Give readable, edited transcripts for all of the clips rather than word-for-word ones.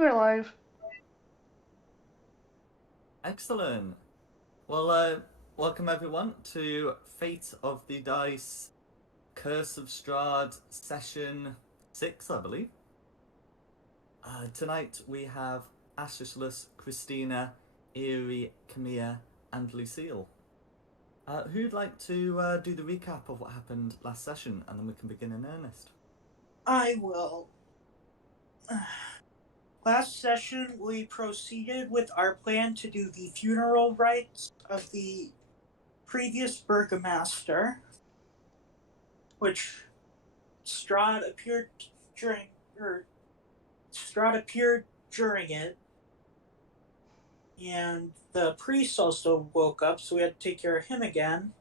We're live. Excellent. Well, welcome everyone to Fate of the Dice Curse of Strahd session 6, I believe. Tonight we have Ashless, Christina, Eerie, Camilla, and Lucille. Who'd like to do the recap of what happened last session, and then we can begin in earnest? I will. Last session, we proceeded with our plan to do the funeral rites of the previous burgomaster, which Straud appeared during it, and the priest also woke up, so we had to take care of him again.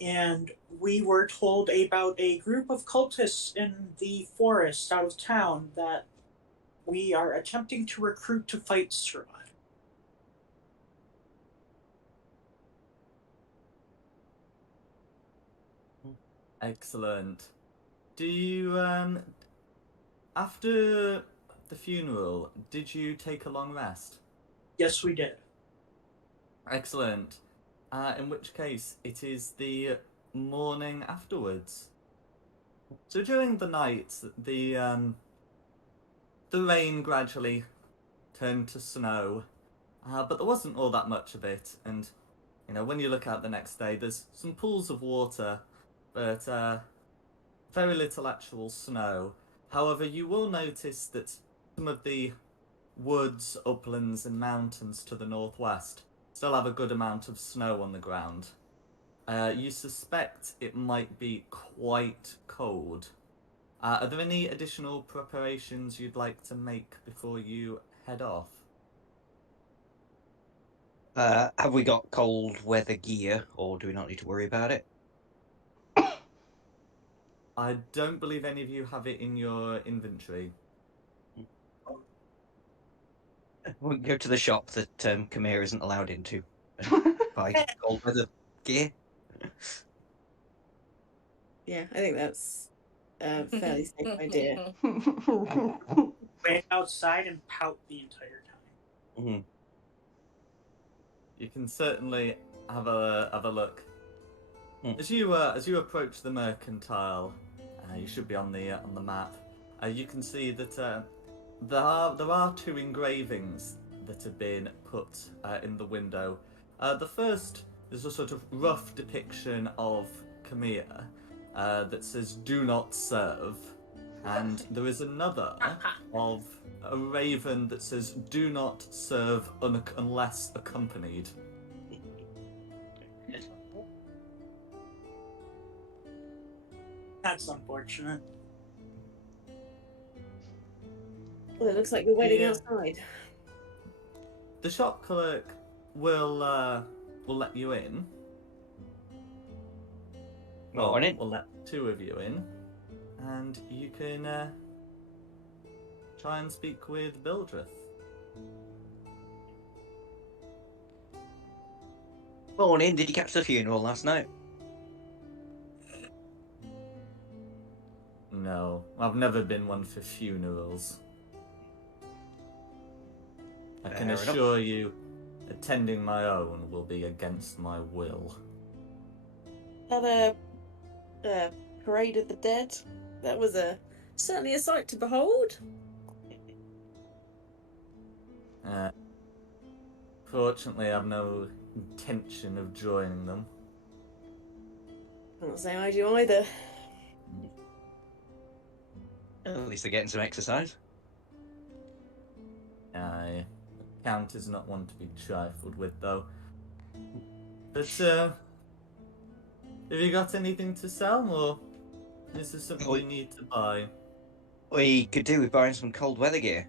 And we were told about a group of cultists in the forest out of town that we are attempting to recruit to fight Straud. Excellent. Do you, after the funeral, did you take a long rest? Yes, we did. Excellent. In which case, it is the morning afterwards. So during the night, the rain gradually turned to snow, but there wasn't all that much of it. And when you look out the next day, there's some pools of water, but very little actual snow. However, you will notice that some of the woods, uplands, and mountains to the northwest still have a good amount of snow on the ground. You suspect it might be quite cold. Are there any additional preparations you'd like to make before you head off? Have we got cold weather gear, or do we not need to worry about it? I don't believe any of you have it in your inventory. We'll go to the shop that Kamir isn't allowed into. Buy cold weather gear. Yeah, I think that's a fairly safe idea. Wait outside and pout the entire time. Mm-hmm. You can certainly have a look. As you approach the mercantile, you should be on the map. You can see that there are two engravings that have been put in the window. The first is a sort of rough depiction of Camilla that says "Do not serve," and there is another of a raven that says "Do not serve unless accompanied." That's unfortunate. Well, it looks like you're waiting outside. The shop clerk will let you in. We'll let two of you in, and you can try and speak with Bildrith. Morning. Did you catch the funeral last night? No, I've never been one for funerals. I can assure you, attending my own will be against my will. At a parade of the dead, that was certainly a sight to behold. Fortunately, I've no intention of joining them. I'm not saying I do either. At least they're getting some exercise. Aye. The Count is not one to be trifled with, though. But, have you got anything to sell, or is this something we need to buy? We could do with buying some cold weather gear.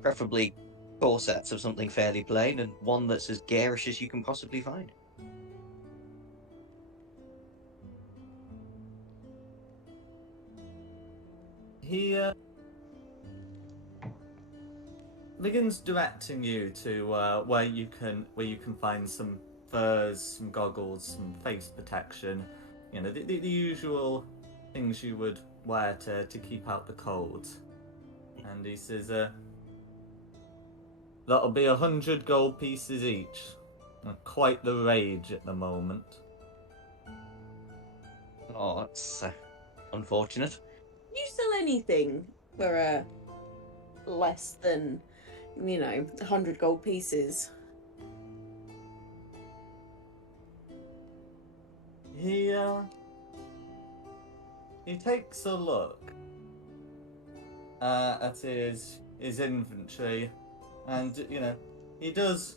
Preferably 4 sets of something fairly plain, and one that's as garish as you can possibly find. He begins directing you to where you can find some furs, some goggles, some face protection. The usual things you would wear to keep out the cold. And he says, That'll be 100 gold pieces each. Quite the rage at the moment. Oh, that's unfortunate. Do you sell anything for less than, 100 gold pieces? He takes a look at his inventory, and he does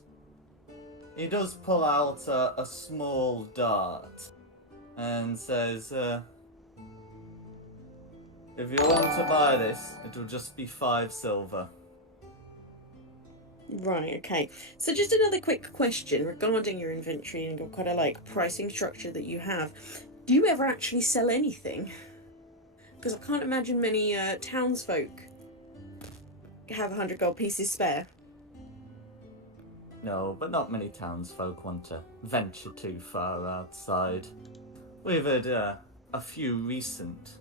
pull out a small dart and says, "If you want to buy this, it'll just be 5 silver." Right, okay. So just another quick question regarding your inventory and your kind of like pricing structure that you have. Do you ever actually sell anything? Because I can't imagine many townsfolk have 100 gold pieces spare. No, but not many townsfolk want to venture too far outside. We've had a few recent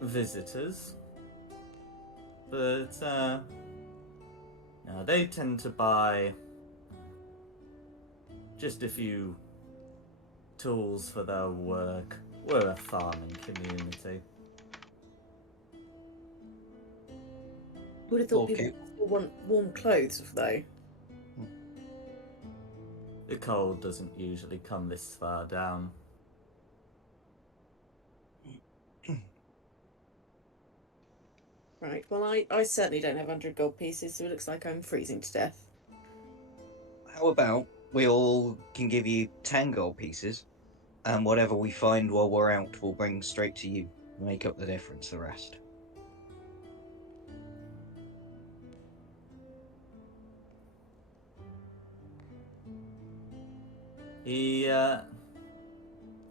visitors, but no, they tend to buy just a few tools for their work. We're a farming community. Would have thought Okay. people still want warm clothes, though. The cold doesn't usually come this far down. Right, well, I certainly don't have 100 gold pieces, so it looks like I'm freezing to death. How about we all can give you 10 gold pieces, and whatever we find while we're out, we'll bring straight to you. Make up the difference, the rest.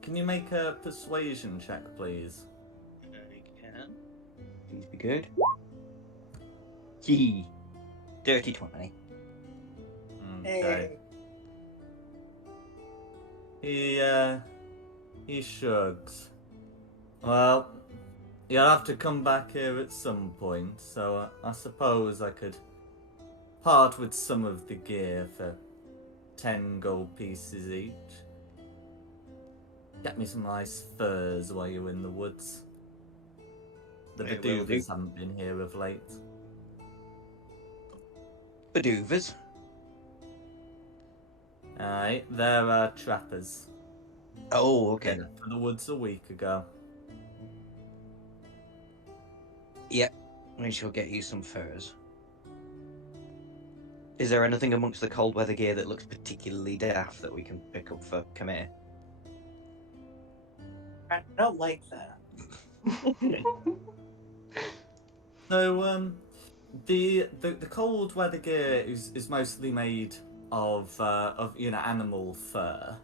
Can you make a persuasion check, please? I can. Please be good. Gee. Dirty 20. Okay. He shrugs. Well, you'll have to come back here at some point, so I suppose I could part with some of the gear for 10 gold pieces each. Get me some nice furs while you're in the woods. The It will do. Baduvas haven't been here of late. Baduvas. Aye, they're trappers. Oh, okay. They left for the woods a week ago. Yep. We shall get you some furs. Is there anything amongst the cold weather gear that looks particularly daft that we can pick up for Khmer? I don't like that. So, the cold weather gear is mostly made of animal fur.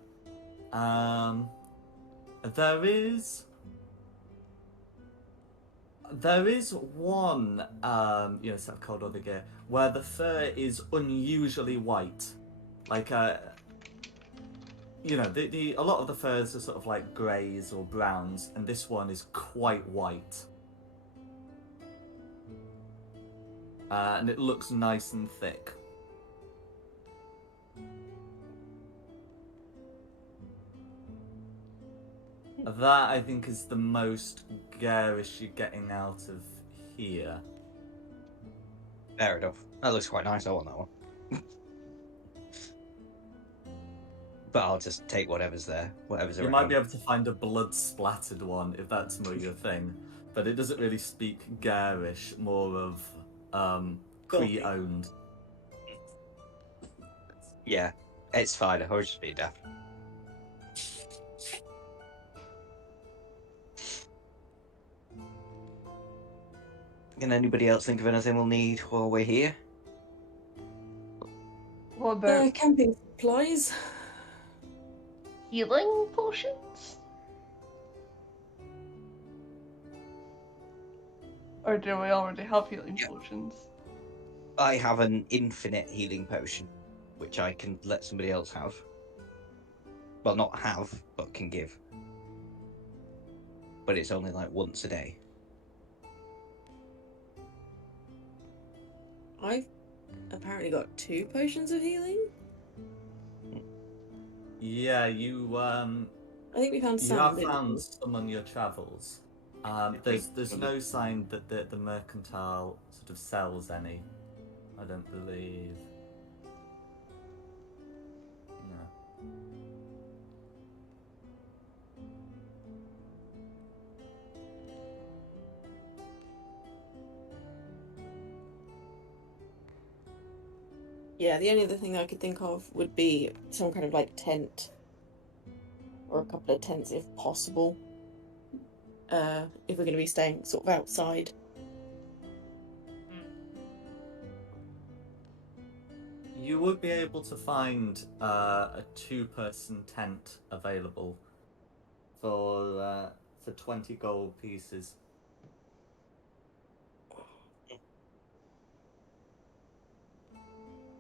There is one set of cold weather gear where the fur is unusually white, like a lot of the furs are sort of like greys or browns, and this one is quite white. And it looks nice and thick. That, I think, is the most garish you're getting out of here. Fair enough. That looks quite nice. I want that one. But I'll just take whatever's there. Whatever's You around. might be able to find a blood-splattered one, if that's more your thing. But it doesn't really speak garish, more of pre-owned. Yeah, it's fine. I'll just be daft. Can anybody else think of anything we'll need while we're here? What about Camping supplies. healing potions? Or do we already have healing Yeah. potions? I have an infinite healing potion, which I can let somebody else have. Well, not have, but can give. But it's only like once a day. I've apparently got 2 potions of healing. Yeah, you I think we found you some. have didn't found we? some on your travels. think There's some no sign that the mercantile sort of sells any. I don't believe. Yeah. Yeah, the only other thing I could think of would be some kind of like tent, or a couple of tents if possible. If we're going to be staying sort of outside. You would be able to find a 2-person tent available for 20 gold pieces.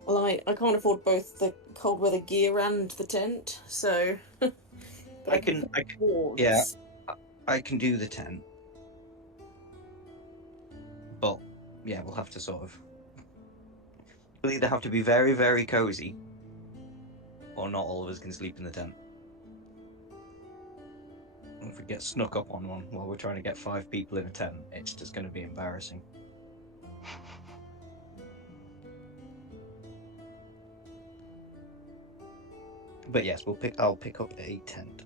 Well, I can't afford both the cold weather gear and the tent, so. But I can, boards. yeah, I can do the 10. But yeah, we'll have to sort of. We'll either have to be very, very cozy, or not all of us can sleep in the tent. If we get snuck up on one while we're trying to get 5 people in a tent, it's just going to be embarrassing. But yes, I'll pick up a tent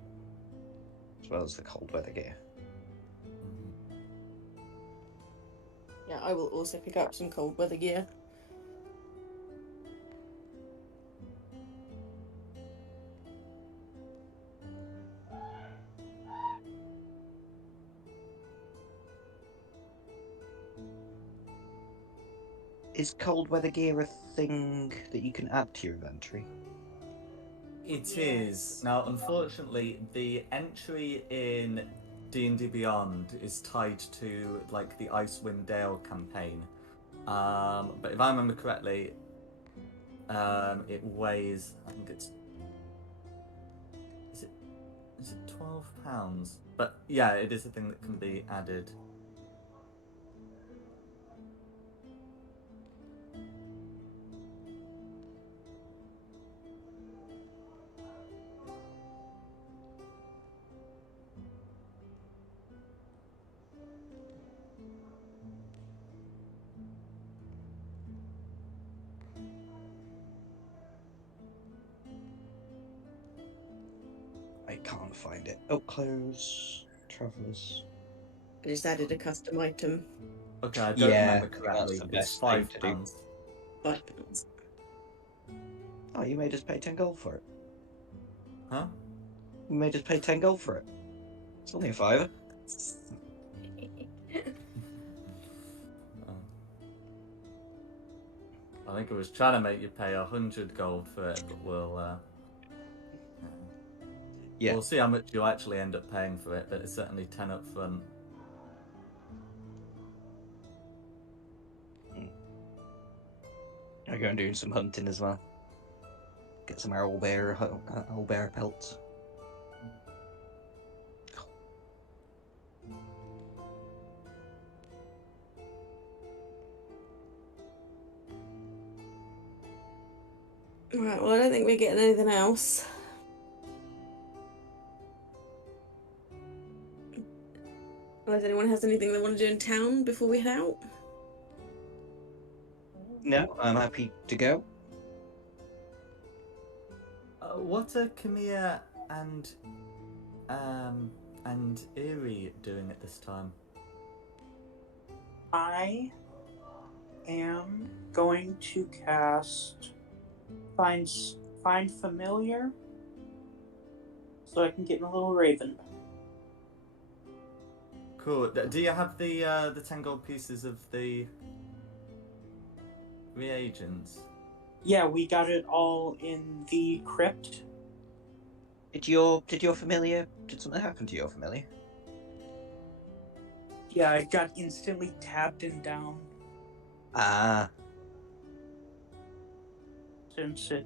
as well as the cold weather gear. Yeah, I will also pick up some cold weather gear. Is cold weather gear a thing that you can add to your inventory? It Yes. is. Now, unfortunately, the entry in D&D Beyond is tied to like the Icewind Dale campaign. But if I remember correctly, it weighs. I think it's. Is it £12? But yeah, it is a thing that can be added. I can't find it. Oh, clothes, travelers. I just added a custom item. Okay, I don't Yeah, remember I think correctly. that's the It's best thing to do. £5. £5. Oh, you made us pay 10 gold for it. Huh? You made us pay 10 gold for it. It's only a fiver. I think I was trying to make you pay 100 gold for it, but Yeah. we'll see how much you actually end up paying for it. But it's certainly 10 up front. I go and do some hunting as well. Get some owlbear pelts. Right, well, I don't think we're getting anything else. Unless anyone has anything they want to do in town before we head out. No, I'm happy to go. What are Camilla and Erie doing at this time? I am going to cast find familiar, so I can get in a little raven. Cool. Do you have the 10 gold pieces of the reagents? Yeah, we got it all in the crypt. Did something happen to your familiar? Yeah, it got instantly tapped and down Ah, since it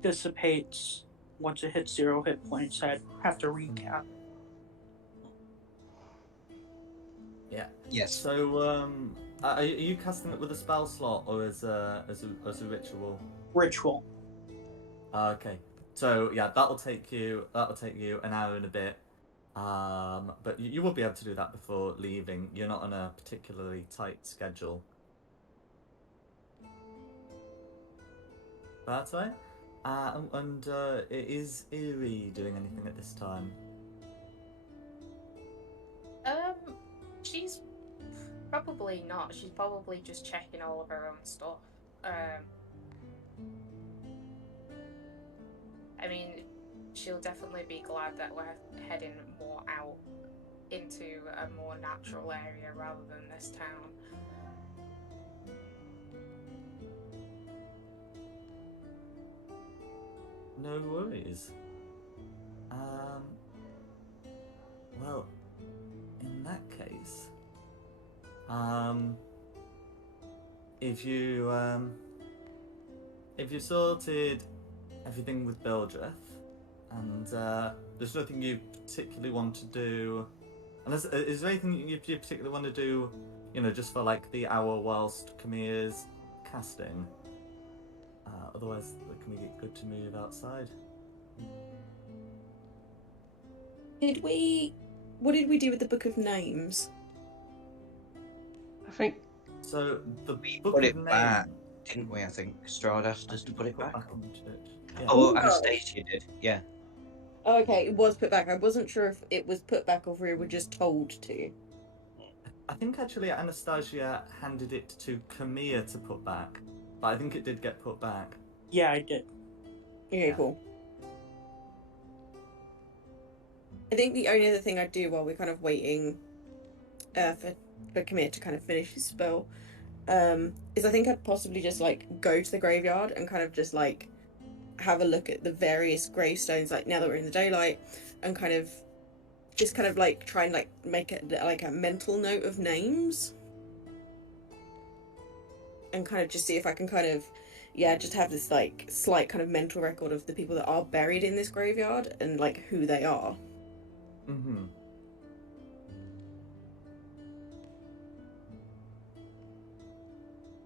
dissipates once it hits 0 hit points. I'd have to recap. Yeah. Yes. So, are you casting it with a spell slot or as a ritual? Ritual. Okay. So yeah, that'll take you an hour and a bit. But you will be able to do that before leaving. You're not on a particularly tight schedule. That's right. And is Eerie doing anything at this time? She's probably not. She's probably just checking all of her own stuff. I mean, she'll definitely be glad that we're heading more out into a more natural area rather than this town. No worries. Well, in that case, if you sorted everything with Bildreth, and there's nothing you particularly want to do, and is there anything you particularly want to do, just for like the hour whilst Kamia's casting? Otherwise, it can be good to move outside. What did we do with the Book of Names? I think So the We book put of it back, names. didn't we? I think Straud asked us to put it back. in the church. Yeah. Oh, Oh. Anastasia did. Yeah. Oh, okay, it was put back. I wasn't sure if it was put back or if we were just told to. I think actually Anastasia handed it to Camilla to put back, but I think it did get put back. Yeah, I did. Okay, Yeah. cool. I think the only other thing I'd do while we're kind of waiting for Camille to kind of finish his spell is I think I'd possibly just like go to the graveyard and kind of just like have a look at the various gravestones like now that we're in the daylight and kind of like try and like make it like a mental note of names and kind of just see if I can kind of just have this like slight kind of mental record of the people that are buried in this graveyard and like who they are. Mm-hmm.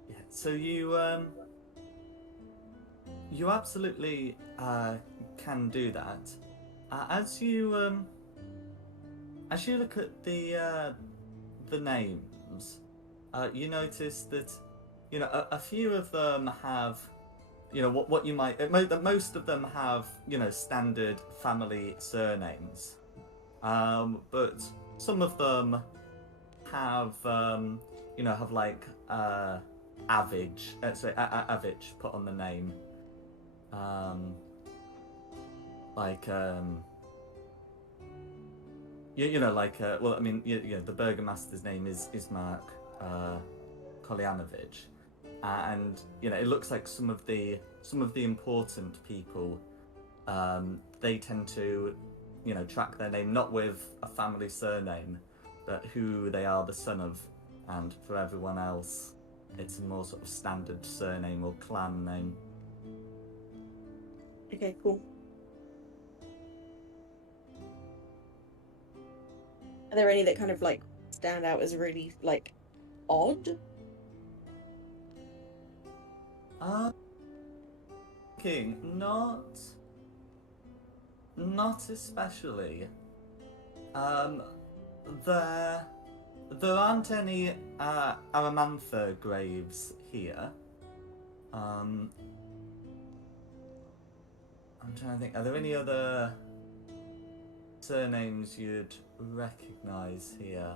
Yeah. So you absolutely can do that. As you look at the names, you notice that a few of them have what you might most of them have standard family surnames, but some of them have have like Avage, Avage put on the name, like well, I mean, the burgomaster's name is Ismark Kolyanovich, and it looks like some of the important people, they tend to track their name not with a family surname, but who they are the son of, and for everyone else, it's a more sort of standard surname or clan name. Okay, cool. Are there any that kind of like stand out as really like odd? King, not especially. There aren't any Aramantha graves here. I'm trying to think. Are there any other surnames you'd recognise here?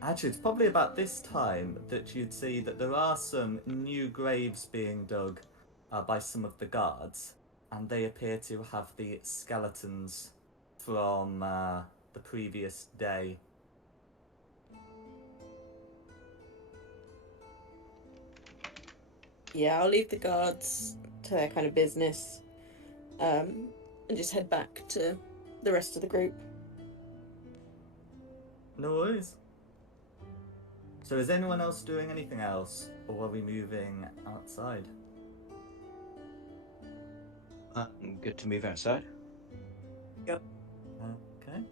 Actually, it's probably about this time that you'd see that there are some new graves being dug by some of the guards, and they appear to have the skeletons from the previous day. Yeah, I'll leave the guards to their kind of business, and just head back to the rest of the group. No worries. So is anyone else doing anything else, or are we moving outside? Good to move outside. Yep. Okay.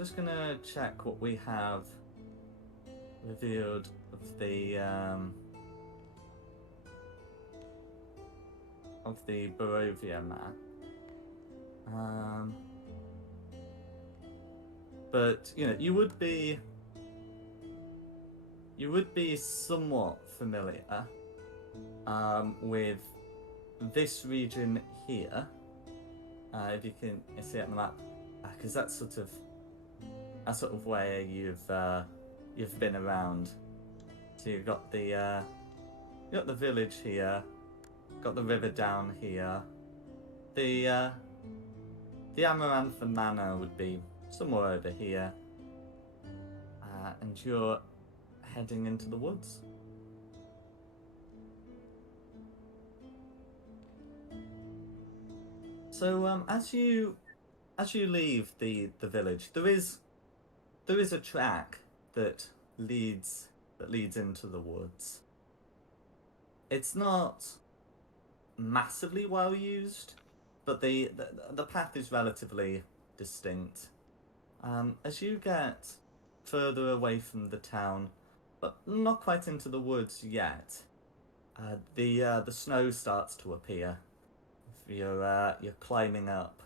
just gonna check what we have revealed of the Barovia map. But you know, you would be somewhat familiar with this region here, if you can see it on the map, because that's sort of where you've been around. So you've got the village here, got the river down here. The Amarantha Manor would be somewhere over here, and you're heading into the woods. So as you leave the village, there is a track that leads into the woods. It's not massively well used, but the path is relatively distinct. As you get further away from the town, but not quite into the woods yet, the snow starts to appear. You're climbing up.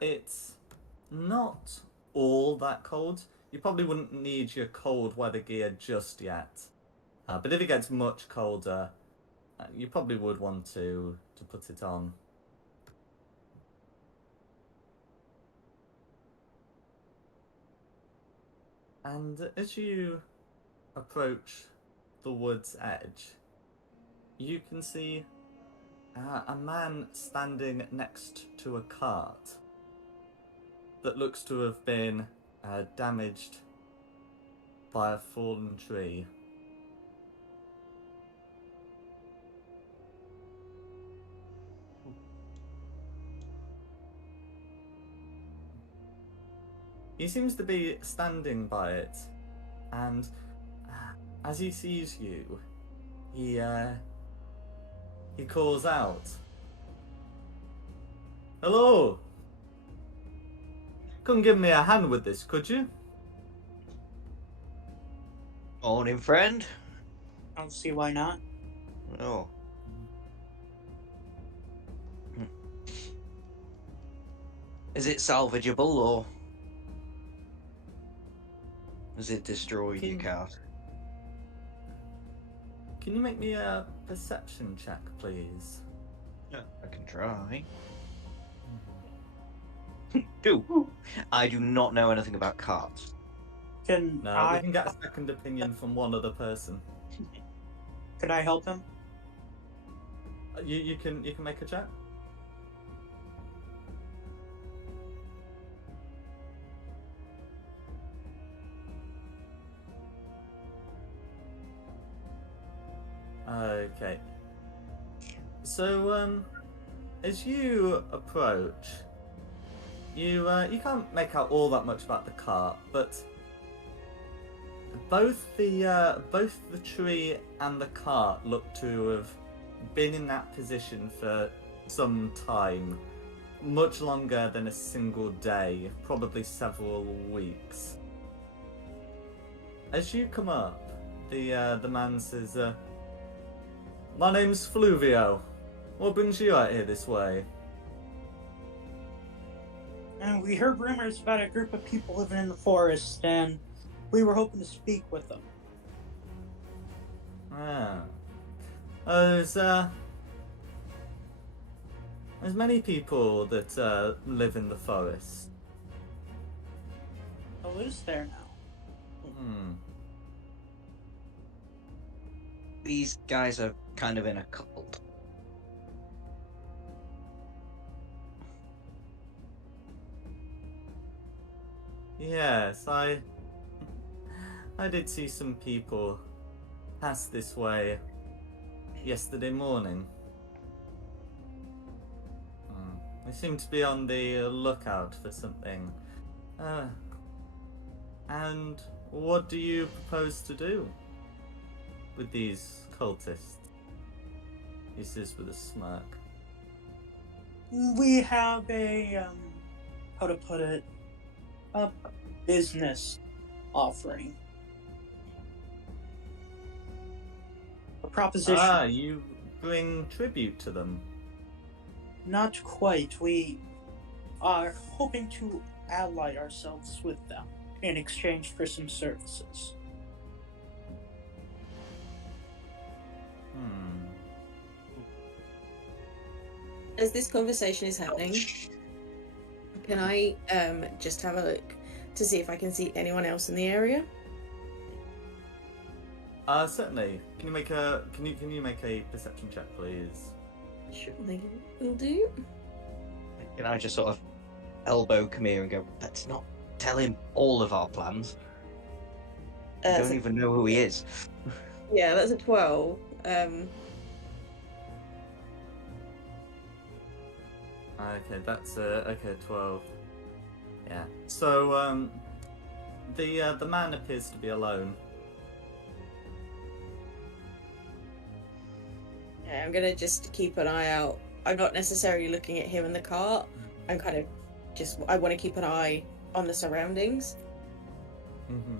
It's not all that cold. You probably wouldn't need your cold weather gear just yet, but if it gets much colder, you probably would want to put it on. And as you approach the wood's edge, you can see a man standing next to a cart that looks to have been damaged by a fallen tree. He seems to be standing by it, and as he sees you, he calls out, "Hello! Come give me a hand with this, could you?" Morning, friend. I don't see why not. Oh. Is it salvageable, or has it destroyed your car? Can you make me a perception check, please? Yeah, I can try. I do not know anything about carts. Can No, I? we can get a second opinion from one other person. Could I help him? You can make a check. Okay. So as you approach, you can't make out all that much about the cart, but both the tree and the cart look to have been in that position for some time, much longer than a single day, probably several weeks. As you come up, the man says, "My name's Fluvio. What brings you out here this way?" And we heard rumors about a group of people living in the forest, and we were hoping to speak with them. Ah. There's many people that live in the forest. Oh, is there now? These guys are kind of in a cult. Yes, I did see some people pass this way yesterday morning. They seem to be on the lookout for something. And what do you propose to do with these cultists? He says with a smirk. We have a, how to put it, a business offering. A proposition. Ah, you bring tribute to them. Not quite. We are hoping to ally ourselves with them in exchange for some services. As this conversation is happening, can I just have a look to see if I can see anyone else in the area? Certainly. Can you make a perception check, please? Sure, they will do. Can I just sort of elbow Kamir and go, let's not tell him all of our plans. We don't even know who he is. Yeah, that's a 12. Okay, that's okay, 12. Yeah. So the man appears to be alone. Yeah, I'm gonna just keep an eye out. I'm not necessarily looking at him in the cart. I'm kind of I want to keep an eye on the surroundings. Mm-hmm.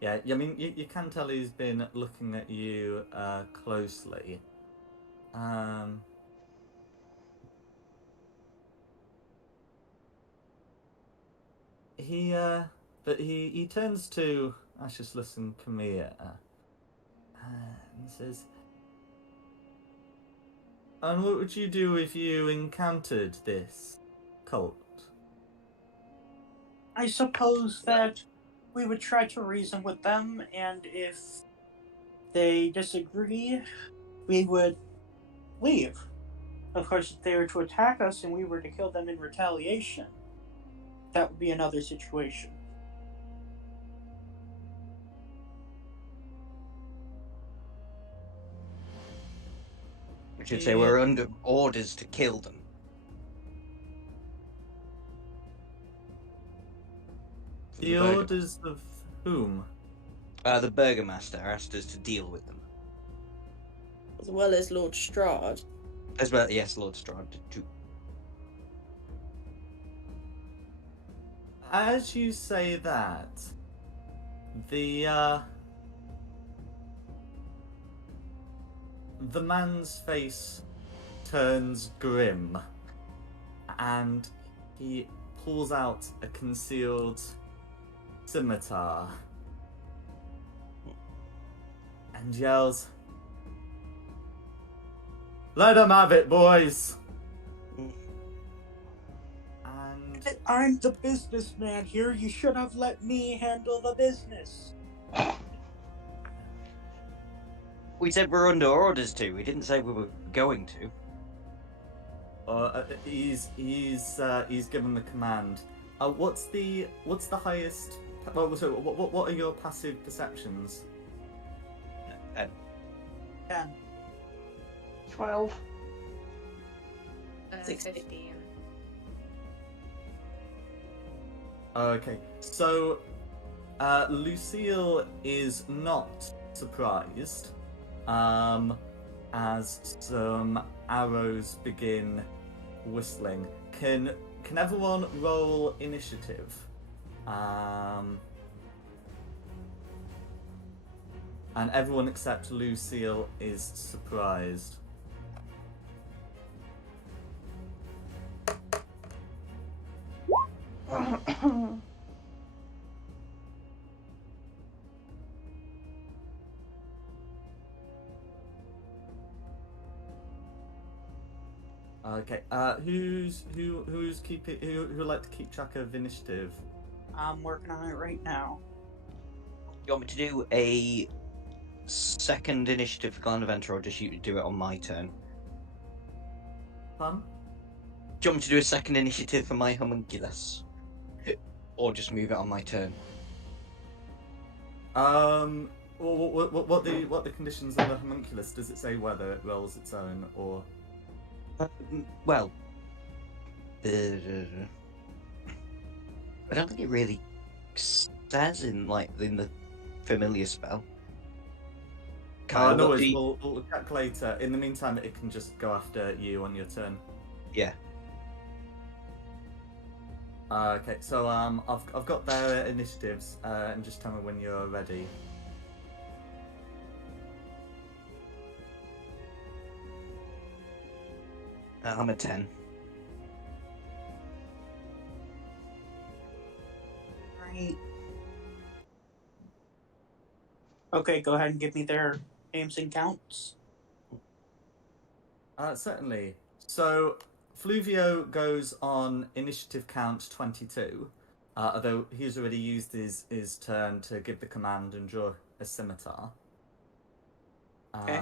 Yeah, I mean, you can tell he's been looking at you closely. He turns to Ashisless and Kamir and says, "And what would you do if you encountered this cult?" I suppose that we would try to reason with them, and if they disagree, we would leave. Of course, if they were to attack us and we were to kill them in retaliation, that would be another situation. We should say we're under orders to kill them. The orders of whom? The Burgomaster asked us to deal with them. As well as Lord Straud. As well, yes, Lord Straud too. As you say that, the man's face turns grim, and he pulls out a concealed scimitar and yells, "Let 'em have it, boys!" And I'm the businessman here. You should have let me handle the business. We said we're under orders to. We didn't say we were going to. he's given the command. What's the highest? Well, so what are your passive perceptions? 10. 12. 15. Okay, so Lucille is not surprised as some arrows begin whistling. Can everyone roll initiative? And everyone except Lucille is surprised. Okay. Who's keeping who would like to keep track of initiative? I'm working on it right now. You want me to do a second initiative for Clan Adventure, or just you do it on my turn? Fun. Do you want me to do a second initiative for my homunculus, or just move it on my turn? What the conditions of the homunculus? Does it say whether it rolls its own or? Well, I don't think it really says in the familiar spell. Kyle, no what worries, do you... we'll check later. In the meantime, it can just go after you on your turn. Yeah. Okay, so I've got their initiatives, and just tell me when you're ready. I'm a 10. Right. Okay, go ahead and give me their names and counts. Certainly. So, Fluvio goes on initiative count 22, although he's already used his turn to give the command and draw a scimitar. Okay.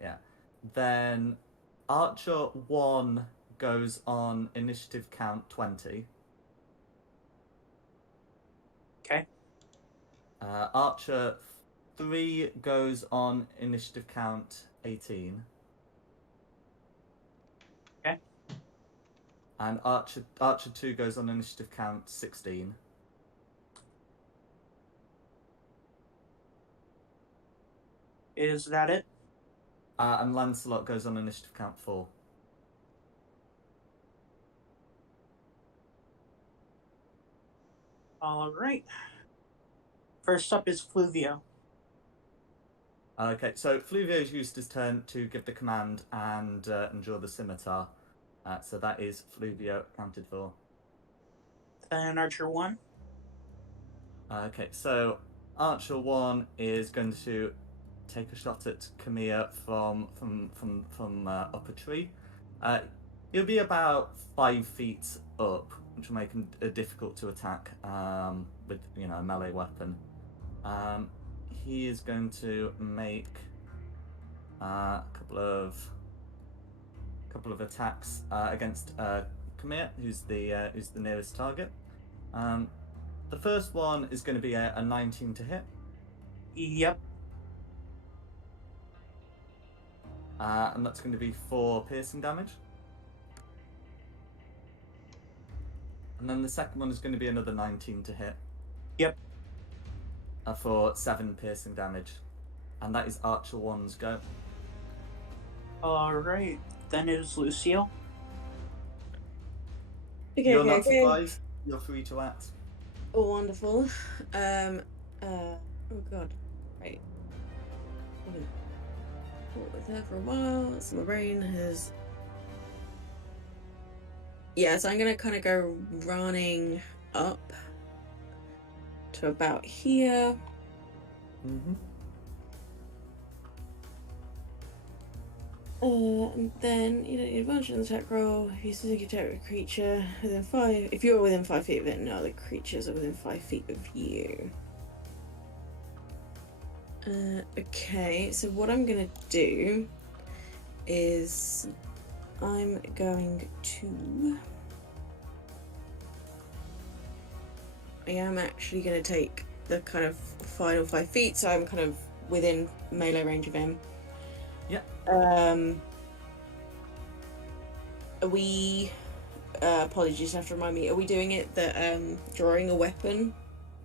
Yeah. Then Archer 1 goes on initiative count 20. Okay. Archer 3 goes on initiative count 18. Okay. And Archer 2 goes on initiative count 16. Is that it? And Lancelot goes on initiative count 4. All right. First up is Fluvio. Okay, so Fluvio's used his turn to give the command and draw the scimitar. So that is Fluvio accounted for. Then Archer 1. Okay, so Archer 1 is going to take a shot at Camilla from up a tree. He'll be about 5 feet up, which will make him difficult to attack with a melee weapon. He is going to make a couple of attacks against Camille, who's the nearest target. The first one is going to be a 19 to hit. Yep. And that's going to be 4 piercing damage. And then the second one is going to be another 19 to hit. Yep. For 7 piercing damage. And that is Archer 1's go. All right. Then it is Lucille. Okay, You're okay, not okay. surprised. You're free to act. Oh, wonderful. Oh god. Right. I've been with her for a while, so my brain has... Yeah, so I'm gonna kind of go running up to about here. Mm-hmm. And then you don't need advantage on the attack roll. If you specifically attack with a creature within 5, if you're within 5 feet of it, no other creatures are within 5 feet of you. Okay, so what I'm gonna do is I'm going to... I am actually going to take the kind of final 5 feet, so I'm kind of within melee range of him. Yeah. Are we... apologies, you have to remind me, are we doing it that drawing a weapon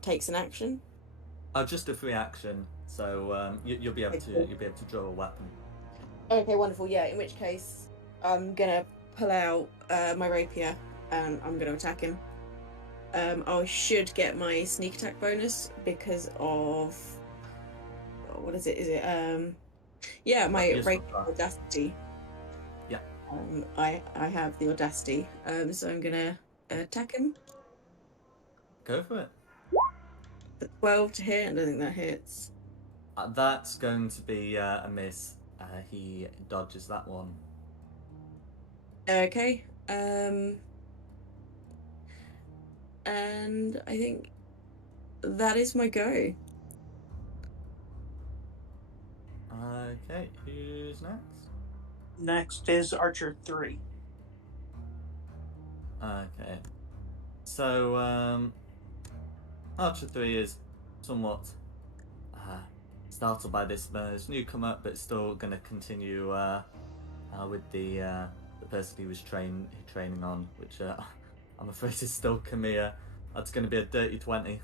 takes an action? Just a free action, so you'll be able to draw a weapon. Okay, wonderful. Yeah, in which case I'm gonna pull out my rapier and I'm gonna attack him. I should get my sneak attack bonus because of what is it? Is it yeah, my rapier audacity. Yeah. I have the audacity. So I'm gonna attack him. Go for it. The 12 to hit. I don't think that hits. That's going to be a miss. He dodges that one. Okay. And I think that is my go. Okay, who's next? Next is Archer 3. Okay. So, Archer 3 is somewhat startled by this newcomer, but still going to continue with the person he was training on, which I'm afraid is still Camilla. That's going to be a dirty 20.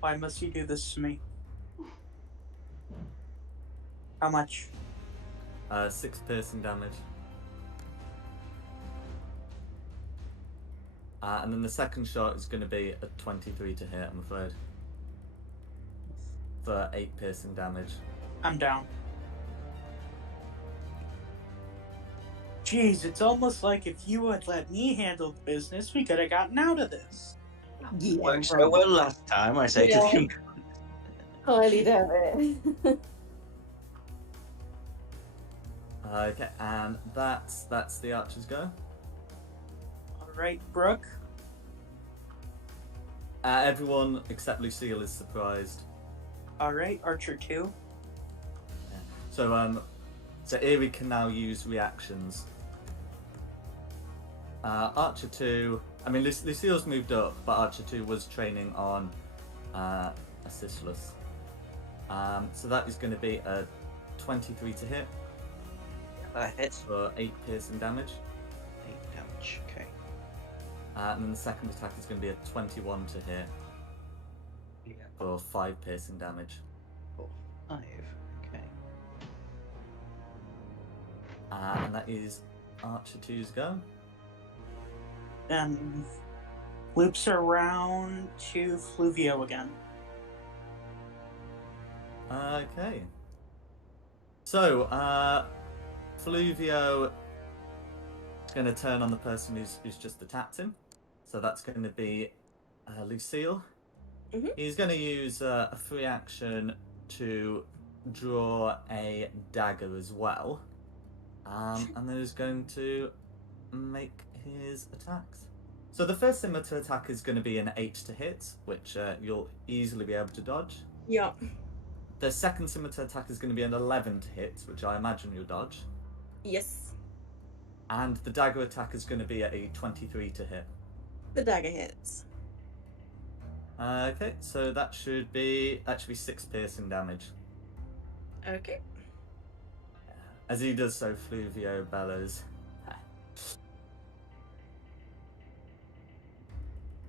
Why must you do this to me? How much? 6 piercing damage. And then the second shot is going to be a 23 to hit, I'm afraid. For 8 piercing damage. I'm down. Jeez, it's almost like if you had let me handle the business, we could have gotten out of this. Yeah. Worked so well last time, I say to Yeah. the Highly doubt it. Okay, and that's the archer's go. Alright, Brooke. Everyone except Lucille is surprised. Alright, Archer 2. So Eerie can now use reactions. Archer 2, I mean Lucille's moved up, but Archer 2 was training on Assistless. So that is going to be a 23 to hit That hits. for 8 piercing damage. 8 damage, okay. And then the second attack is going to be a 21 to hit Yeah. for 5 piercing damage. 5, okay. And that is Archer 2's go. Then loops around to Fluvio again. Okay. So, Fluvio is going to turn on the person who's just attacked him. So that's going to be Lucille. Mhm. He's going to use a free action to draw a dagger as well. And then he's going to make his attacks. So the first scimitar attack is going to be an 8 to hit, which you'll easily be able to dodge. Yeah. The second scimitar attack is going to be an 11 to hit, which I imagine you'll dodge. Yes. And the dagger attack is going to be a 23 to hit. The dagger hits. Okay, so that should be actually 6 piercing damage. Okay. As he does so, Fluvio bellows.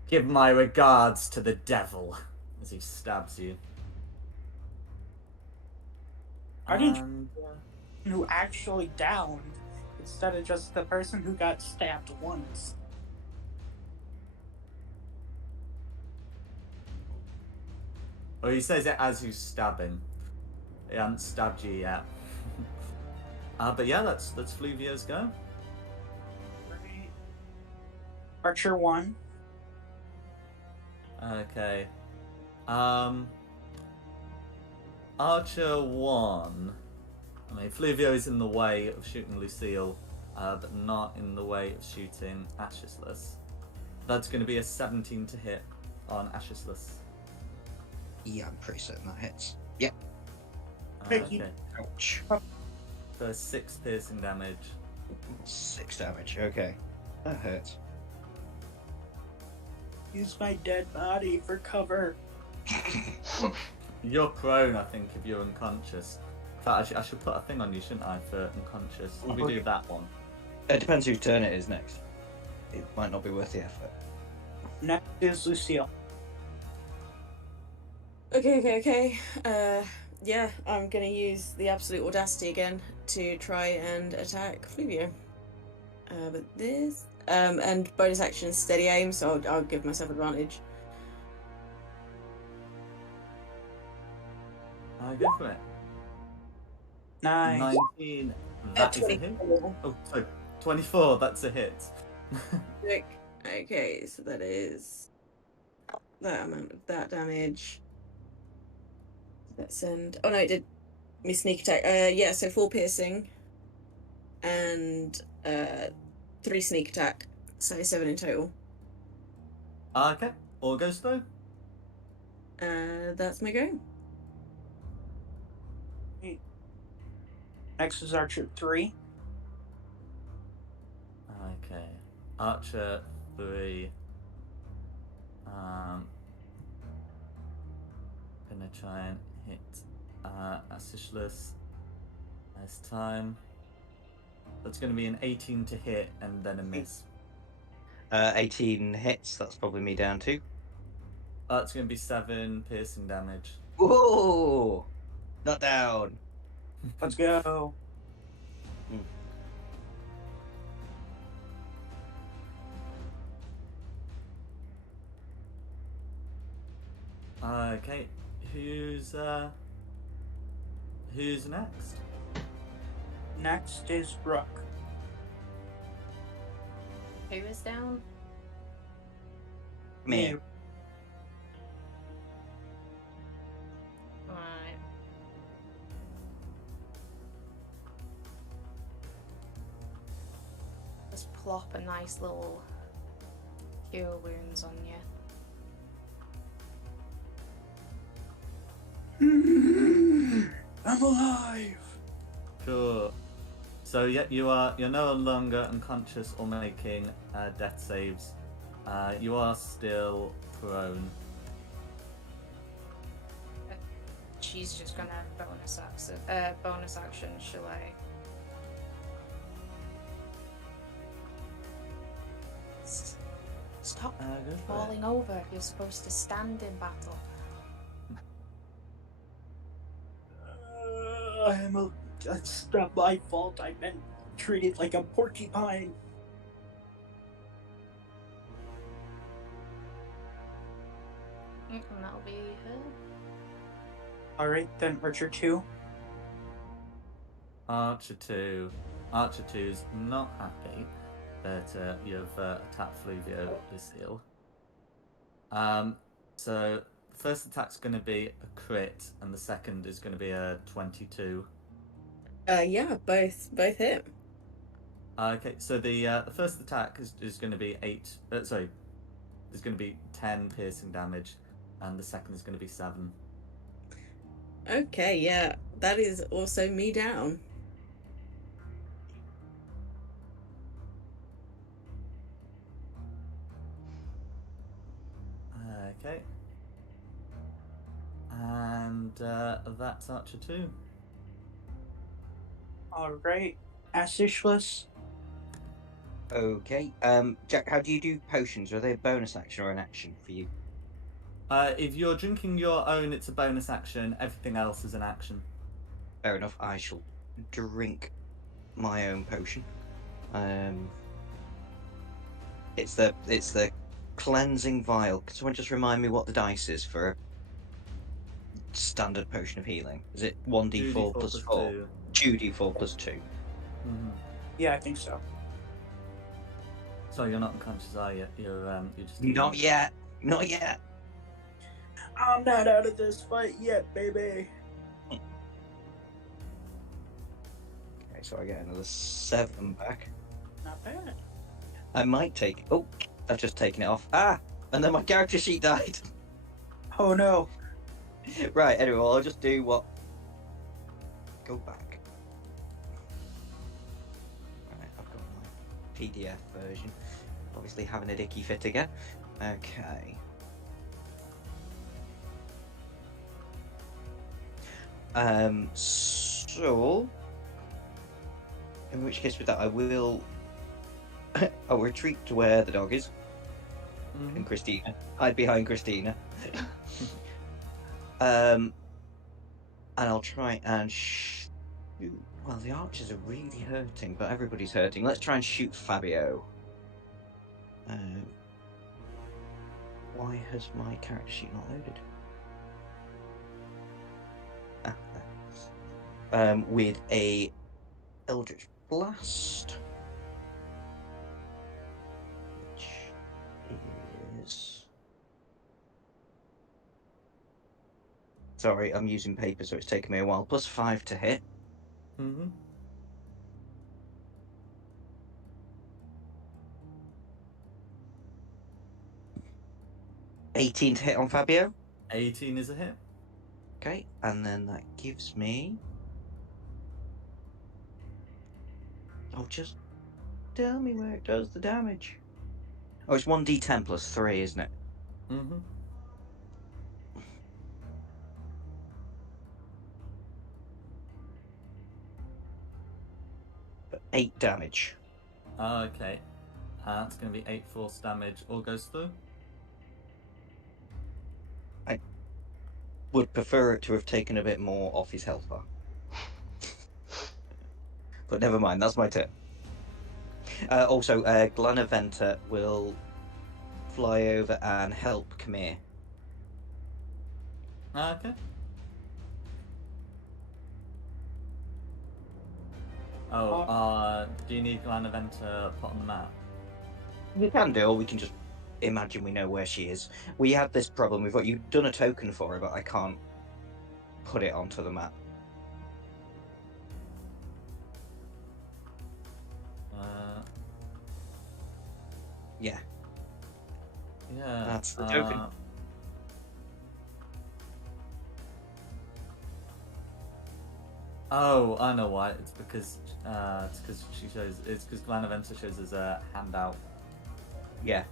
Give my regards to the devil, as he stabs you. Are you- And, Who actually downed instead of just the person who got stabbed once. well, he says it as you stab him. He hasn't stabbed you yet. But yeah, that's Fluvio's go. Right. Archer 1. Okay. Archer 1. I mean, Fluvio is in the way of shooting Lucille, but not in the way of shooting Ashesless. That's going to be a 17 to hit on Ashesless. Yeah, I'm pretty certain that hits. Yep. Vicky. Okay. Ouch. For 6 piercing damage. 6 damage, okay. That hurts. Use my dead body for cover. You're prone, I think, if you're unconscious. In fact, I should put a thing on you, shouldn't I, for unconscious? We do that one. It depends whose turn it is next. It might not be worth the effort. Next is Lucille. Okay. Yeah, I'm gonna use the absolute audacity again to try and attack Fluvio. But this, and bonus action steady aim, so I'll give myself advantage. Go for it. Nice. 19. That is a hit. 24. Oh, sorry. 24, that's a hit. Sick. Okay, so that is that amount of that damage. Let's send. Oh no, it did me sneak attack. Yeah, so 4 piercing and 3 sneak attack, so 7 in total. Okay, all goes through. That's my go. Next is Archer 3. Okay, Archer 3. Gonna try and hit Assistless this time. That's gonna be an 18 to hit and then a miss. 18 hits, that's probably me down too. That's gonna be 7 piercing damage. Whoa! Not down. Let's go. Okay, who's next? Next is Brooke. Who is down? Me. Right. Just plop a nice little cure wounds on you. I'm alive. Sure. So yeah, you're no longer unconscious or making death saves. You are still prone. She's just gonna bonus action Chalet. Stop Go for it. falling over. You're supposed to stand in battle. That's not my fault. I've been treated like a porcupine. And that'll be her. Alright, then Archer 2. Archer 2. Archer 2's not happy that you've attacked Fluvio Lucille. So the first attack's going to be a crit, and the second is going to be a 22. Yeah, both hit. Okay, so the first attack is going to be is going to be 10 piercing damage, and the second is going to be 7. Okay, yeah, that is also me down. Okay. And that's Archer 2. Alright. Assishless. Okay. Jack, how do you do potions? Are they a bonus action or an action for you? If you're drinking your own, it's a bonus action. Everything else is an action. Fair enough. I shall drink my own potion. It's the cleansing vial. Can someone just remind me what the dice is for a standard potion of healing? Is it 1d4 plus 4? 2d4 plus 2. Mm-hmm. Yeah, I think so. So you're not unconscious, are you? You're just Not yet. Not yet. I'm not out of this fight yet, baby. Okay, so I get another 7 back. Not bad. I might take. Oh, I've just taken it off. Ah, and then my character sheet died. Oh no. Right. Anyway, I'll just do what. Go back. Right, I've got my PDF version. Obviously, having a dicky fit again. Okay. So, in which case with that, I will. I'll retreat to where the dog is. And Christina. Hide behind Christina. And I'll try and shoot. Well, the archers are really hurting, but everybody's hurting. Let's try and shoot Fabio. Why has my character sheet not loaded? With a Eldritch Blast. Which is... Sorry, I'm using paper, so it's taking me a while. Plus 5 to hit. Mm-hmm. 18 to hit on Fabio. 18 is a hit. Okay, and then that gives me... Oh, just tell me where it does the damage. Oh, it's 1d10 plus 3, isn't it? Mm-hmm. 8 damage. Okay. That's going to be 8 force damage. All goes through. Would prefer it to have taken a bit more off his health bar. But never mind, that's my turn. Also, Glanaventa will fly over and help Khmer. Okay. Oh, do you need Glanaventa put on the map? We can do, or we can just imagine we know where she is. We have this problem. You've done a token for her, but I can't put it onto the map. Yeah. Yeah. That's the token. Oh, I know why. It's because it's because Glanaventa shows as a handout. Yeah.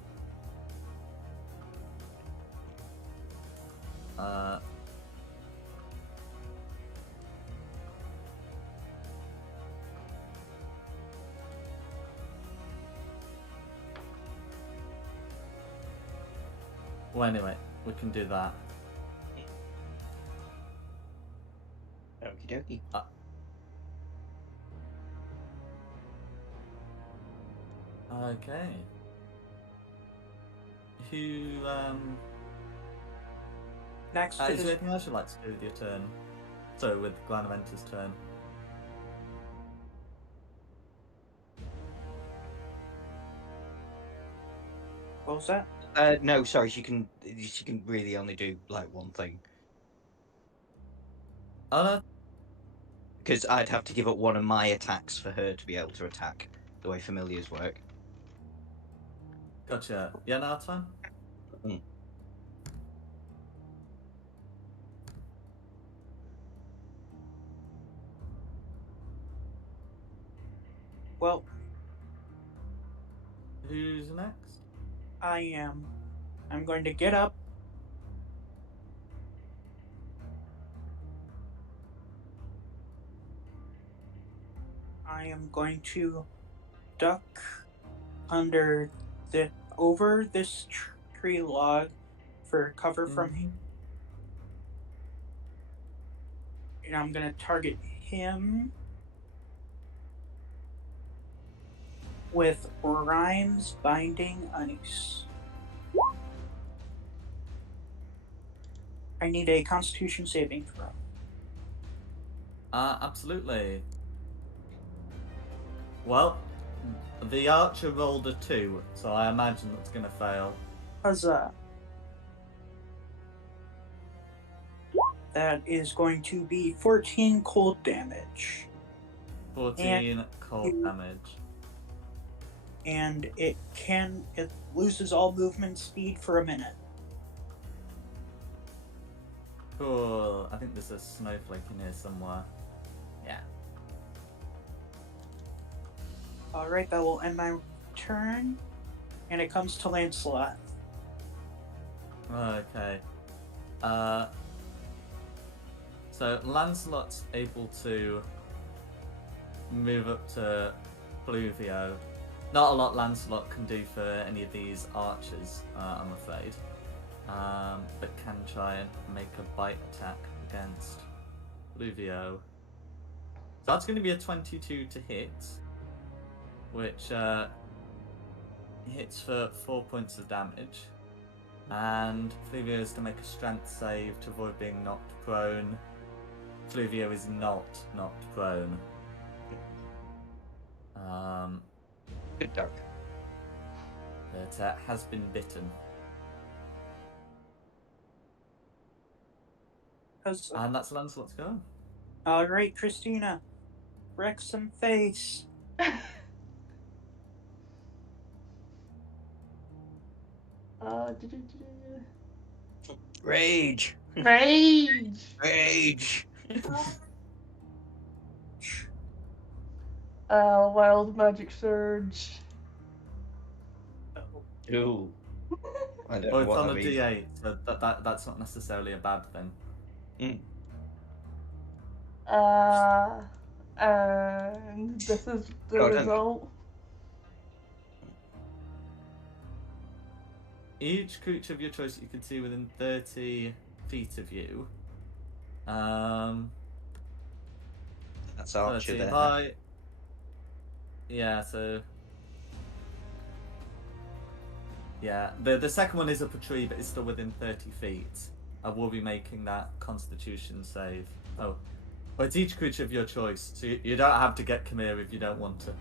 Well, anyway, we can do that. Okie dokie. Okay. Who Next is is there anything else you'd like to do with your turn? So with Glanaventa's turn. what was that? No, sorry. She can really only do like one thing. Oh no. Because I'd have to give up one of my attacks for her to be able to attack the way familiars work. Gotcha. Yeah, no, that's fine. Mm. Well, Who's next? I am. I'm going to get up. I am going to duck over this tree log for cover from him. And I'm going to target him with Rhymes Binding Ice. I need a Constitution saving throw. Absolutely. Well, the archer rolled a 2, so I imagine that's going to fail. Huzzah. That is going to be 14 cold damage. 14 cold damage. And it loses all movement speed for a minute. Cool. I think there's a snowflake in here somewhere. Yeah. Alright, that will end my turn. And it comes to Lancelot. Okay. So Lancelot's able to move up to Pluvio. Not a lot Lancelot can do for any of these archers, I'm afraid. But can try and make a bite attack against Pluvio. So that's going to be a 22 to hit, which hits for 4 points of damage. And Pluvio is to make a strength save to avoid being knocked prone. Pluvio is not knocked prone. Good dog. But has been bitten. And that's Lancelot's go. Alright, Christina. Wreck some face. Rage. Rage. Rage. Wild magic surge. Ooh. I don't Oh, know it's what on that a means. D8, so that's not necessarily a bad thing. Mm. And this is the result. Each creature of your choice that you can see within 30 feet of you. That's Archer 30 there. height, Yeah, so yeah, the second one is up a tree, but it's still within 30 feet. I will be making that Constitution save. Oh, well, it's each creature of your choice, so you don't have to get Khmer if you don't want to.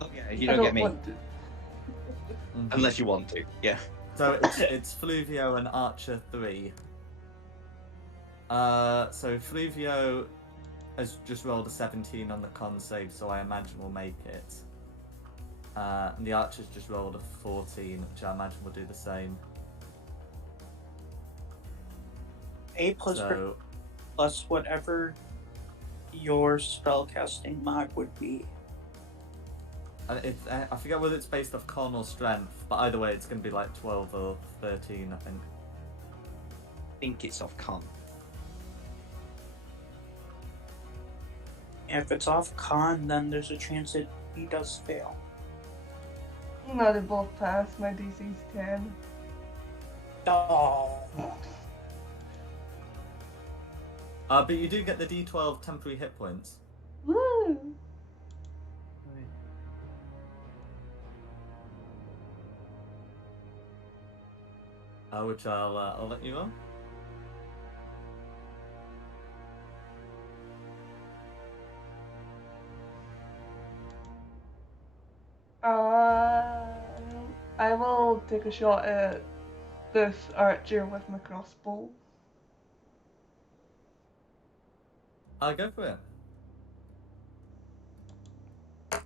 Oh yeah, you I don't get me want to. unless you want to. Yeah. So it's Fluvio and Archer 3. So Fluvio has just rolled a 17 on the con save, so I imagine we'll make it. And the Archer's just rolled a 14, which I imagine will do the same. A plus whatever your spellcasting mod would be. I forget whether it's based off con or strength, but either way, it's going to be like 12 or 13, I think. I think it's off con. If it's off con, then there's a chance that he does fail. No, they both pass. My DC's 10. Oh. But you do get the D12 temporary hit points. Woo! Which I'll let you know. I will take a shot at this archer with my crossbow. I'll go for it.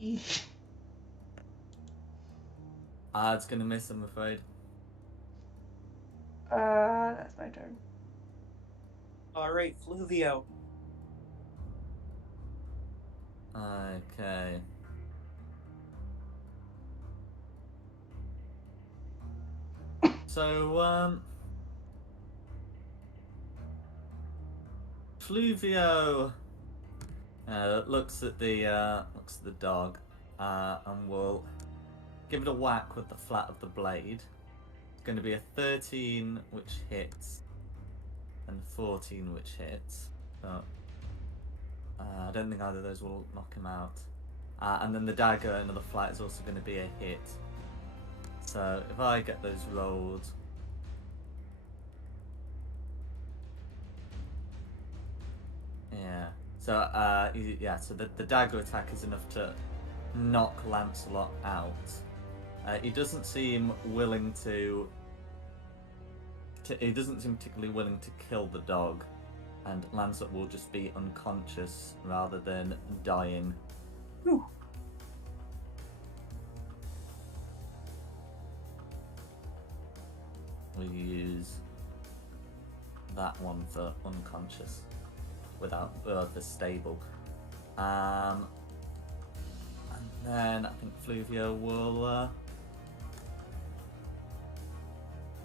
Eesh. It's gonna miss, I'm afraid. That's my turn. Alright, Fluvio. Okay. So, Fluvio looks at the dog, and will give it a whack with the flat of the blade. It's going to be a 13, which hits, and 14, which hits. So, I don't think either of those will knock him out. And then the dagger, another flat, is also going to be a hit. So if I get those rolled, yeah. So yeah. So the dagger attack is enough to knock Lancelot out. He doesn't seem willing to. He doesn't seem particularly willing to kill the dog, and Lancelot will just be unconscious rather than dying. Whew. We use that one for unconscious, without for stable. And then I think Fluvio will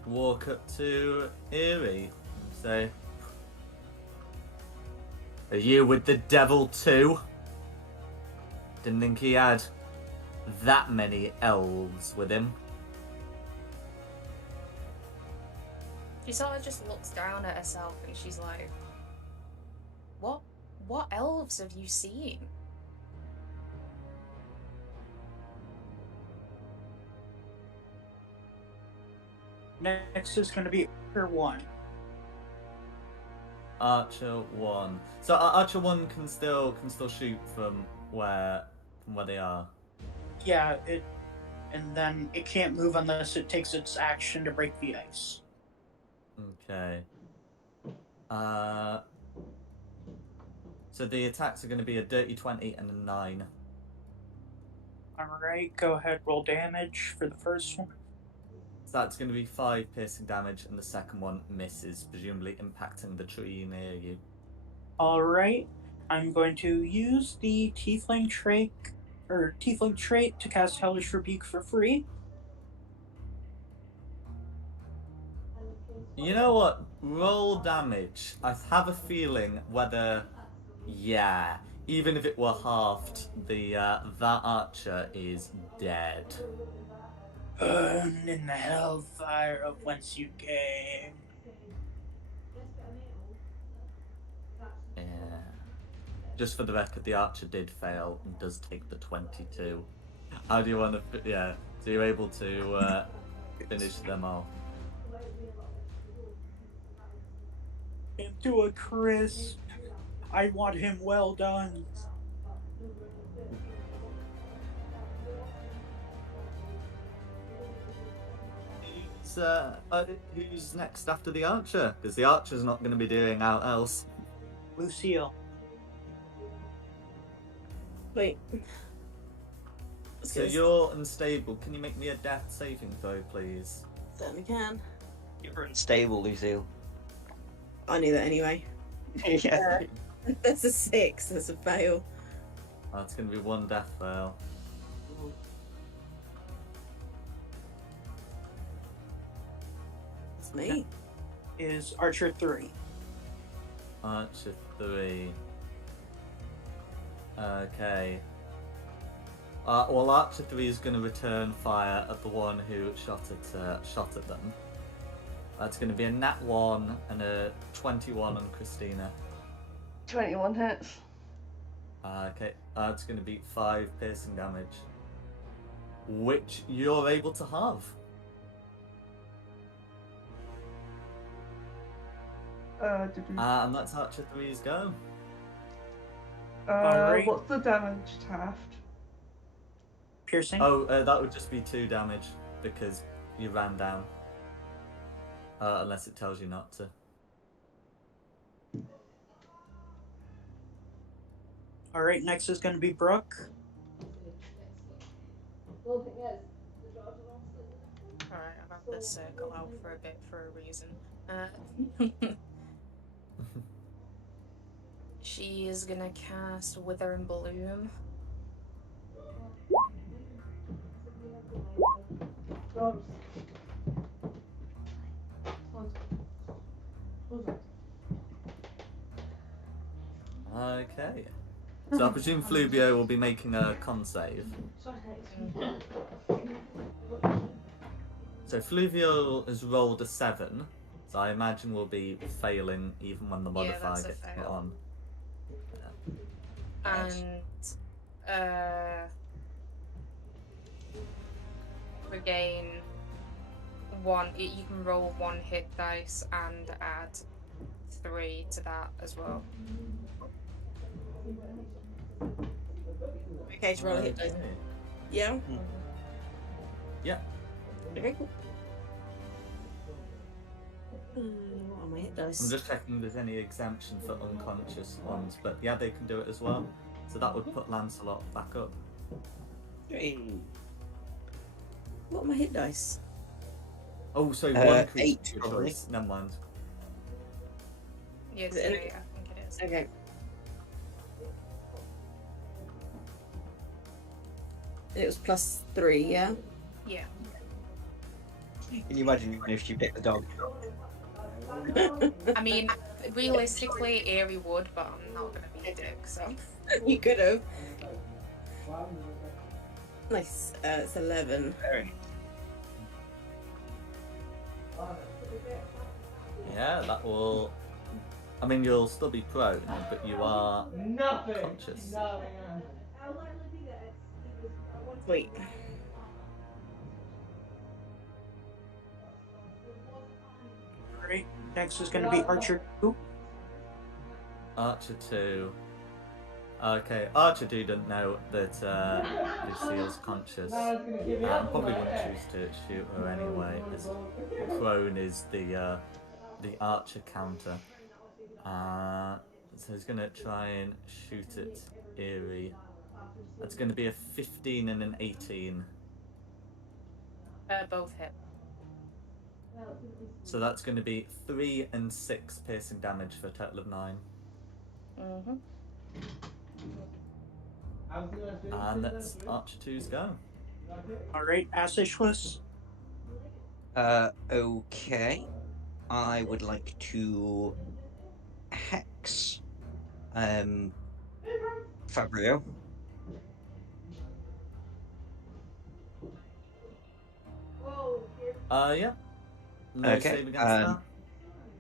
walk up to Eerie and say, "Are you with the devil too? Didn't think he had that many elves with him." She sort of just looks down at herself and she's like, What elves have you seen? Next is going to be Archer 1. Archer 1. So Archer 1 can still shoot from where they are. Yeah, and then it can't move unless it takes its action to break the ice. Okay. So the attacks are going to be a dirty 20 and a 9. Alright, go ahead, roll damage for the first one. So that's going to be 5 piercing damage, and the second one misses, presumably impacting the tree near you. Alright, I'm going to use the Tiefling trait to cast Hellish Rebuke for free. You know what? Roll damage. I have a feeling whether, yeah, even if it were halved, that archer is dead. Burn in the hellfire of whence you came. Yeah. just for the record, the archer did fail and does take the 22. How do you want to? Yeah, so you're able to finish them off. Into a crisp. I want him well done. Who's next after the archer? Because the archer's not going to be doing out else. Lucille. Wait. So you're unstable. Can you make me a death saving throw, please? Certainly can. You're unstable, Lucille. I knew that anyway. Yeah. That's a 6. That's a fail. That's going to be one death fail. It's me. Is Archer 3. Archer 3. Okay. Well, Archer 3 is going to return fire at the one who shot at them. That's going to be a nat 1 and a 21 on Christina. 21 hits. Okay, that's going to be 5 piercing damage, which you're able to have. And that's Archer 3's go. Alright. What's the damage, Taft? Piercing? Oh, that would just be 2 damage because you ran down. Unless it tells you not to. Alright, next is going to be Brooke. Alright, I've had this circle out for a bit for a reason. She is gonna cast Wither and Bloom. Okay. So I presume Fluvio will be making a con save. So Fluvio has rolled a 7, so I imagine will be failing even when the modifier that's a gets put fail. on. And regain one. You can roll 1 hit dice and add 3 to that as well. Okay, to roll a hit dice. Okay. Yeah? Yeah. Okay, cool. What are my hit dice? I'm just checking if there's any exemption for unconscious ones, but yeah, they can do it as well. So that would put Lancelot back up. What are my hit dice? Oh, sorry, one 8 creature probably. choice. Never mind. Yeah, it's Is it 8, I think it is. Okay. It was +3, yeah? Yeah. Can you imagine if you picked the dog? I mean, realistically, Eerie would, but I'm not gonna be a dick, so. You could have. Nice. It's 11. Very. Yeah, that will. I mean, you'll still be prone, but you are conscious. Wait. Alright, next is going to be Archer 2. Archer 2. Okay, Archer 2 doesn't know that Lucille's conscious. I probably wouldn't choose to shoot her anyway, as prone is the Archer counter. So he's going to try and shoot at Eerie. That's going to be a 15 and an 18. Both hit. So that's going to be 3 and 6 piercing damage for a total of 9. Mm-hmm. And that's Archer 2's go. Alright, Asishless. Okay. I would like to hex Fabio. Yeah. No Okay, save against that.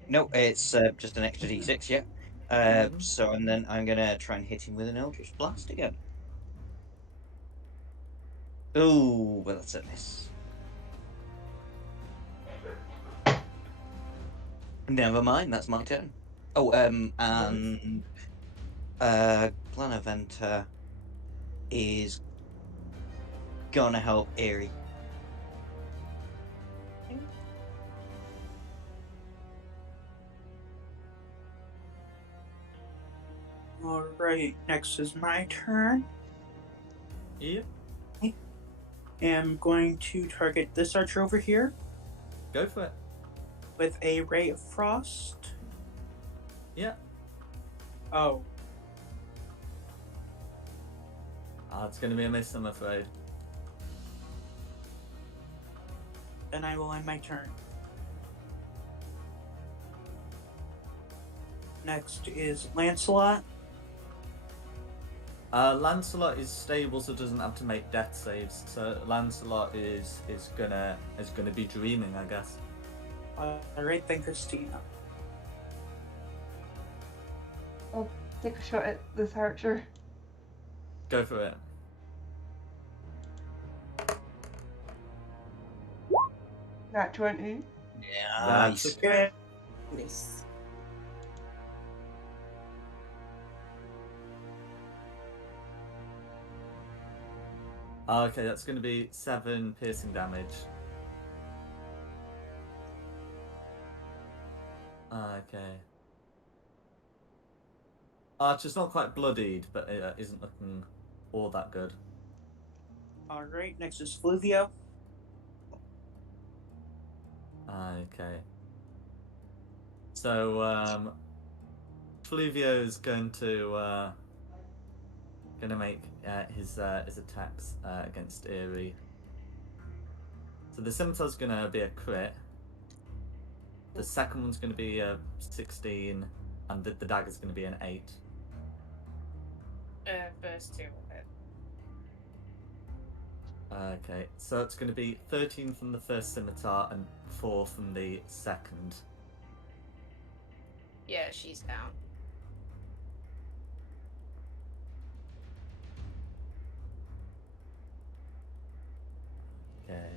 No, it's just an extra d6, yeah. So and then I'm gonna try and hit him with an Eldritch Blast again. Oh, well, that's a miss. Never mind, that's my turn. Oh, and Planaventa is gonna help Eerie. Alright, next is my turn. Yep. I'm going to target this archer over here Go for it. with a Ray of Frost. Yeah. Oh, It's going to be a miss, I'm afraid. and I will end my turn. Next is Lancelot. Lancelot is stable, so doesn't have to make death saves. So Lancelot is gonna be dreaming, I guess. Alright, then Christina. I'll take a shot at this archer. Go for it. Nat 20. Yeah, That's nice. okay. Nice. Okay, that's going to be 7 piercing damage. Okay. Archer's not quite bloodied, but it isn't looking all that good. Alright, next is Fluvio. Okay. So, Fluvio's going to make his attacks against Eerie. So the scimitar's going to be a crit. The second one's going to be a 16, and the dagger's going to be an 8. First 2 will hit. Okay, so it's going to be 13 from the first scimitar and 4 from the second. Yeah, she's down. Okay.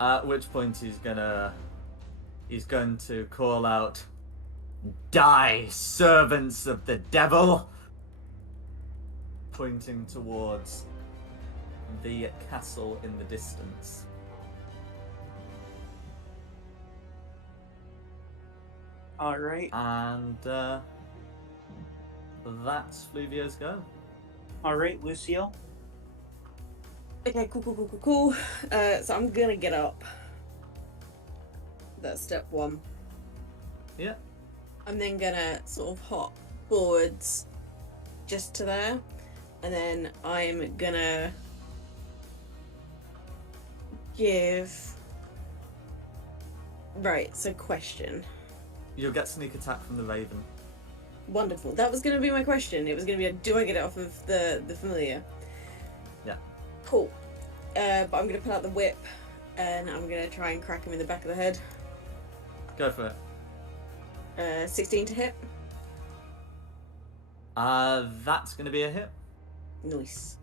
At which point he's going to call out, "Die, servants of the devil!" Pointing towards the castle in the distance. Alright. And that's Fluvio's go. Alright, Lucille. Okay, cool. So I'm gonna get up. That's step 1. Yeah. I'm then gonna sort of hop forwards just to there. And then I'm gonna give... Right, so question. You'll get sneak attack from the Raven. Wonderful. That was gonna be my question. It was gonna be, do I get it off of the familiar? Yeah. Cool. But I'm gonna pull out the whip and I'm gonna try and crack him in the back of the head. Go for it. 16 to hit. That's going to be a hit. Nice.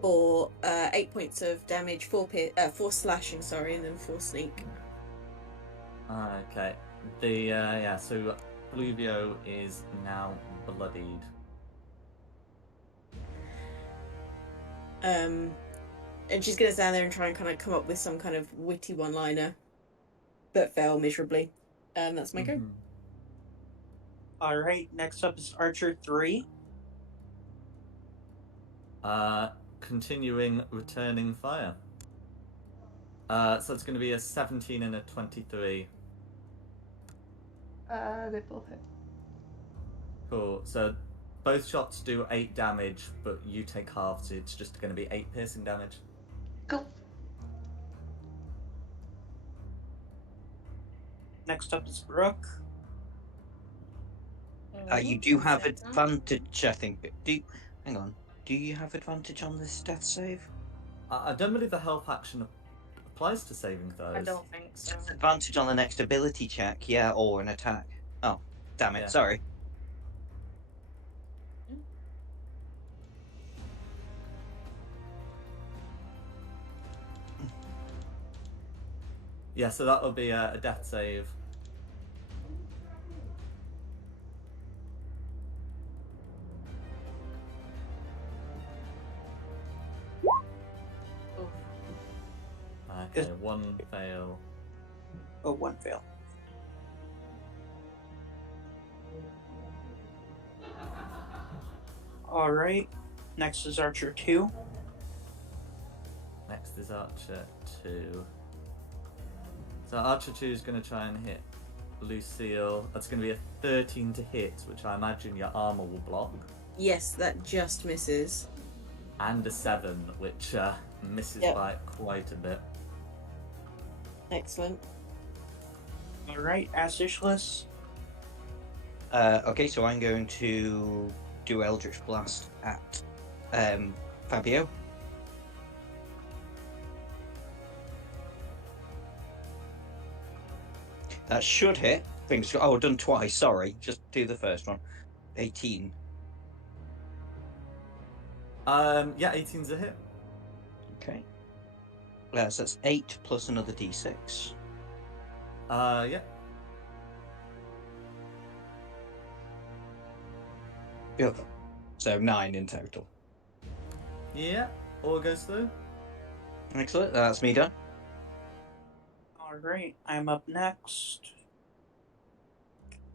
For 8 points of damage, 4 slashing, and then 4 sneak. Okay. So Fluvio is now bloodied. And she's gonna stand there and try and kind of come up with some kind of witty one-liner, but fail miserably. That's my go. Alright, next up is Archer 3. Continuing returning fire. So it's going to be a 17 and a 23. They both hit. Cool. So both shots do 8 damage, but you take half, so it's just going to be 8 piercing damage. Cool. Next up is Brooke. You do have advantage, I think. Hang on. Do you have advantage on this death save? I don't believe the health action applies to saving throws. I don't think so. Advantage on the next ability check, yeah, or an attack. Oh, damn it, Yeah. sorry. Yeah, so that would be a death save. Oof. Okay, one fail. Oh, one fail. Alright. Next is Archer 2. Next is Archer 2. So Archer 2 is going to try and hit Lucille. That's going to be a 13 to hit, which I imagine your armor will block. Yes, that just misses. And a 7, which misses Yep. by quite a bit. Excellent. Alright, Asishless. Okay, so I'm going to do Eldritch Blast at Fabio. That should hit. Oh, done twice, sorry. Just do the first one. 18. Yeah, 18's a hit. Okay. So that's 8 plus another d6. Yeah. Yep. So 9 in total. Yeah, all goes through. Excellent, that's me done. Alright, I'm up next.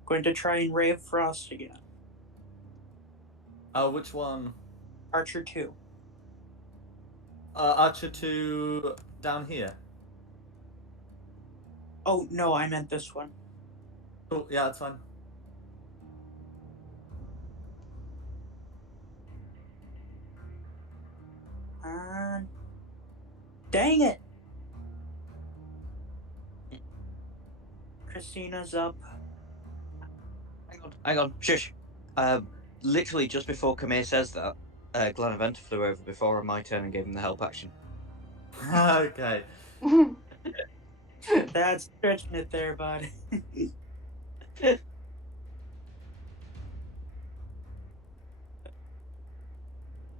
Going to try and Ray of Frost again. Which one? Archer 2. Archer 2 down here. Oh, no, I meant this one. Oh, yeah, that's fine. Dang it! Christina's up. Hang on, shush. Literally just before Kamir says that, Glanaventa flew over before on my turn and gave him the help action. Okay. That's stretching it there, bud.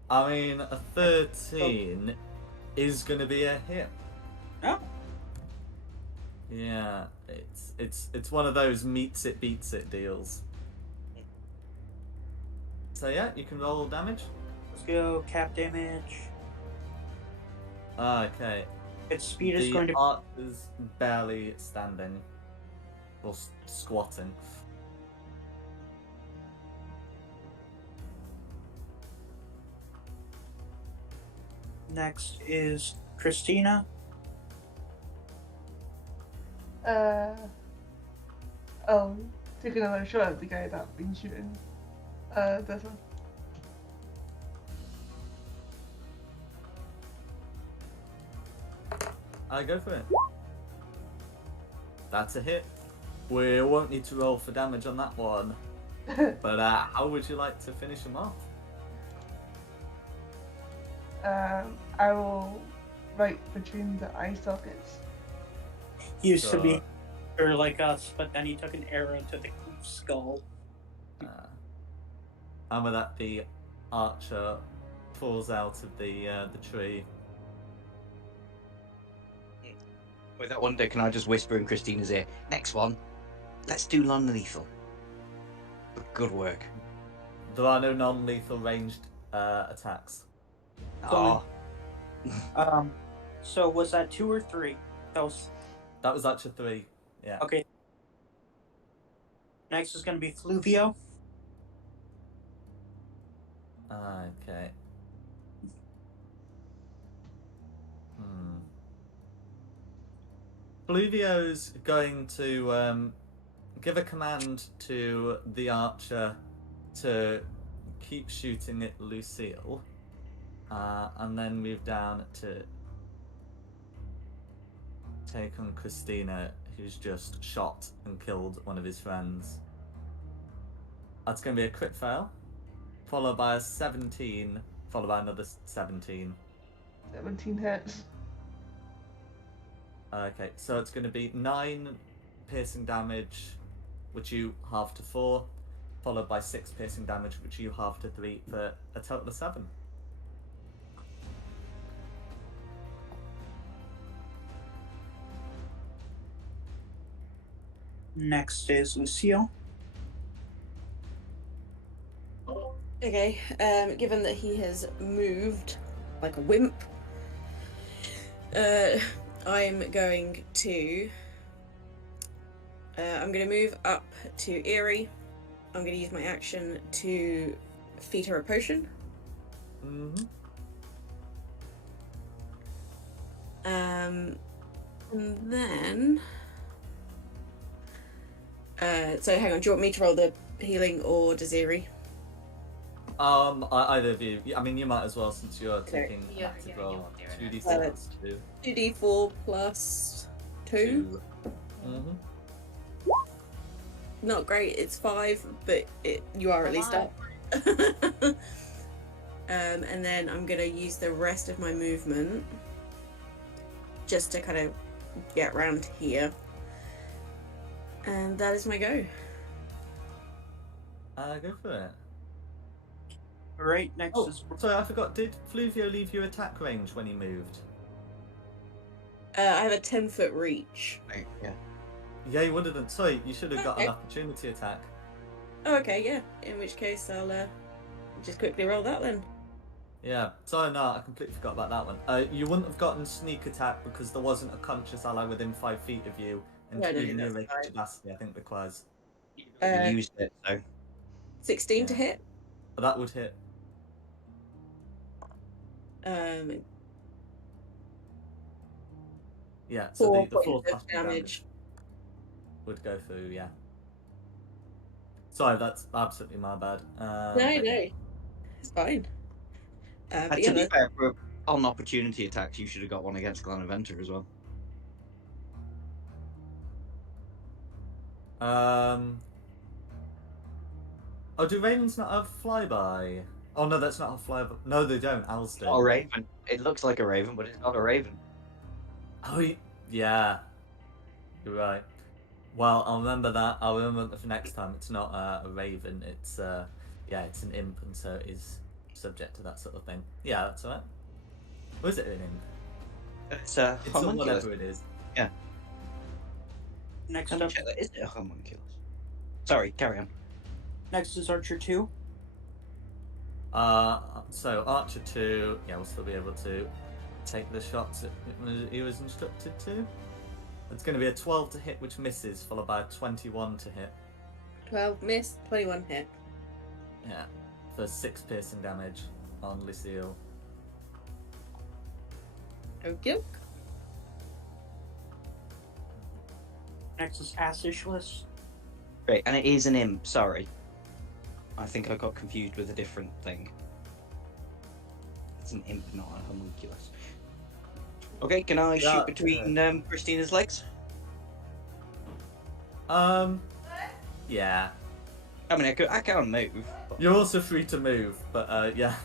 I mean, a 13 is going to be a hit. Oh. Yeah, it's one of those meets it beats it deals. So yeah, you can roll damage. Let's go, cap damage. Okay. Its speed is The going to. art is barely standing or squatting. Next is Christina. Take another shot at the guy that's been shooting. This one. I go for it. That's a hit. We won't need to roll for damage on that one. But how would you like to finish him off? I will right between the eye sockets. He used to be like us, but then he took an arrow to the skull. And with that, the archer falls out of the tree. With that one, can I just whisper in Christina's ear? Next one, let's do non-lethal. Good work. There are no non-lethal ranged attacks. Oh, So was that 2 or 3? That was Archer 3. Yeah. okay. Next is going to be Fluvio. Okay. Fluvio's going to give a command to the archer to keep shooting at Lucille, and then move down to take on Christina, who's just shot and killed one of his friends. That's going to be a crit fail, followed by a 17, followed by another 17. 17 hits. Okay, so it's going to be 9 piercing damage, which you halve to 4, followed by 6 piercing damage, which you halve to 3, for a total of 7. Next is Lucille. Okay, given that he has moved like a wimp, I'm going to move up to Eerie. I'm going to use my action to feed her a potion. Mm-hmm. And then so hang on, do you want me to roll the healing or does Eerie? Either of you. I mean, you might as well, since you're Okay. taking Yeah, active yeah, roll. you'll do it. 2d4 plus 2. 2d4 plus 2. Mm-hmm. Not great, it's 5, but you are at least up. And then I'm going to use the rest of my movement just to kind of get round here. And that is my go. Go for it. Right next Oh, is sorry, I forgot. Did Fluvio leave you attack range when he moved? I have a 10-foot reach. Right, yeah. Yeah, you would have done. Sorry, you should have got an Okay. opportunity attack. Oh, okay, yeah. In which case, I'll just quickly roll that then. Yeah, sorry, no, I completely forgot about that one. You wouldn't have gotten sneak attack because there wasn't a conscious ally within 5 feet of you, and No, even your that's rated fine. capacity, I think, requires. You already Uh, used it, so 16 to Yeah. hit. But that would hit. Yeah, so 4 the 4 points of slashing damage. would go through, yeah. Sorry, that's absolutely my bad. No, but no. yeah. It's fine. But to yeah, be fair, on opportunity attacks, you should have got one against Glenaventer as well. Oh, do ravens not have flyby? Oh no, that's not a flyby. No, they don't. Owls do. Not a raven. It looks like a raven, but it's not a raven. Oh, yeah. You're right. Well, I'll remember that. I'll remember that for next time. It's not a raven. It's it's an imp, and so it is subject to that sort of thing. Yeah, that's alright. Or is it an imp? It's a It's homunculus. whatever it is. Yeah. next Let me up. check that. Is it a homunculus? Sorry, carry on. Next is Archer 2. So Archer 2, yeah, we'll still be able to take the shots that he was instructed to. It's going to be a 12 to hit, which misses, followed by a 21 to hit. 12 miss, 21 hit. Yeah, for 6 piercing damage on Lucille. Okay. Next is Asishless. Great, and it is an imp. Sorry, I think I got confused with a different thing. It's an imp, not a homunculus. Okay, can I Yeah, shoot between Christina's legs? Yeah. I mean, I can't move. But... You're also free to move, but yeah.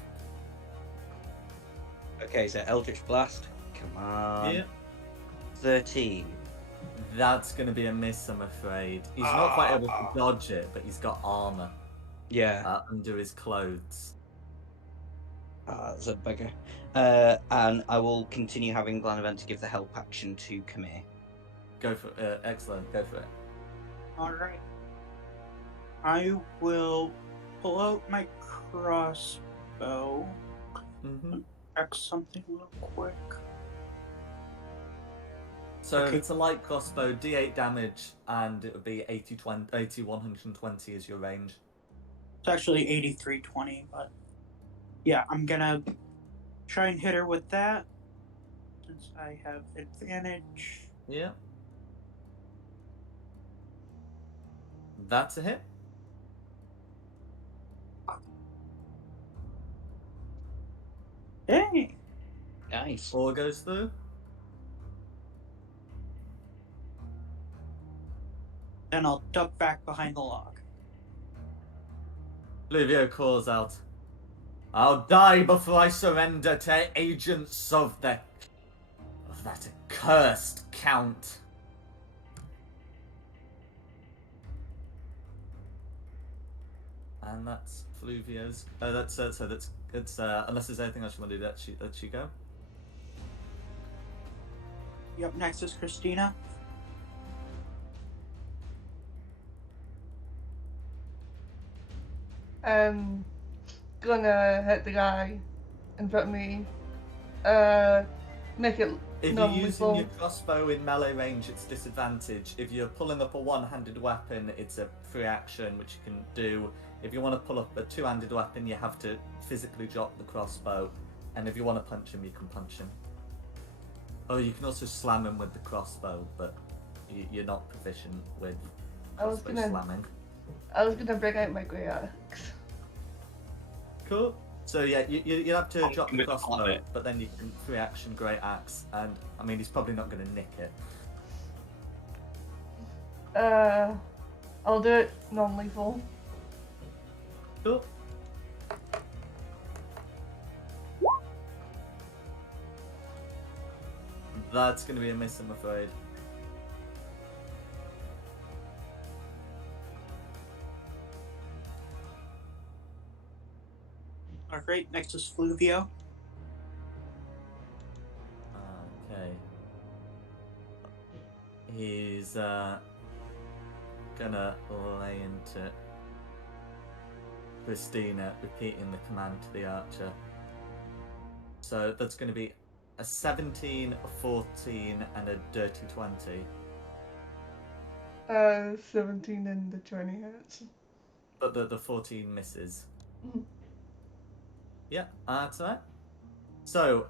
Okay, so Eldritch Blast. Come on. Yeah. 13. That's going to be a miss, I'm afraid. He's not quite able to dodge it, but he's got armor Yeah. under his clothes. That's a bugger. And I will continue having Glenavent give the help action to Kamir. Go for excellent. Go for it. Alright. I will pull out my crossbow. Mm-hmm. Check something real quick. So Okay. it's a light crossbow, D8 damage, and it would be 80, 120 is your range. It's actually 8320, but yeah, I'm gonna try and hit her with that since I have advantage. Yeah. That's a hit. Hey! Nice. 4 goes through. Then I'll duck back behind the log. Livio calls out, "I'll die before I surrender to agents of that cursed count. And that's Fluvio's. That's so that's it's. Unless there's anything else you want to do, let you go. Yep. Next is Christina. Gonna hit the guy in front of me. Make it If you're using non-lethal. your crossbow in melee range, it's disadvantage. If you're pulling up a one-handed weapon, it's a free action, which you can do. If you want to pull up a two-handed weapon, you have to physically drop the crossbow. And if you want to punch him, you can punch him. Oh, you can also slam him with the crossbow, but you're not proficient with crossbow slamming. I was gonna bring out my great axe. Cool. So yeah, you have to drop the crossbow, but then you can free action great axe, and I mean he's probably not going to nick it. I'll do it non-lethal. Cool. That's going to be a miss, I'm afraid. Alright, next is Fluvio. Okay. He's gonna lay into Christina, repeating the command to the archer. So that's going to be a 17, a 14, and a dirty 20. 17 and the 20 hits. But the 14 misses. Mhm. Yeah, that's alright. So,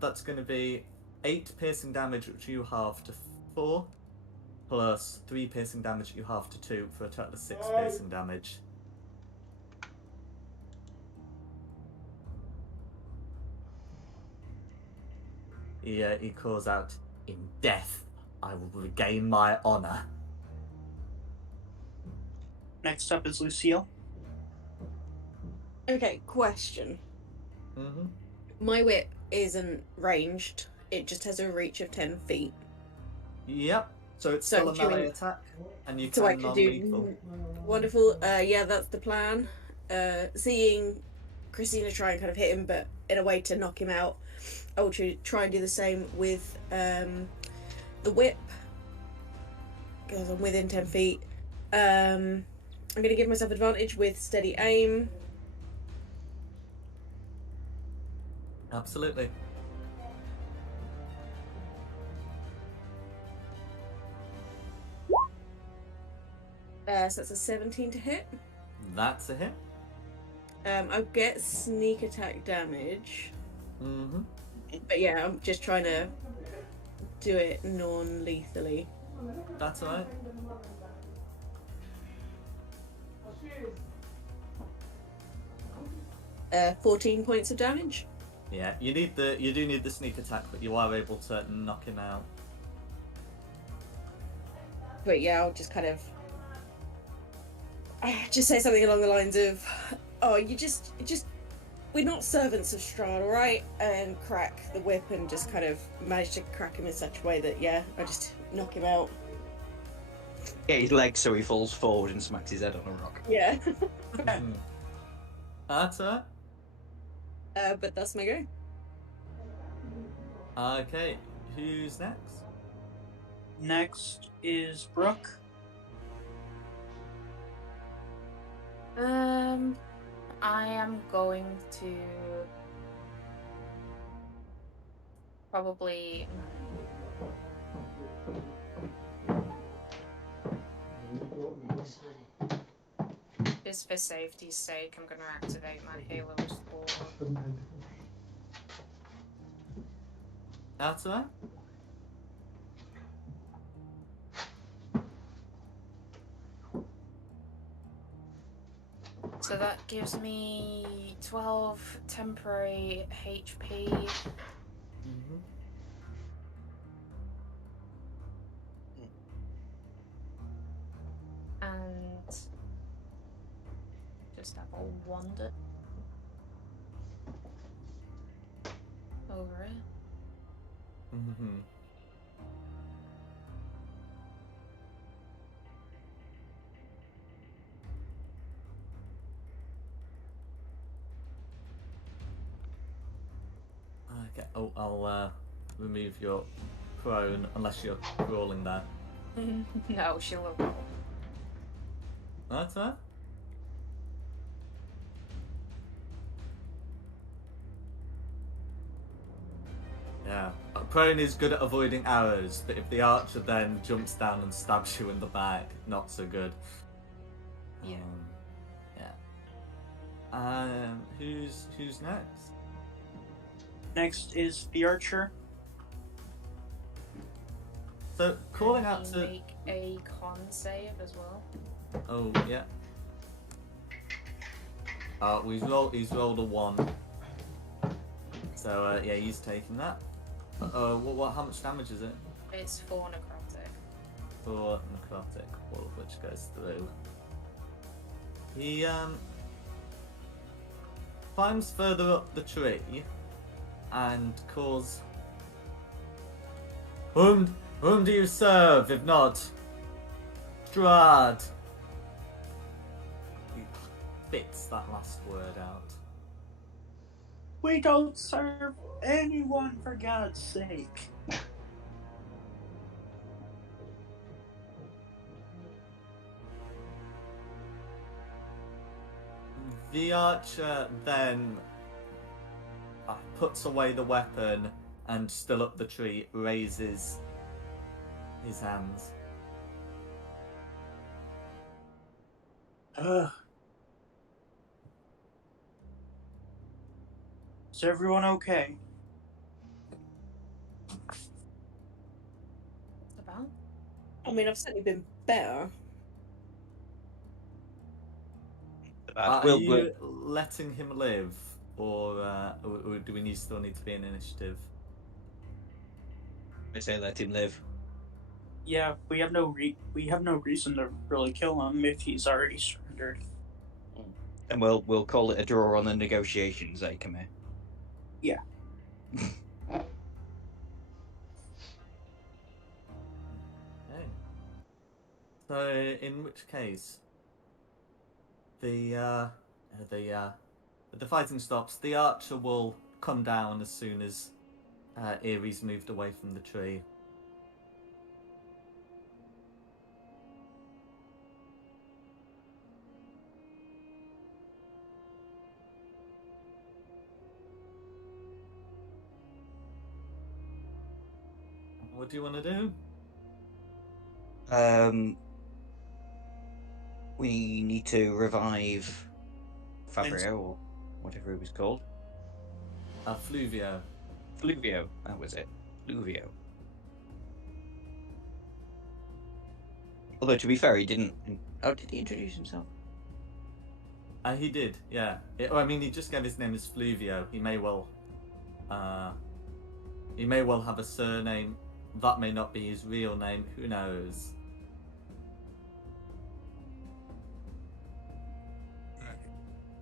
that's going to be 8 piercing damage, which you halve to 4, plus 3 piercing damage you halve to 2, for a total of 6 piercing damage. He calls out, "In death, I will regain my honor." Next up is Lucille. Okay, question. Mm-hmm. My whip isn't ranged. It just has a reach of 10 feet. Yep. So it's So still a do you melee mean- attack, and you So I can could non-lethal. do wonderful. Yeah, that's the plan. Seeing Christina try and kind of hit him, but in a way to knock him out, I will try and do the same with the whip because I'm within 10 feet. I'm going to give myself advantage with steady aim. Absolutely. So that's a 17 to hit. That's a hit. I'll get sneak attack damage. Mm-hmm. But yeah, I'm just trying to do it non-lethally. That's alright. 14 points of damage. Yeah, you do need the sneak attack, but you are able to knock him out. But yeah, I'll just kind of just say something along the lines of, "Oh, you just we're not servants of Straud, all right?" And crack the whip and just kind of manage to crack him in such a way that I just knock him out. Get his legs so he falls forward and smacks his head on a rock. Yeah. Mhm. That's alright. But that's my go. Okay, who's next? Next is Brooke. I am going to probably just for safety's sake, I'm going to activate my Halo Restore. That's alright. So that gives me 12 temporary HP. Mm-hmm. And just have a wander over it. Mm-hmm. Okay. Oh, I'll remove your prone unless you're crawling there. No, she'll roll. That's right. Yeah, prone is good at avoiding arrows, but if the archer then jumps down and stabs you in the back, not so good. Yeah. Who's next? Next is the archer. So calling out Can to. he make a con save as well. Oh yeah. He's rolled a 1. So yeah, he's taking that. What? How much damage is it? It's 4 necrotic. 4 necrotic, all of which goes through. He climbs further up the tree and calls. Whom do you serve, if not Straud? He spits that last word out. We don't serve anyone, for God's sake. The archer then puts away the weapon and, still up the tree, raises his hands. Is everyone okay? About? I mean, I've certainly been better. Are you letting him live, or do we still need to be in initiative? I say let him live. Yeah, we have no reason to really kill him if he's already surrendered. And we'll call it a draw on the negotiations, eh, come here. Yeah. Okay. So, in which case, the fighting stops. The archer will come down as soon as Erie's moved away from the tree. What do you want to do? We need to revive Fabio, or whatever it was called. Fluvio. Fluvio, that was it. Fluvio. Although, to be fair, he didn't... Oh, did he introduce himself? He did, yeah. He just gave his name as Fluvio. He may well have a surname. That may not be his real name. Who knows?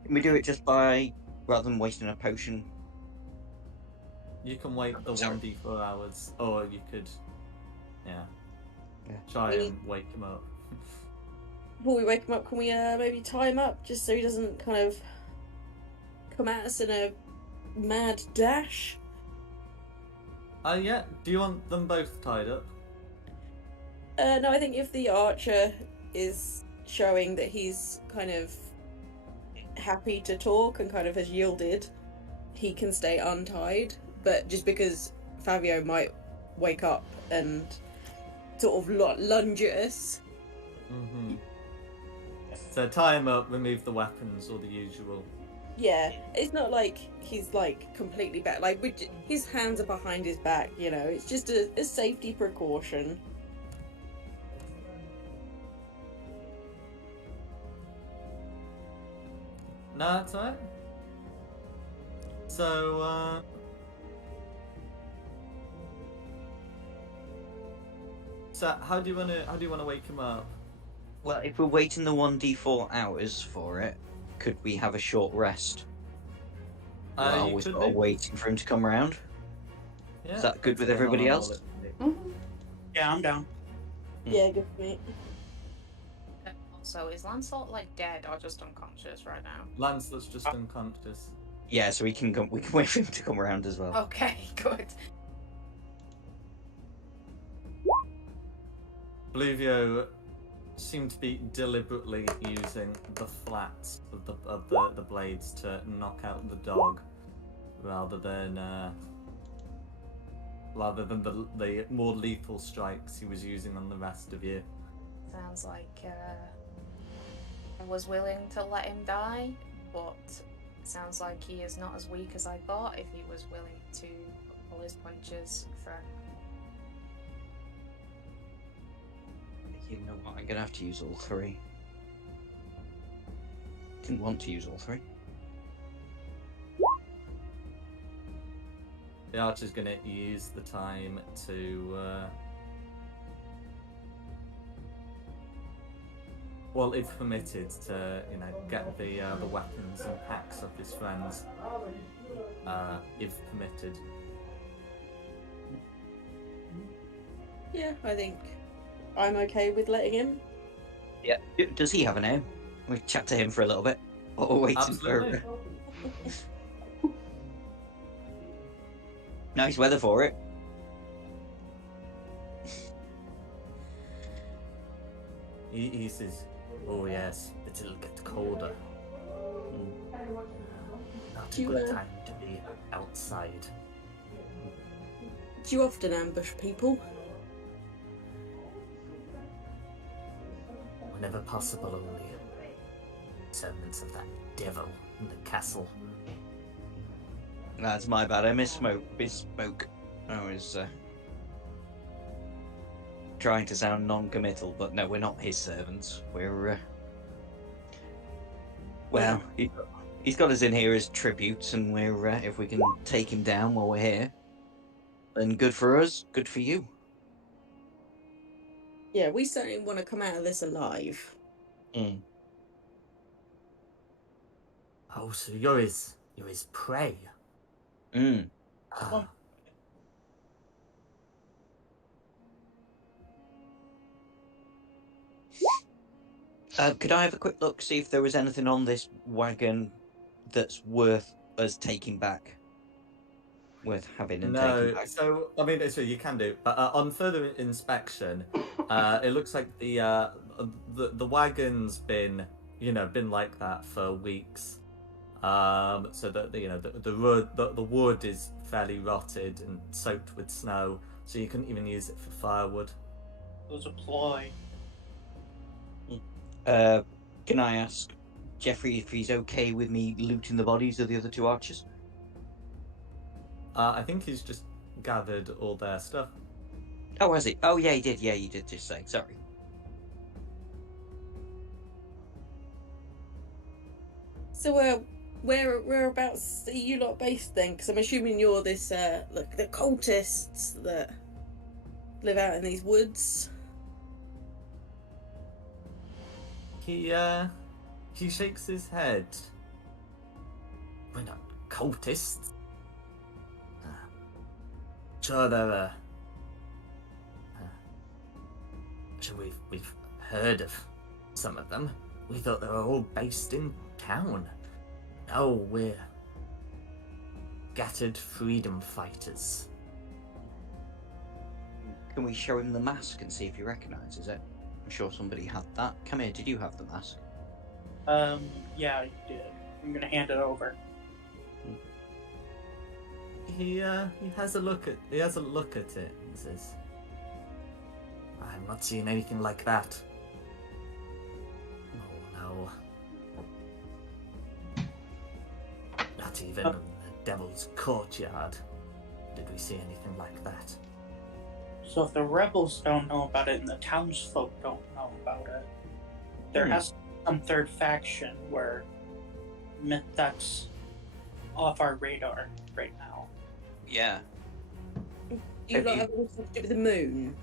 Can we do it just by, rather than wasting a potion? You can wait the Sorry. 1d4 hours, or you could, try and wake him up. Before we wake him up, can we maybe tie him up just so he doesn't kind of come at us in a mad dash? Yeah. Do you want them both tied up? No, I think if the archer is showing that he's kind of happy to talk and kind of has yielded, he can stay untied. But just because Fabio might wake up and sort of lunge at us. Mm-hmm. So tie him up, remove the weapons, or the usual. Yeah, it's not like he's like completely back. Like his hands are behind his back, you know. It's just a safety precaution. No, that's alright. So, how do you wanna wake him up? Well, if we're waiting the 1d4 hours for it, could we have a short rest? While we're sort of waiting for him to come around? Yeah. Is that good with everybody else? Yeah, I'm down. Yeah, good for me. Also, is Lancelot like dead or just unconscious right now? Lancelot's just unconscious. Yeah, so we can wait for him to come around as well. Okay, good. Bluvio seemed to be deliberately using the flats of the blades to knock out the dog, rather than the more lethal strikes he was using on the rest of you. Sounds like I was willing to let him die, but it sounds like he is not as weak as I thought if he was willing to pull his punches for... You know what? I'm gonna have to use all three. Didn't want to use all three. The archer's gonna use the time to well, if permitted, to get the weapons and packs of his friends, if permitted. Yeah, I think I'm okay with letting him. Yeah. Does he have a name? We chat to him for a little bit. Or waiting Absolutely. for. Nice weather for it. He says, "Oh yes, but it'll get colder. Not a good time to be outside." Do you often ambush people? Whenever possible, only servants of that devil in the castle. That's my bad. I misspoke. I was trying to sound non-committal, but no, we're not his servants. We're well, he's got us in here as tributes, and we're if we can take him down while we're here, then good for us, good for you. Yeah, we certainly want to come out of this alive. Mm. Oh, so you're his prey. Mm. Ah. Could I have a quick look, see if there was anything on this wagon that's worth us taking back? Worth having and taking back? So I mean, so you can do, but on further inspection, it looks like the wagon's been like that for weeks. So that the wood is fairly rotted and soaked with snow, so you couldn't even use it for firewood. It was a ploy. Can I ask Jeffrey if he's okay with me looting the bodies of the other two archers? I think he's just gathered all their stuff. Oh, has he? Oh, yeah, he did. Yeah, you did just say. Sorry. So, whereabouts are you lot based then? Because I'm assuming you're this, the cultists that live out in these woods. He shakes his head. We're not cultists. Sure, they're sure we've heard of some of them. We thought they were all based in town. No, we're scattered freedom fighters. Can we show him the mask and see if he recognises it? I'm sure somebody had that. Come here, did you have the mask? Yeah, I did. I'm gonna hand it over. He has a look at it and says, "I'm not seeing anything like that. Oh no. Not even in the Devil's Courtyard did we see anything like that." So if the rebels don't know about it and the townsfolk don't know about it, there has to be some third faction where that's off our radar right now. Yeah. Do you lot have anything to do with the moon?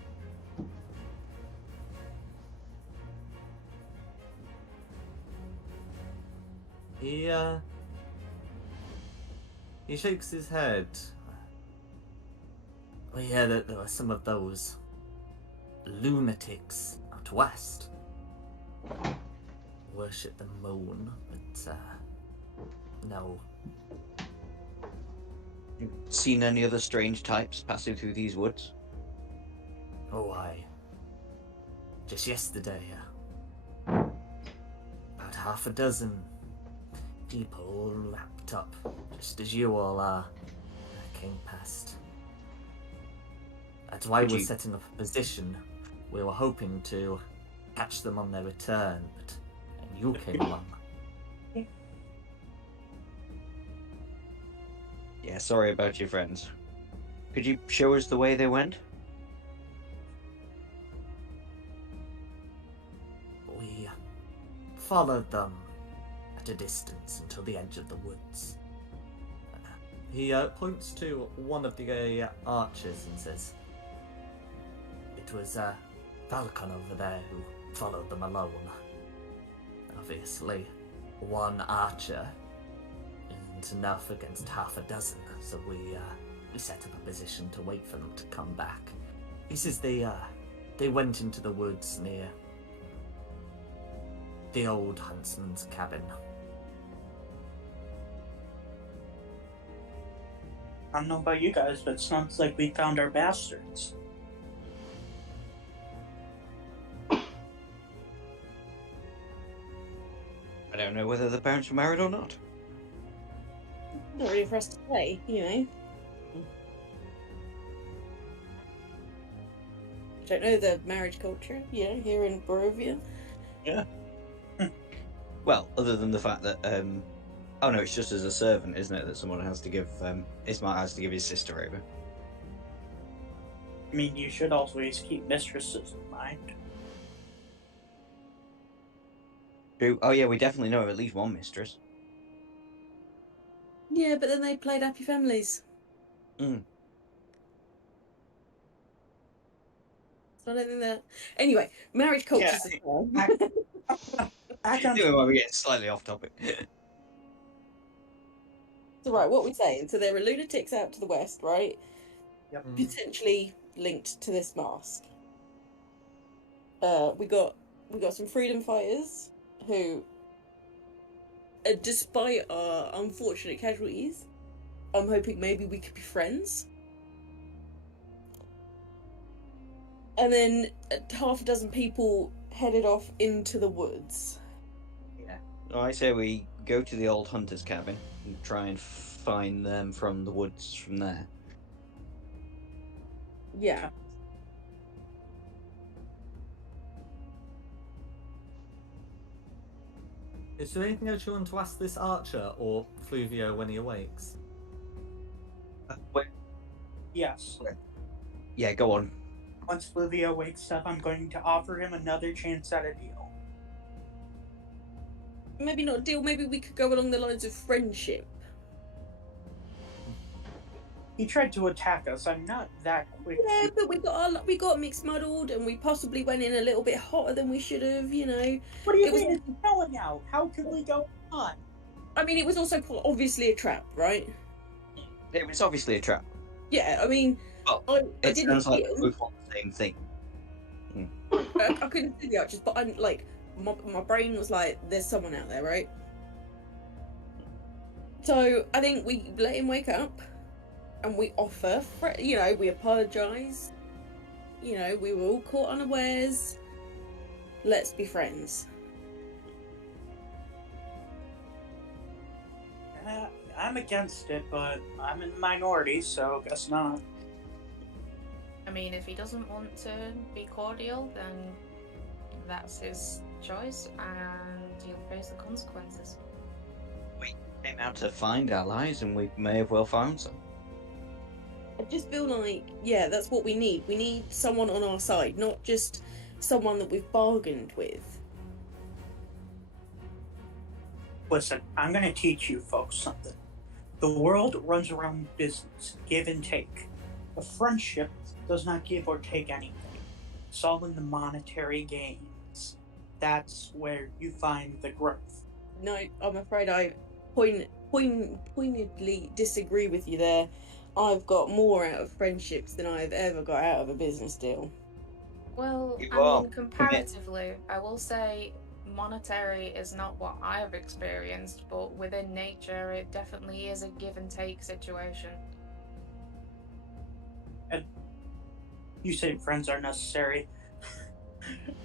He shakes his head. We hear that there were some of those lunatics out west. Worship the moon, but no. Seen any other strange types passing through these woods? Oh, I. Just yesterday, about half a dozen people all wrapped up, just as you all are, came past. That's why we're setting up a position. We were hoping to catch them on their return, and you came along. Yeah, sorry about your friends. Could you show us the way they went? We followed them at a distance until the edge of the woods. He points to one of the archers and says, "It was Falcon over there who followed them alone. Obviously, one archer isn't enough against half a dozen, so we set up a position to wait for them to come back. He says they went into the woods near the old huntsman's cabin." I don't know about you guys, but it sounds like we found our bastards. I don't know whether the parents were married or not. Not really for us to say, you know. Don't know the marriage culture, you know, here in Barovia. Yeah. Well, other than the fact that, oh no, it's just as a servant, isn't it, that someone has to give, Ismail has to give his sister over. I mean, you should always keep mistresses in mind. True. Oh yeah, we definitely know of at least one mistress. Yeah, but then they played happy families. Mm. So I don't think that. Anyway, marriage cultures as well. Anyway, while we get slightly off topic. So right, what we saying? So there are lunatics out to the west, right? Yep. Potentially linked to this mask. We got some freedom fighters who, despite our unfortunate casualties, I'm hoping maybe we could be friends. And then half a dozen people headed off into the woods. Yeah. Well, I say we go to the old hunter's cabin and try and find them from the woods from there. Yeah. Is there anything else you want to ask this archer or Fluvio when he awakes? Wait. Yes. Yeah, go on. Once Fluvio wakes up, I'm going to offer him another chance at a deal. Maybe not a deal, maybe we could go along the lines of friendship. He tried to attack us. I'm not that quick. Yeah, but we got mixed muddled, and we possibly went in a little bit hotter than we should have. You know. What do you mean? It's snowing out. How could we go on? I mean, it was also obviously a trap, right? It was obviously a trap. Yeah, I mean, Well, I it didn't sounds like see we both want the same thing. I couldn't see the archers, but I'm like, my brain was like, "There's someone out there, right?" So I think we let him wake up, and we offer, you know, we apologise. You know, we were all caught unawares. Let's be friends. I'm against it, but I'm in the minority, so guess not. I mean, if he doesn't want to be cordial, then that's his choice, and he'll face the consequences. We came out to find allies, and we may have well found some. I just feel like, yeah, that's what we need. We need someone on our side, not just someone that we've bargained with. Listen, I'm going to teach you folks something. The world runs around business, give and take. A friendship does not give or take anything. It's all in the monetary gains. That's where you find the growth. No, I'm afraid I pointedly disagree with you there. I've got more out of friendships than I've ever got out of a business deal. Well, You I are. mean, comparatively, I will say monetary is not what I have experienced, but within nature, it definitely is a give and take situation. You say friends are necessary.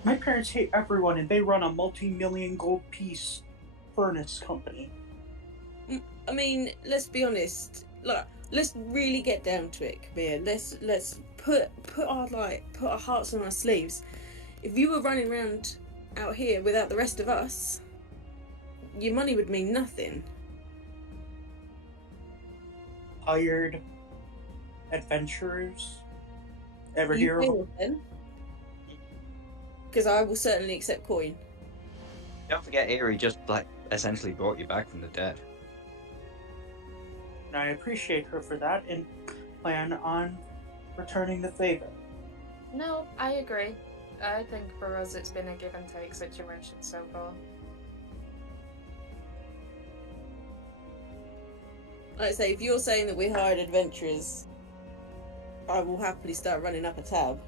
My parents hate everyone, and they run a multi-million gold piece furnace company. I mean, let's be honest. Look, let's really get down to it, Kabir. Let's put our hearts on our sleeves. If you were running around out here without the rest of us, your money would mean nothing. Hired adventurers. Ever You hear pay of us then? Because I will certainly accept coin. Don't forget, Eerie just essentially brought you back from the dead. And I appreciate her for that and plan on returning the favor. No, I agree. I think for us it's been a give and take situation so far. Like I say, if you're saying that we're hired adventurers, I will happily start running up a tab.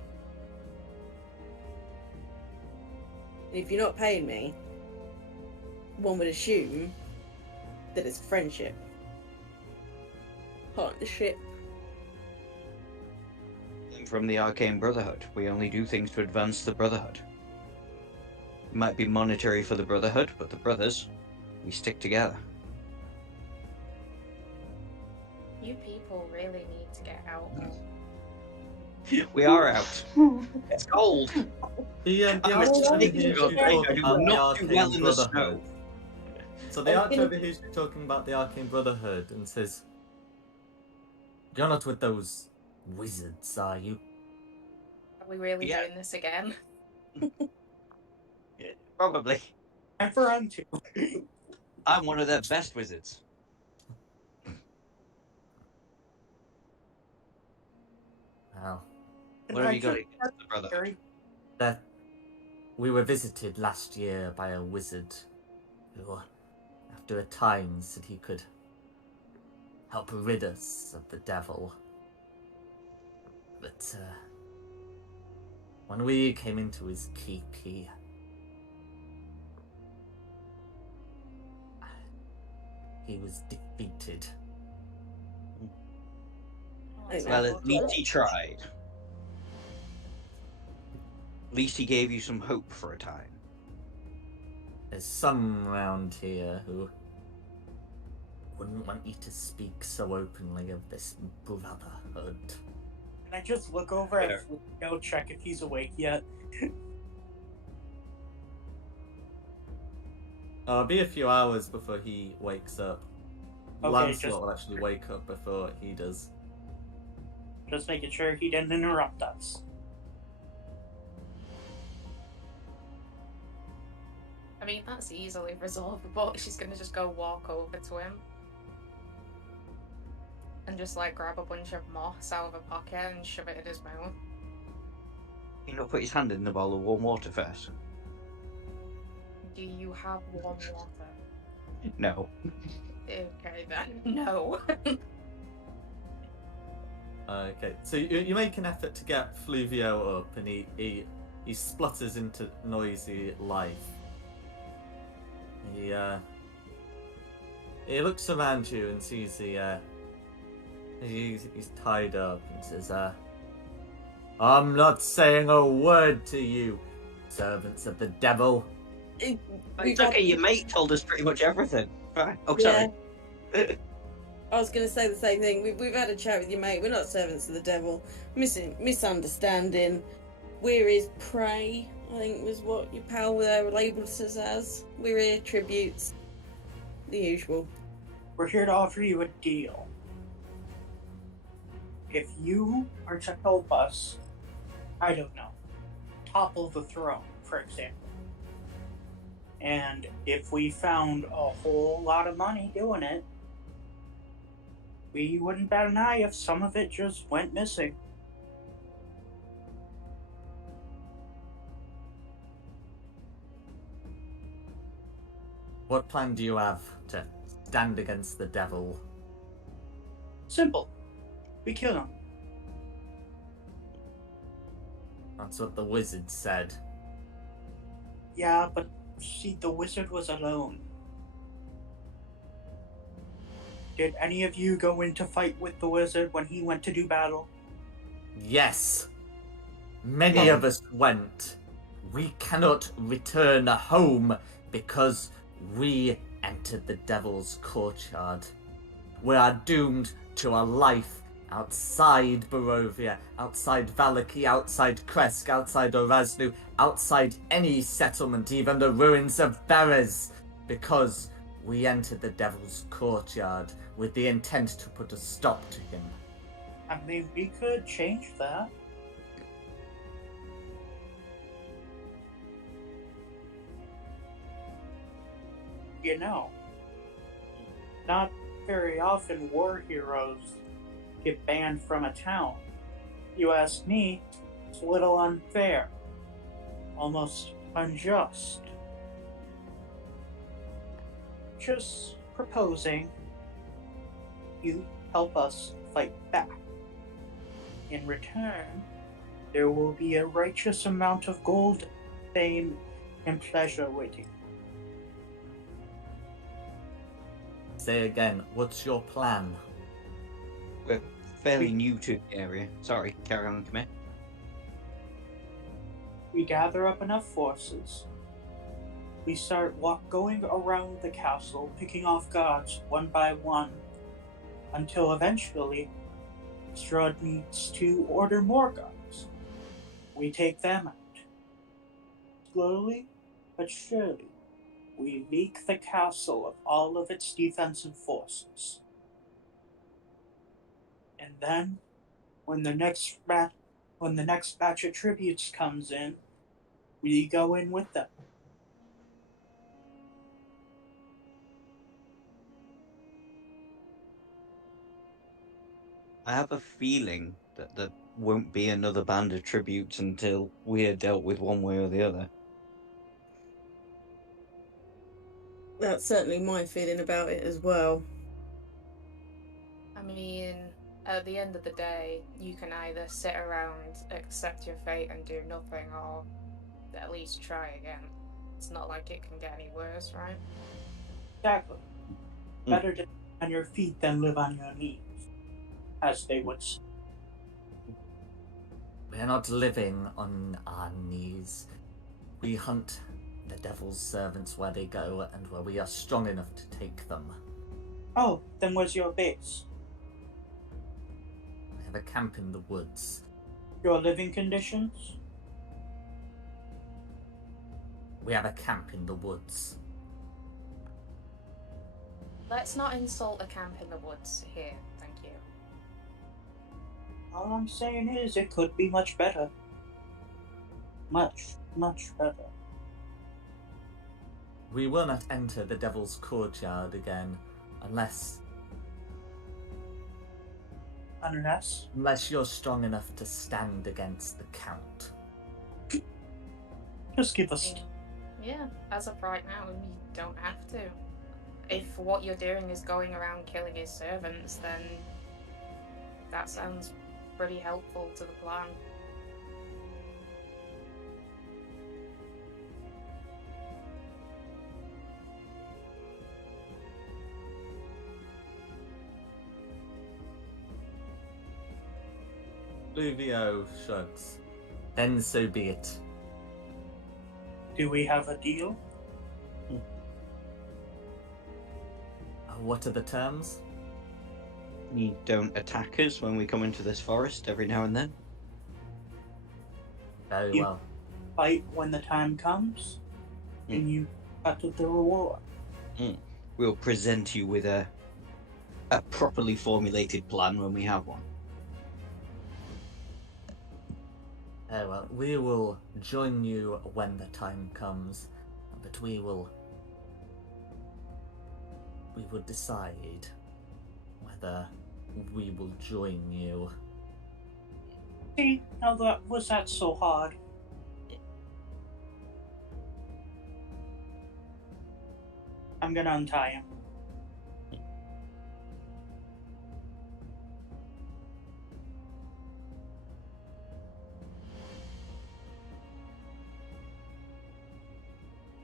And if you're not paying me, one would assume that it's friendship. Partnership. I'm from the Arcane Brotherhood. We only do things to advance the Brotherhood. It might be monetary for the Brotherhood, but the brothers, we stick together. You people really need to get out. We are out. It's cold. The I'm archer over speaking here of is I talking do about the not do well Arcane in the snow. Brotherhood. So the archer over here is talking about the Arcane Brotherhood and says, "You're not with those wizards, are you?" Are we really Yeah. doing this again? Yeah, probably. And for unto. I'm one of their best wizards. Well, What have you got against the Brotherhood? that we were visited last year by a wizard who, after a time, said he could help rid us of the devil. But when we came into his keep, he was defeated. Well, at least he tried. At least he gave you some hope for a time. There's some around here who wouldn't want you to speak so openly of this brotherhood. Can I just look over at Flujo, check if he's awake yet? It'll be a few hours before he wakes up. Okay, Lancelot will actually wake up before he does. Just making sure he didn't interrupt us. I mean, that's easily resolvable. She's gonna just go walk over to him. And just like grab a bunch of moss out of her pocket and shove it in his mouth. You know, put his hand in the bowl of warm water first. Do you have warm water? No. Okay then, no. Okay, so you make an effort to get Fluvio up, and he splutters into noisy life. He looks around you and sees he's tied up and says, "I'm not saying a word to you, servants of the devil." It's okay, your mate told us pretty much everything. Right. Oh, sorry. I was going to say the same thing. We've had a chat with your mate. We're not servants of the devil. Misunderstanding. We're his prey, I think was what your pal labelled us as. We're here tributes. The usual. We're here to offer you a deal. If you are to help us, I don't know, topple the throne, for example. And if we found a whole lot of money doing it, we wouldn't bat an eye if some of it just went missing. What plan do you have to stand against the devil? Simple. We kill him. That's what the wizard said. Yeah, but see, the wizard was alone. Did any of you go in to fight with the wizard when he went to do battle? Yes. Many of us went. We cannot return home because we entered the Devil's Courtyard. We are doomed to a life outside Barovia, outside Valaki, outside Kresk, outside Oraznu, outside any settlement, even the ruins of Berez, because we entered the Devil's Courtyard with the intent to put a stop to him. I mean, we could change that. You know, not very often war heroes get banned from a town. You ask me, it's a little unfair. Almost unjust. Just proposing you help us fight back. In return, there will be a righteous amount of gold, fame, and pleasure waiting. Say again, what's your plan? We're fairly new to the area. Sorry, carry on, Commit. We gather up enough forces. We start going around the castle, picking off guards one by one, until eventually Straud needs to order more guards. We take them out. Slowly but surely, we leak the castle of all of its defensive forces. And then, when the next batch of tributes comes in, we go in with them. I have a feeling that there won't be another band of tributes until we're dealt with one way or the other. That's certainly my feeling about it as well. I mean, at the end of the day, you can either sit around, accept your fate, and do nothing, or at least try again. It's not like it can get any worse, right? Exactly. Better to live on your feet than live on your knees, as they would say. We're not living on our knees. We hunt the Devil's servants where they go and where we are strong enough to take them. Oh, then where's your base? We have a camp in the woods. Your living conditions? We have a camp in the woods. Let's not insult a camp in the woods here, thank you. All I'm saying is it could be much better. Much, much better. We will not enter the Devil's Courtyard again unless you're strong enough to stand against the Count. Just give us... Yeah, as of right now, you don't have to. If what you're doing is going around killing his servants, then that sounds pretty helpful to the plan. Luvio shrugs. Then so be it. Do we have a deal? What are the terms? You don't attack us when we come into this forest every now and then. Very well. Fight when the time comes, and you cut the reward. We'll present you with a properly formulated plan when we have one. Very well. We will join you when the time comes, but we will decide whether we will join you. See, now was that so hard? I'm gonna untie him.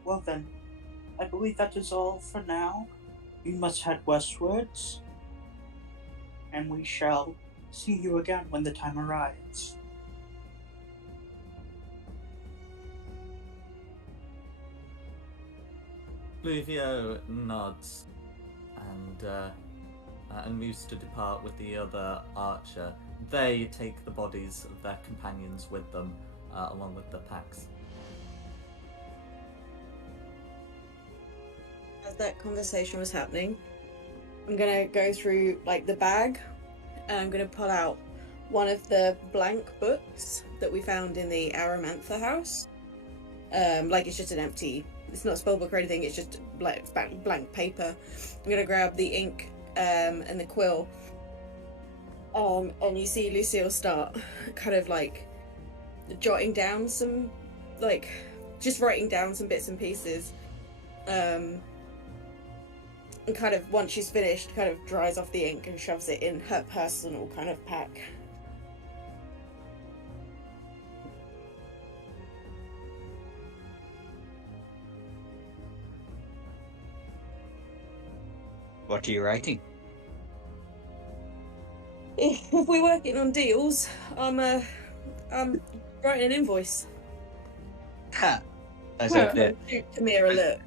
Well then, I believe that is all for now. We must head westwards, and we shall see you again when the time arrives. Fluvio nods and moves to depart with the other archer. They take the bodies of their companions with them, along with the packs. As that conversation was happening, I'm gonna go through like the bag, and I'm gonna pull out one of the blank books that we found in the Aramantha house. Like it's just an empty. It's not a spellbook or anything. It's just blank paper. I'm gonna grab the ink and the quill. And you see Lucille start kind of like jotting down some, like, just writing down some bits and pieces. And kind of, once she's finished, kind of dries off the ink and shoves it in her personal kind of pack. What are you writing? If we're working on deals, I'm writing an invoice. Ha! As if the Shoot Tamir alert.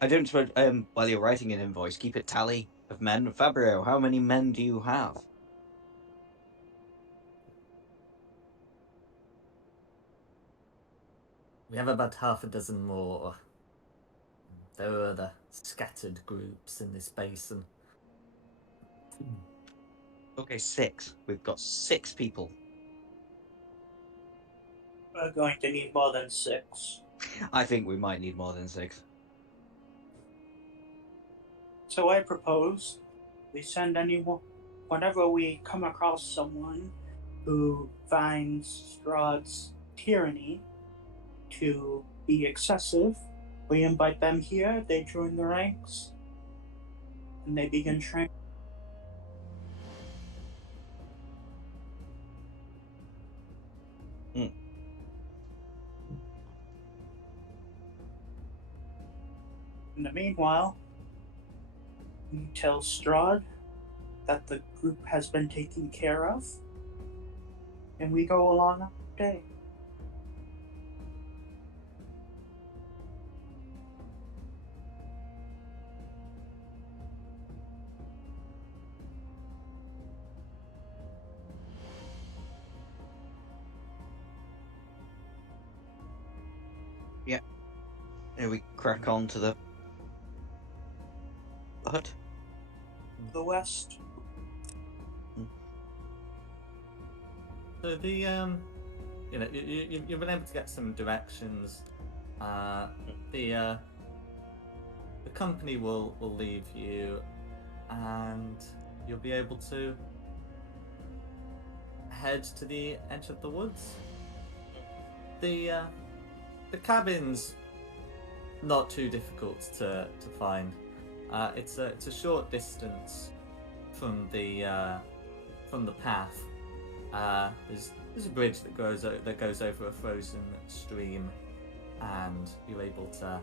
I don't suppose, while you're writing an invoice, keep a tally of men. Fabio, how many men do you have? We have about half a dozen more. There are other scattered groups in this basin. Okay, 6. We've got 6 people. We're going to need more than 6. I think we might need more than 6. So I propose we send anyone, whenever we come across someone who finds Straud's tyranny to be excessive, we invite them here, they join the ranks, and they begin training. In the meanwhile, we tell Straud that the group has been taken care of, and we go along our day. Yeah. And we crack on to the hut. The west. So the you've been able to get some directions. The company will leave you, and you'll be able to head to the edge of the woods. The cabin's not too difficult to find. It's a short distance from the path. There's a bridge that goes over a frozen stream, and you're able to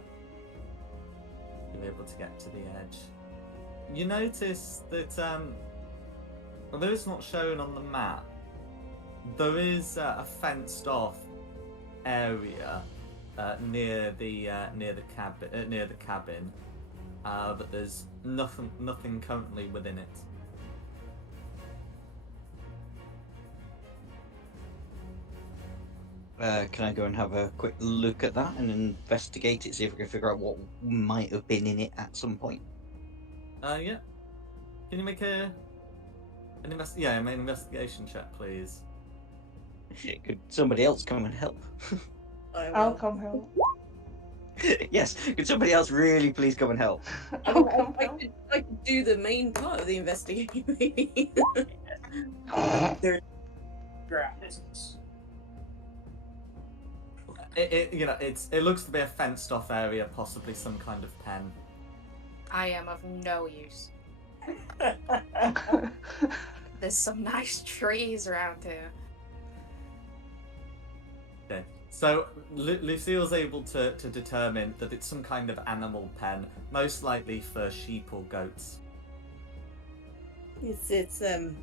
get to the edge. You notice that although it's not shown on the map, there is a fenced off area near the cabin, but there's nothing currently within it. Can I go and have a quick look at that and investigate it, see if we can figure out what might have been in it at some point? Yeah. Can you make an investigation check, please? Could somebody else come and help? I'll come help. Yes, could somebody else really please come and help? I'll come I help. could do the main part of the investigation. There's grass. It looks to be a fenced off area, possibly some kind of pen. I am of no use. There's some nice trees around here. Okay. So Lucille's able to determine that it's some kind of animal pen, most likely for sheep or goats. It's an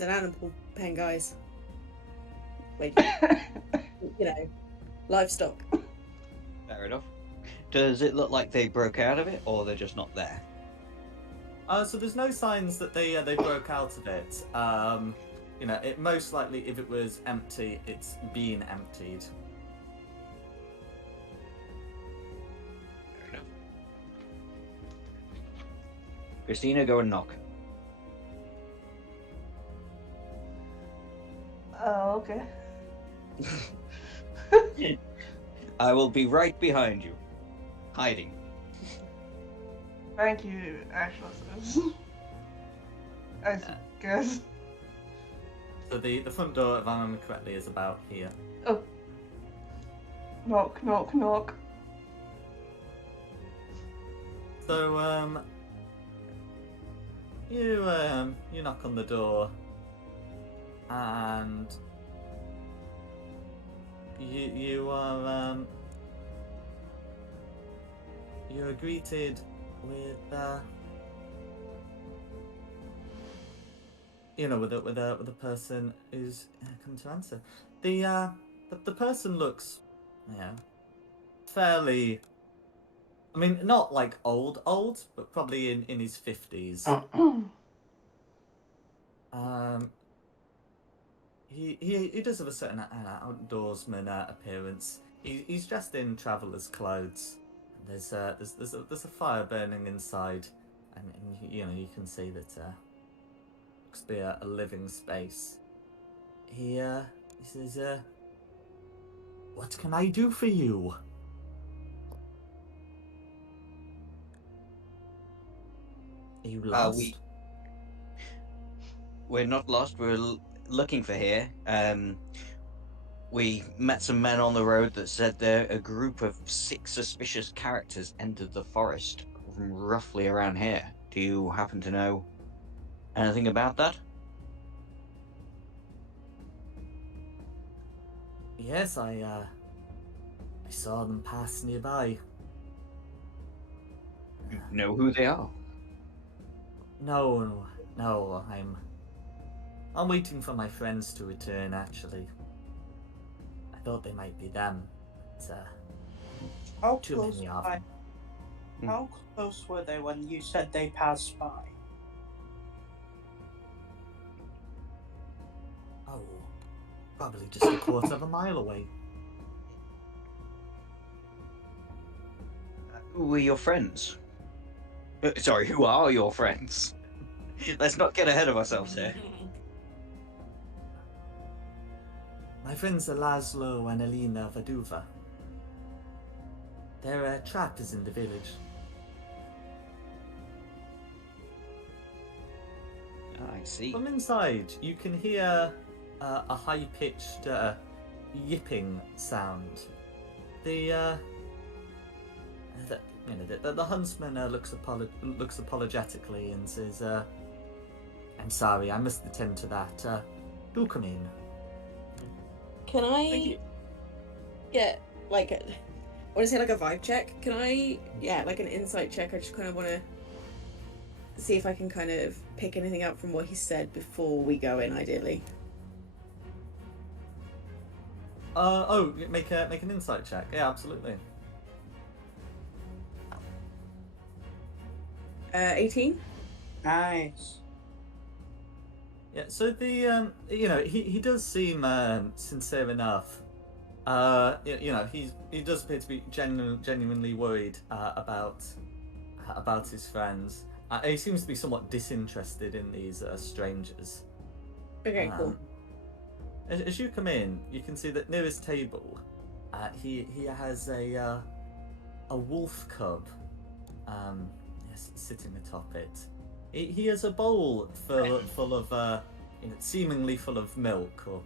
animal pen, guys. Wait, livestock. Fair enough. Does it look like they broke out of it, or they're just not there? So there's no signs that they broke out of it. It most likely, if it was empty, it's been emptied. Fair enough. Christina, go and knock. Oh, okay. I will be right behind you, hiding. Thank you, Ashlos. I guess. So the front door, if I remember correctly, is about here. Oh. Knock, knock, knock. So you knock on the door, and you are greeted with with a person who's come to answer. The person looks fairly, I mean, not like old, but probably in his 50s. He does have a certain outdoorsman appearance. He's dressed in traveller's clothes. There's a fire burning inside, and you can see that looks to be a living space. He says, "What can I do for you?" Are you lost? We're not lost. We're looking for here. We met some men on the road that said a group of 6 suspicious characters entered the forest from roughly around here. Do you happen to know anything about that? Yes, I saw them pass nearby. You know who they are? No, I'm waiting for my friends to return, actually. I thought they might be them. But, How too close many of them. How close were they when you said they passed by? Oh, probably just a quarter of a mile away. Who are your friends? Sorry, who are your friends? Let's not get ahead of ourselves here. My friends are Laszlo and Elena Vaduva. They're trappers in the village. I see. From inside, you can hear a high-pitched yipping sound. The huntsman looks apologetically and says, "I'm sorry, I must attend to that. Do come in." Can I get like I want to say like a vibe check? Can I like an insight check? I just kind of want to see if I can kind of pick anything up from what he said before we go in, ideally. Make an insight check. Yeah, absolutely. 18. Nice. Yeah, so the he does seem sincere enough. He does appear to be genuinely worried about his friends. He seems to be somewhat disinterested in these strangers. Okay, cool. As you come in, you can see that near his table, he has a wolf cub sitting atop it. He has a bowl full of seemingly full of milk or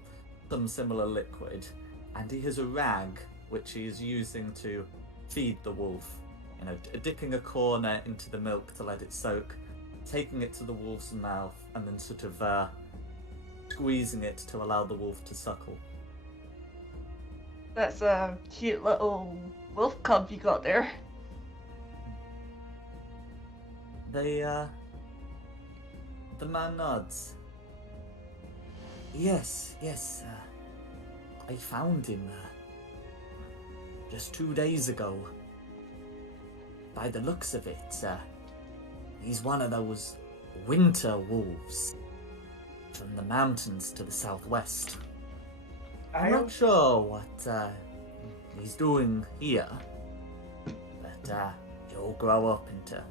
some similar liquid, and he has a rag which he is using to feed the wolf. Dipping a corner into the milk to let it soak, taking it to the wolf's mouth, and then sort of squeezing it to allow the wolf to suckle. That's a cute little wolf cub you got there. The man nods. Yes, I found him just 2 days ago. By the looks of it, he's one of those winter wolves from the mountains to the southwest. I'm not sure what he's doing here, but he'll grow up into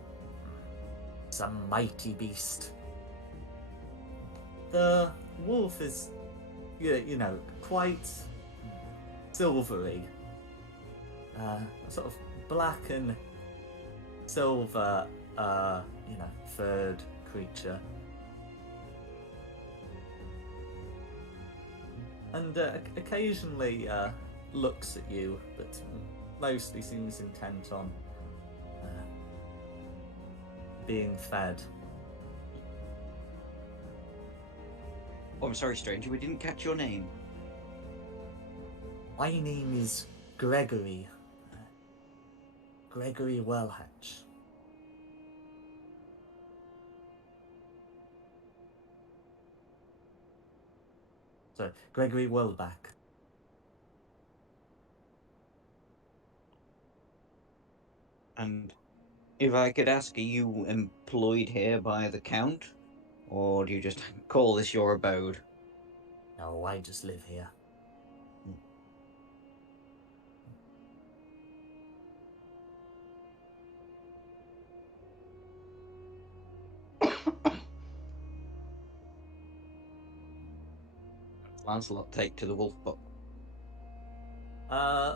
some mighty beast. The wolf is, you know, quite silvery, sort of black and silver, furred creature. And occasionally looks at you, but mostly seems intent on being fed. Oh, I'm sorry, stranger, we didn't catch your name. My name is Gregory. Gregory Wellhatch. Sorry, Gregory Wellback. And if I could ask, are you employed here by the Count? Or do you just call this your abode? No, I just live here. Lancelot take to the wolf pup.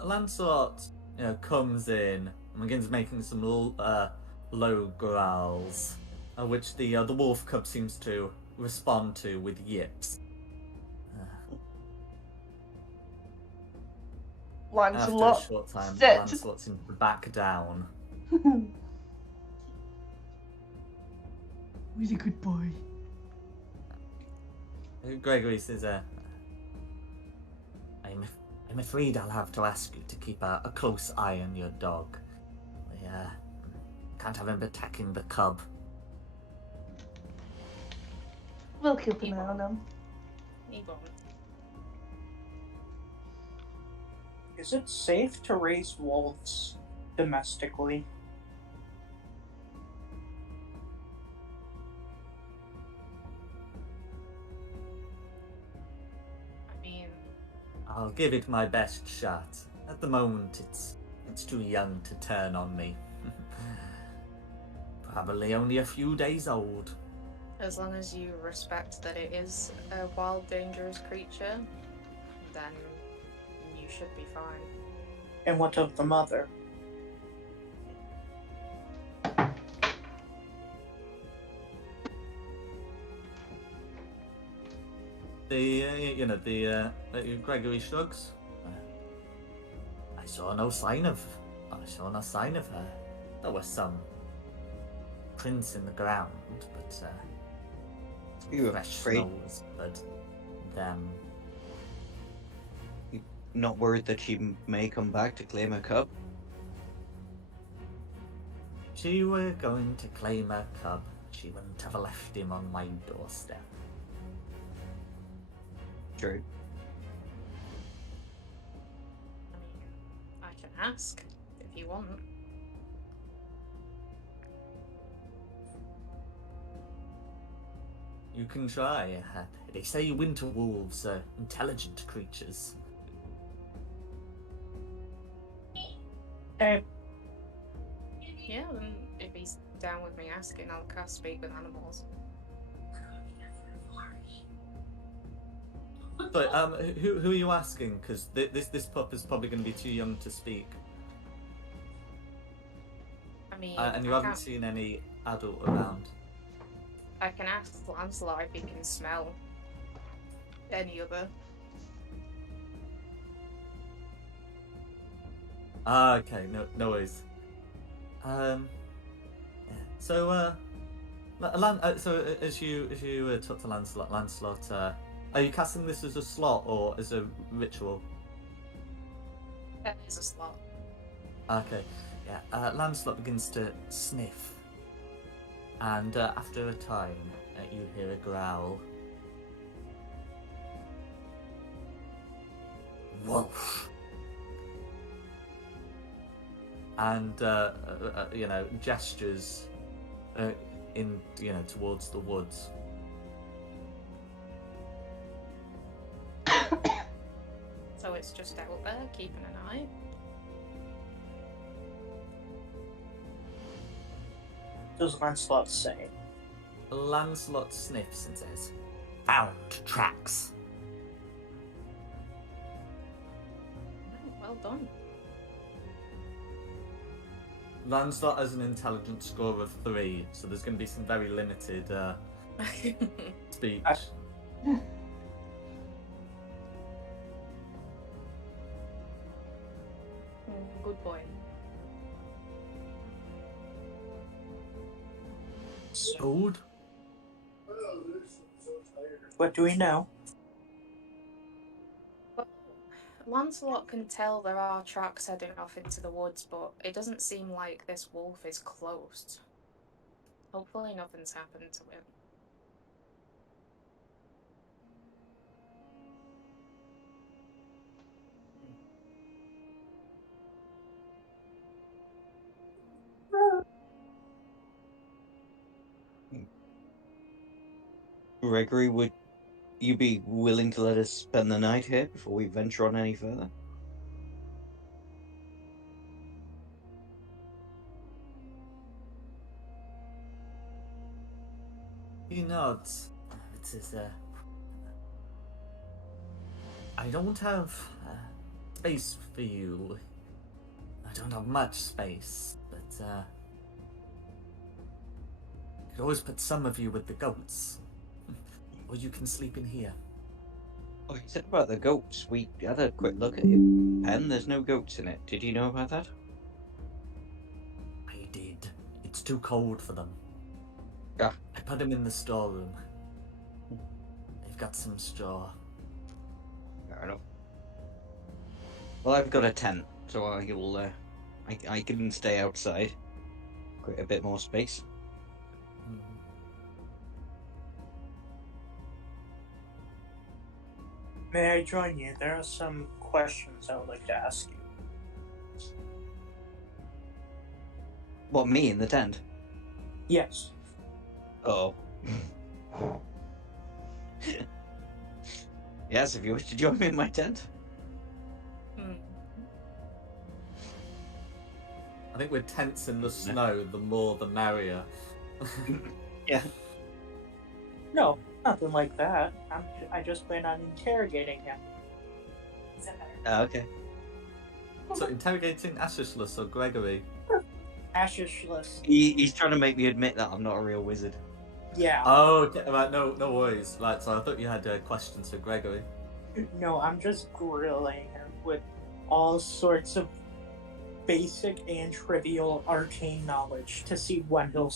Lancelot, comes in and begins making some low growls, which the wolf cub seems to respond to with yips. Lancelot, after a short time, sit. Lancelot seems to back down. He's a good boy. Gregory says, I'm afraid I'll have to ask you to keep a close eye on your dog. We can't have him attacking the cub. We'll keep an eye on him. He won't. Is it safe to raise wolves domestically? I mean, I'll give it my best shot. At the moment, it's too young to turn on me. Probably only a few days old. as long as you respect that it is a wild, dangerous creature, then you should be fine. And what of the mother? Gregory shrugs. I saw no sign of her. There was some prints in the ground, but You fresh afraid? snow was but them. Not worried that she may come back to claim her cub? If she were going to claim her cub, she wouldn't have left him on my doorstep. True. I can ask if you want. You can try. They say winter wolves are intelligent creatures. Okay. Yeah, then if he's down with me asking, I'll cast Speak with Animals. But who are you asking? Because this pup is probably going to be too young to speak, I mean, and you I haven't can't- seen any adult around. I can ask Lancelot if he can smell any other. Okay, no worries. So as you talk to Lancelot, are you casting this as a slot or as a ritual? That is a slot. Okay, yeah. Lancelot begins to sniff, and after a time, you hear a growl. Wolf. and gestures in towards the woods. So it's just out there, keeping an eye. Does Lancelot say? Lancelot sniffs and says, "Found tracks." Oh, well done. Lancelot has an intelligence score of 3, so there's going to be some very limited speech. Good boy. Straud? What do we know? Well, Lancelot can tell there are tracks heading off into the woods, but it doesn't seem like this wolf is close. Hopefully nothing's happened to him. Gregory, would you be willing to let us spend the night here before we venture on any further? He nods. It is, I don't have space for you. I don't have much space, but I could always put some of you with the goats. Or you can sleep in here. Oh, you said about the goats. We had a quick look at your pen. There's no goats in it. Did you know about that? I did. It's too cold for them. Ah. I put them in the storeroom. They've got some straw. Fair enough. Well, I've got a tent, so I can stay outside. Quite a bit more space. May I join you? There are some questions I would like to ask you. What, me in the tent? Yes. Oh. Yes, if you wish to join me in my tent. I think with tents in the snow, the more the merrier. Yeah. No, nothing like that. I just plan on interrogating him. Okay. So interrogating Ashishless or Gregory? Ashishless. He's trying to make me admit that I'm not a real wizard. Yeah. Oh, okay. Right, no worries. Right, so I thought you had questions for Gregory. No, I'm just grilling him with all sorts of basic and trivial arcane knowledge to see when he'll.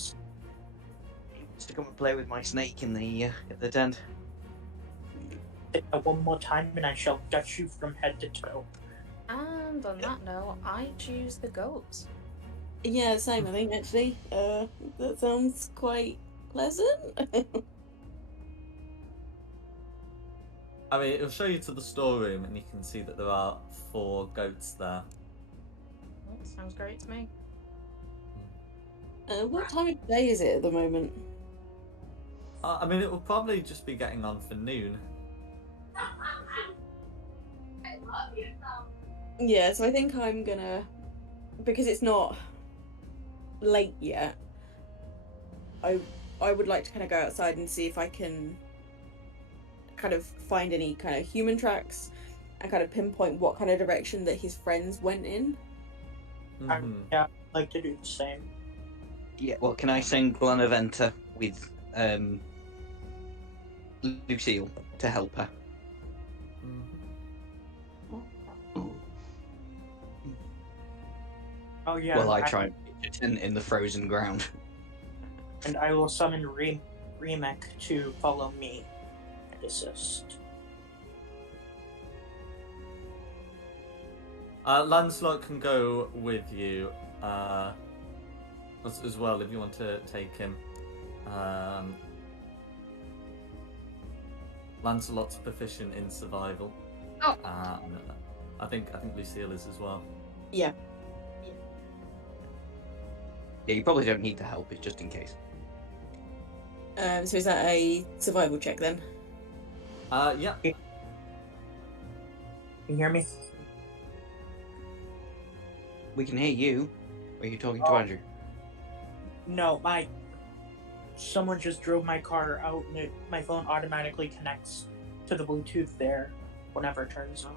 He wants to come and play with my snake in the tent. Say that one more time, and I shall gut you from head to toe. And on that note, I choose the goats. Yeah, same. I think actually, that sounds quite pleasant. I mean, it'll show you to the storeroom, and you can see that there are 4 goats there. Well, sounds great to me. What time of day is it at the moment? I mean, it will probably just be getting on for noon. Yeah, so I think I'm gonna, because it's not late yet, I would like to kind of go outside and see if I can kind of find any kind of human tracks and kind of pinpoint what kind of direction that his friends went in. Yeah, I'd like to do the same. Yeah, well, can I send Glenaventa with Lucille to help her? Oh yeah. Well, I try and pitch a tent in the frozen ground. And I will summon Remek to follow me and assist. Lancelot can go with you as well if you want to take him. Lancelot's proficient in survival. Oh. I think Lucille is as well. Yeah. Yeah, you probably don't need the help. It's just in case. So is that a survival check then? Yeah. Can you hear me? We can hear you. Are you talking to Andrew? No, someone just drove my car out, and my phone automatically connects to the Bluetooth there whenever it turns on.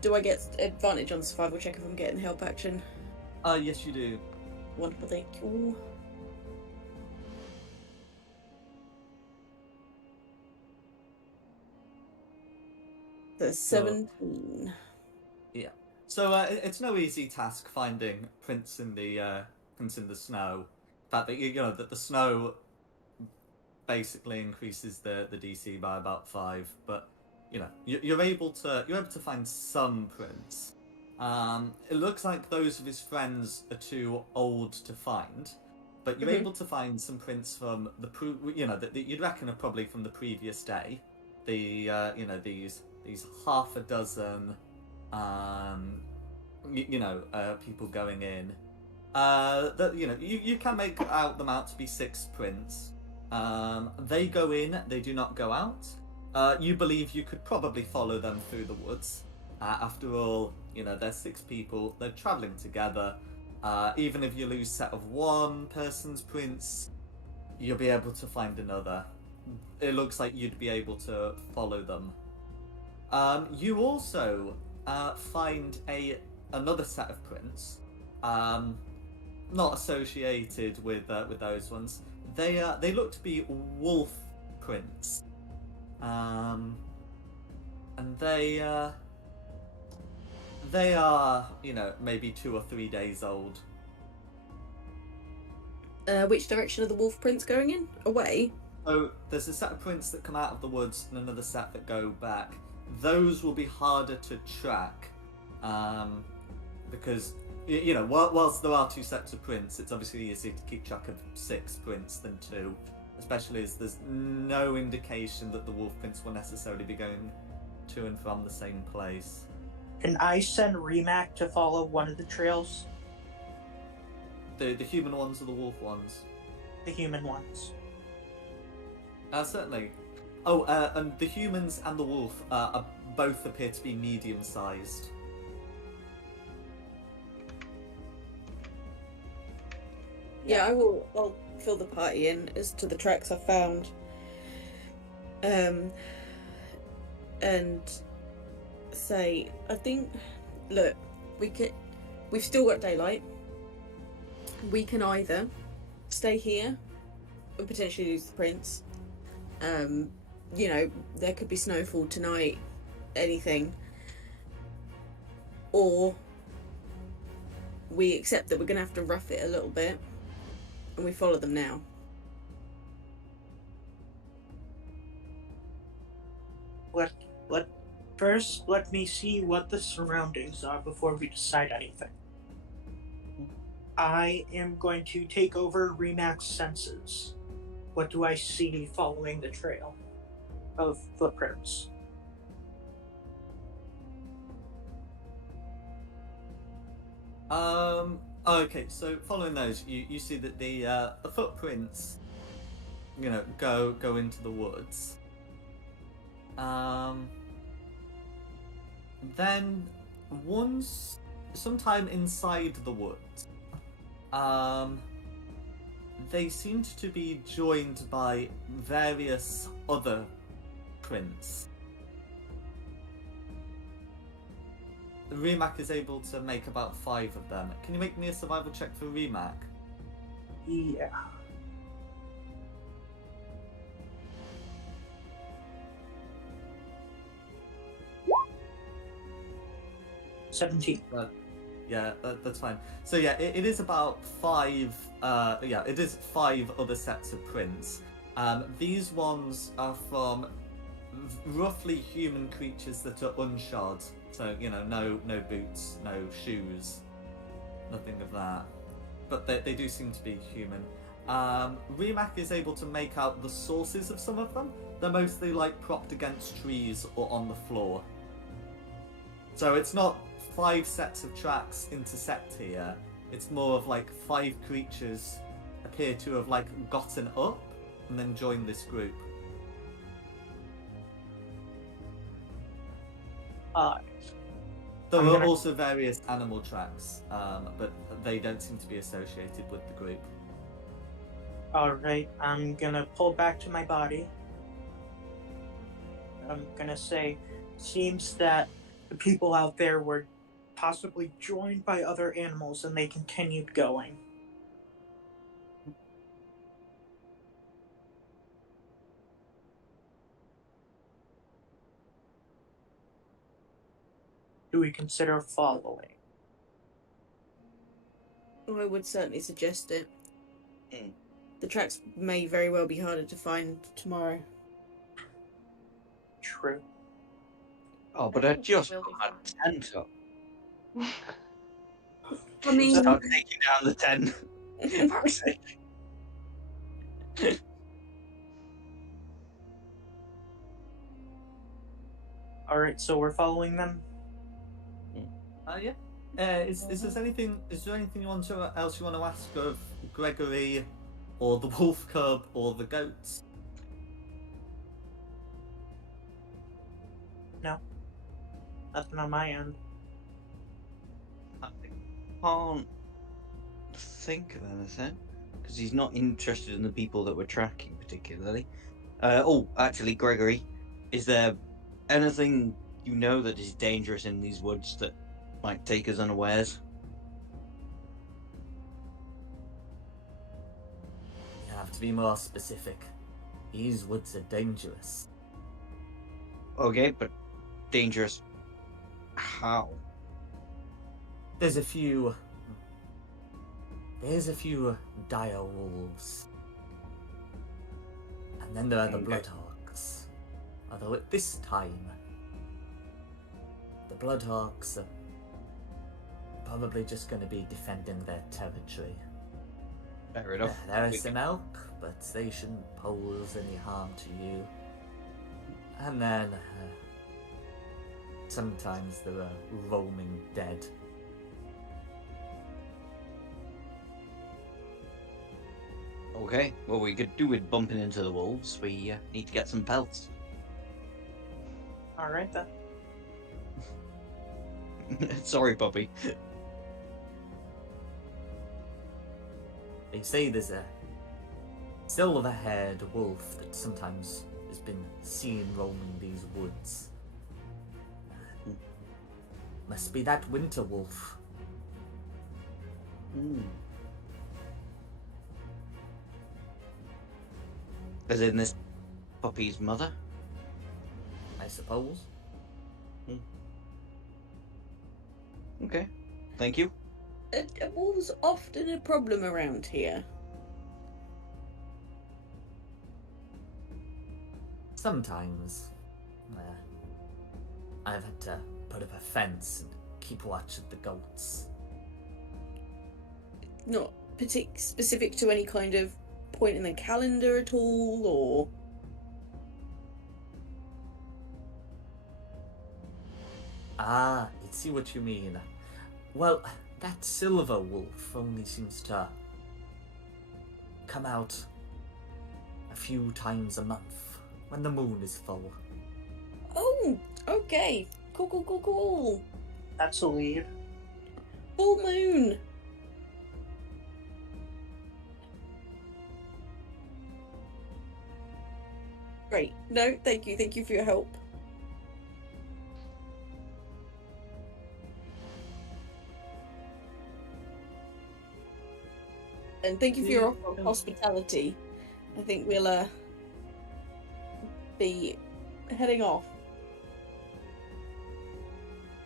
Do I get advantage on the survival check if I'm getting help action? Yes, you do. Wonderful, thank you. The 17. Yeah. So it's no easy task finding prints in the snow. In fact, that you know that the snow basically increases the DC by about 5, but you know you're able to find some prints. It looks like those of his friends are too old to find, but you're able to find some prints from that you'd reckon are probably from the previous day. These half a dozen people going in. You can make them out to be 6 prints. They go in, they do not go out. You believe you could probably follow them through the woods. After all, there's 6 people, they're travelling together. Even if you lose sight of one person's prints, you'll be able to find another. It looks like you'd be able to follow them. You also find another set of prints, not associated with those ones. They look to be wolf prints, and they are maybe 2 or 3 days old. Which direction are the wolf prints going in? Away? So there's a set of prints that come out of the woods and another set that go back. Those will be harder to track, because whilst there are 2 sets of prints, it's obviously easier to keep track of 6 prints than 2, especially as there's no indication that the wolf prints will necessarily be going to and from the same place. Can I send Remac to follow one of the trails? The human ones or the wolf ones? The human ones. Certainly. Oh, and the humans and the wolf both appear to be medium-sized. Yeah, I'll fill the party in as to the tracks I found. And say, I think, look, we've still got daylight. We can either stay here and potentially lose the prince. There could be snowfall tonight, anything. Or we accept that we're going to have to rough it a little bit and we follow them now. First, let me see what the surroundings are before we decide anything. I am going to take over Remac's senses. What do I see following the trail of footprints? Okay, so following those, you see that the footprints, go into the woods. Then sometime inside the woods, they seemed to be joined by various other prints. Remac is able to make about 5 of them. Can you make me a survival check for Remac? Yeah. $17. That's fine. So yeah, it is about 5. It is 5 other sets of prints. These ones are from roughly human creatures that are unshod. So no boots, no shoes, nothing of that. But they do seem to be human. Remac is able to make out the sources of some of them. They're mostly propped against trees or on the floor. So it's not 5 sets of tracks intersect here. It's more of like 5 creatures appear to have like gotten up and then joined this group. There are also various animal tracks, but they don't seem to be associated with the group. Alright, I'm gonna pull back to my body. I'm gonna say, seems that the people out there were possibly joined by other animals and they continued going. Do we consider following? I would certainly suggest it. Mm. The tracks may very well be harder to find tomorrow. True. Oh, but I just Will be got a tent up. I mean, Start taking down the tent. For fuck's sake. Alright, so we're following them? Yeah. Is there anything you want to else you want to ask of Gregory, or the wolf cub, or the goats? No. Nothing on my end. I can't think of anything because he's not interested in the people that we're tracking particularly. Actually, Gregory, is there anything you know that is dangerous in these woods that might take us unawares? You have to be more specific. These woods are dangerous. Okay, but dangerous how? There's a few dire wolves. And then there are the Okay. bloodhawks. Although at this time, the bloodhawks are probably just going to be defending their territory. Fair enough. There are some elk, but they shouldn't pose any harm to you. And then sometimes there are roaming dead. Okay, well, we could do with bumping into the wolves. We need to get some pelts. Alright then. Sorry, puppy. They say there's a silver-haired wolf that sometimes has been seen roaming these woods. Must be that winter wolf. As in this puppy's mother? I suppose. Okay, thank you. Are wolves often a problem around here? Sometimes. I've had to put up a fence and keep watch of the goats. Not specific to any kind of point in the calendar at all, or? Ah, I see what you mean. Well, that silver wolf only seems to come out a few times a month when the moon is full. Oh, okay. Cool. That's a lead. Full moon. Great. No, thank you. Thank you for your help. And thank you for your offer of hospitality. I think we'll be heading off.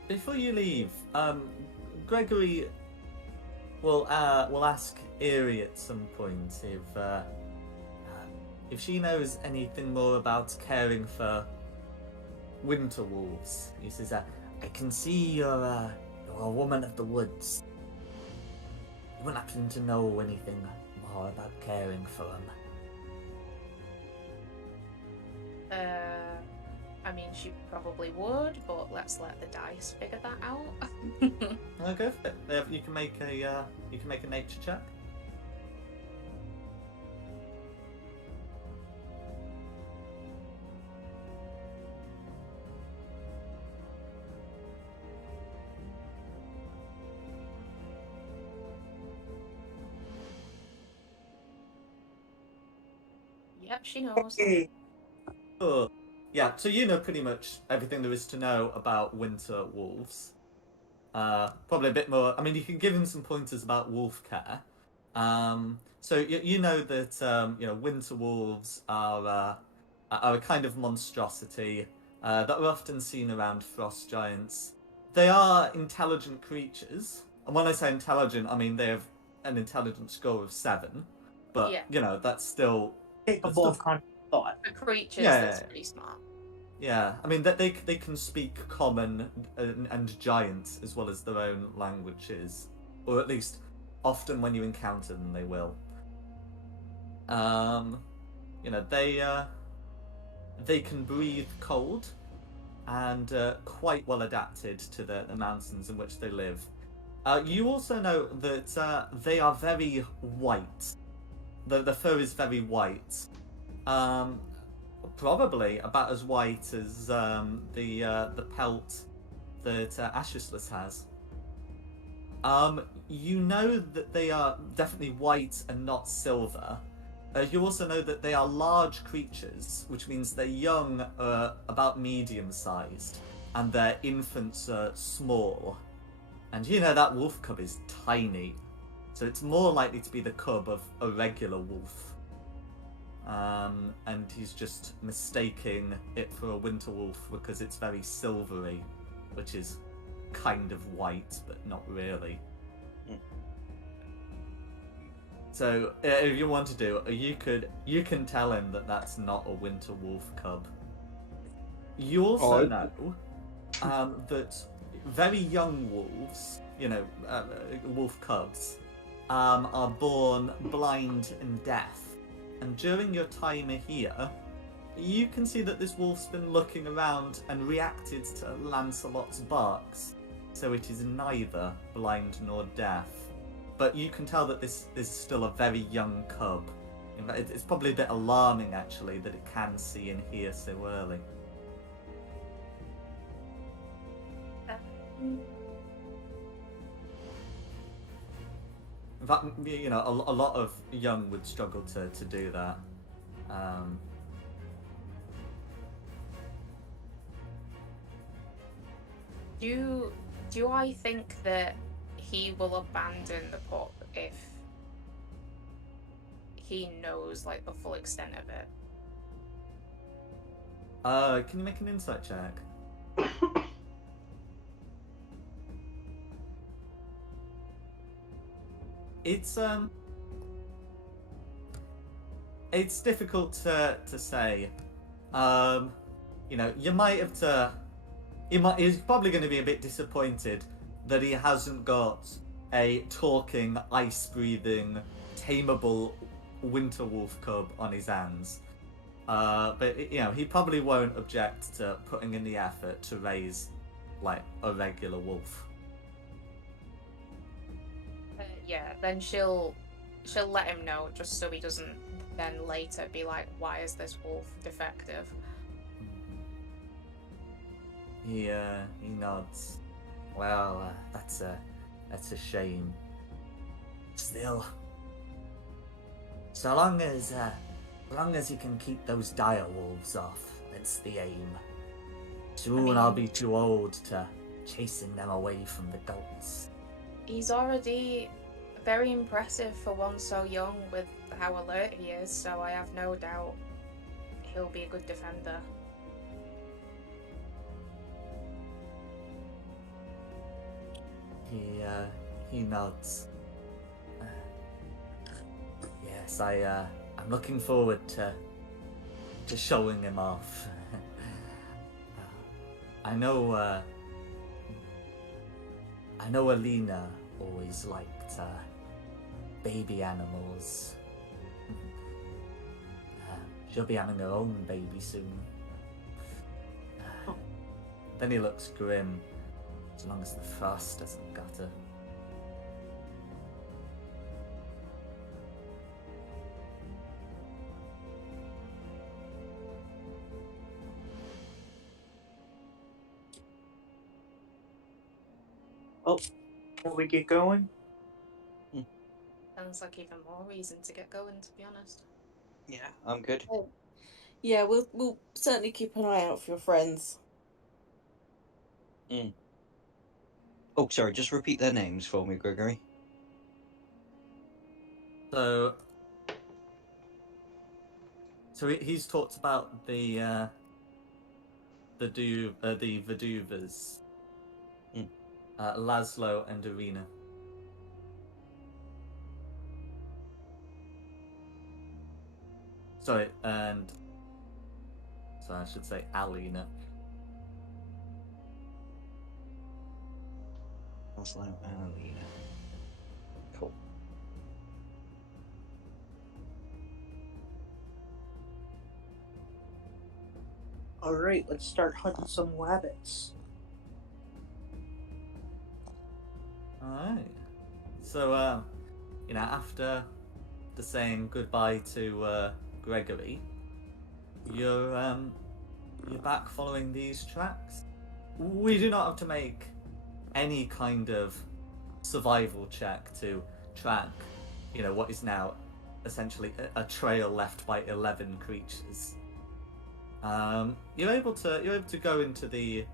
Before you leave, Gregory will ask Erie at some point if she knows anything more about caring for winter wolves. He says, "I can see you're a woman of the woods. You wouldn't happen to know anything more about caring for them?" I mean, she probably would, but let's let the dice figure that out. I'll go for it. You can make a nature check. Yep, she knows. Hey, Oh, yeah. So you know pretty much everything there is to know about winter wolves. Probably a bit more. I mean, you can give him some pointers about wolf care. So you know that winter wolves are a kind of monstrosity that are often seen around frost giants. They are intelligent creatures, and when I say intelligent, I mean they have an intelligence score of 7. But Yeah. that's still capable of conscious thought. For creatures, Yeah. that's pretty smart. yeah. I mean they can speak common and giant as well as their own languages, or at least often when you encounter them, they will. They can breathe cold and quite well adapted to the mountains in which they live. You also know that they are very white. The fur is very white. Probably about as white as the pelt that Ashusless has. You know that they are definitely white and not silver. You also know that they are large creatures, which means their young are about medium-sized, and their infants are small. And you know that wolf cub is tiny, so it's more likely to be the cub of a regular wolf. And he's just mistaking it for a winter wolf because it's very silvery, which is kind of white, but not really. So, if you want to do, you can tell him that that's not a winter wolf cub. You also know that very young wolves, wolf cubs, are born blind and deaf. And during your time here, you can see that this wolf's been looking around and reacted to Lancelot's barks. So it is neither blind nor deaf. But you can tell that this is still a very young cub. In fact, it's probably a bit alarming, actually, that it can see and hear so early. In fact, a lot of young would struggle to do that. Do I think that he will abandon the pup if he knows like the full extent of it? Can you make an insight check? It's difficult to say. You might have to. He's probably going to be a bit disappointed that he hasn't got a talking, ice-breathing, tameable winter wolf cub on his hands. But he probably won't object to putting in the effort to raise like a regular wolf. Yeah, then she'll let him know just so he doesn't then later be like, why is this wolf defective? He nods. Well, that's a shame. Still, so long as you can keep those dire wolves off, that's the aim. Soon I'll be too old to chasing them away from the goats. He's already very impressive for one so young with how alert he is, so I have no doubt he'll be a good defender. He nods. Yes, I'm looking forward to showing him off. I know Alina always liked baby animals. She'll be having her own baby soon. Then he looks grim, as long as the frost doesn't gutter. Oh, will we get going? Sounds like even more reason to get going, to be honest. Yeah, I'm good. Yeah, we'll certainly keep an eye out for your friends. Oh, sorry, just repeat their names for me, Gregory. So he's talked about the Veduvas, Laszlo and Irina. Sorry, I should say Alina. Laszlo and Alina. Cool. Alright, let's start hunting some rabbits. Alright. So, after saying goodbye to Gregory, you're back following these tracks. We do not have to make any kind of survival check to track, what is now essentially a trail left by 11 creatures. You're able to go into the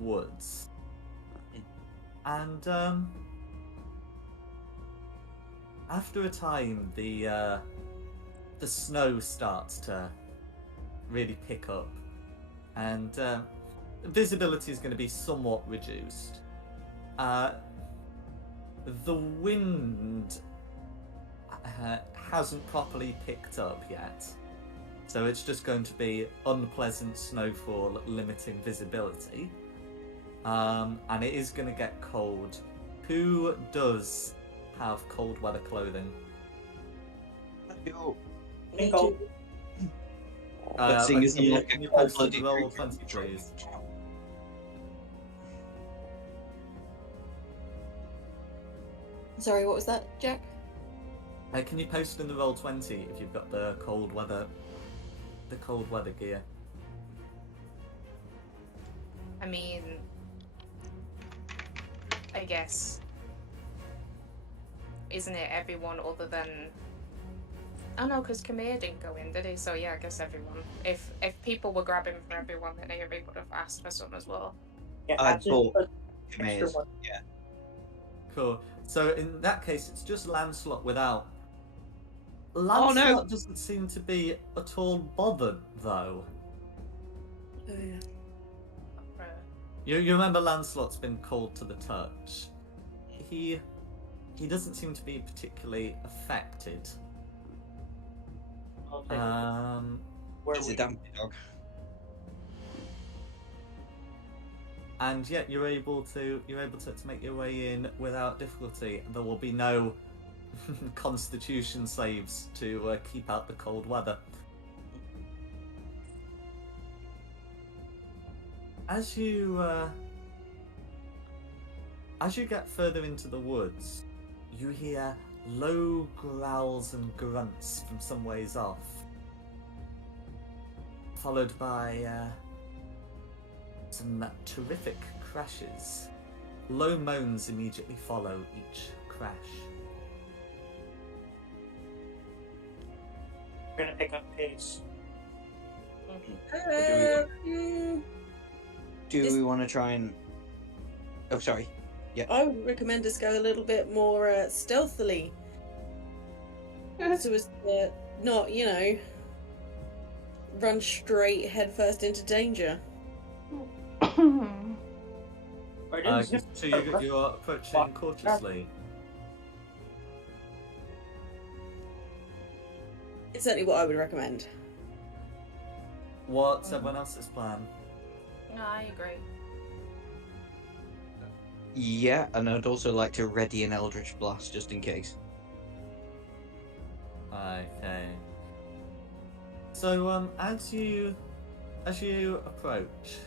woods, and after a time, the snow starts to really pick up, and visibility is going to be somewhat reduced. The wind hasn't properly picked up yet, so it's just going to be unpleasant snowfall limiting visibility. And it is going to get cold. Who does have cold weather clothing? Yo. Me too. But seeing as I'm like Can a you post cold-blooded the roll creature, 20, please? Sorry, what was that, Jack? Can you post in the roll 20 if you've got the cold weather gear? I mean, I guess, isn't it everyone other than... Oh no, because Kamir didn't go in, did he? So yeah, I guess everyone. If people were grabbing for everyone, then everybody would have asked for some as well. Yeah, I just bought put extra Kamir's. one. Yeah. Cool. So in that case, it's just Lancelot without. Oh, Lancelot doesn't seem to be at all bothered, though. Oh yeah. You remember Lancelot's been called to the touch. He doesn't seem to be particularly affected. Okay. Where He's we- a damn dog. And yet you're able to make your way in without difficulty. There will be no constitution saves to keep out the cold weather. As you get further into the woods, you hear low growls and grunts from some ways off, followed by some terrific crashes. Low moans immediately follow each crash. We're gonna pick up pace. Do we want to try and... Oh, sorry. I would recommend us go a little bit more stealthily, so as to not, run straight headfirst into danger. So you're approaching cautiously. It's certainly what I would recommend. What's everyone else's plan? No, I agree. Yeah, and I'd also like to ready an Eldritch Blast just in case. Okay. So as you approach,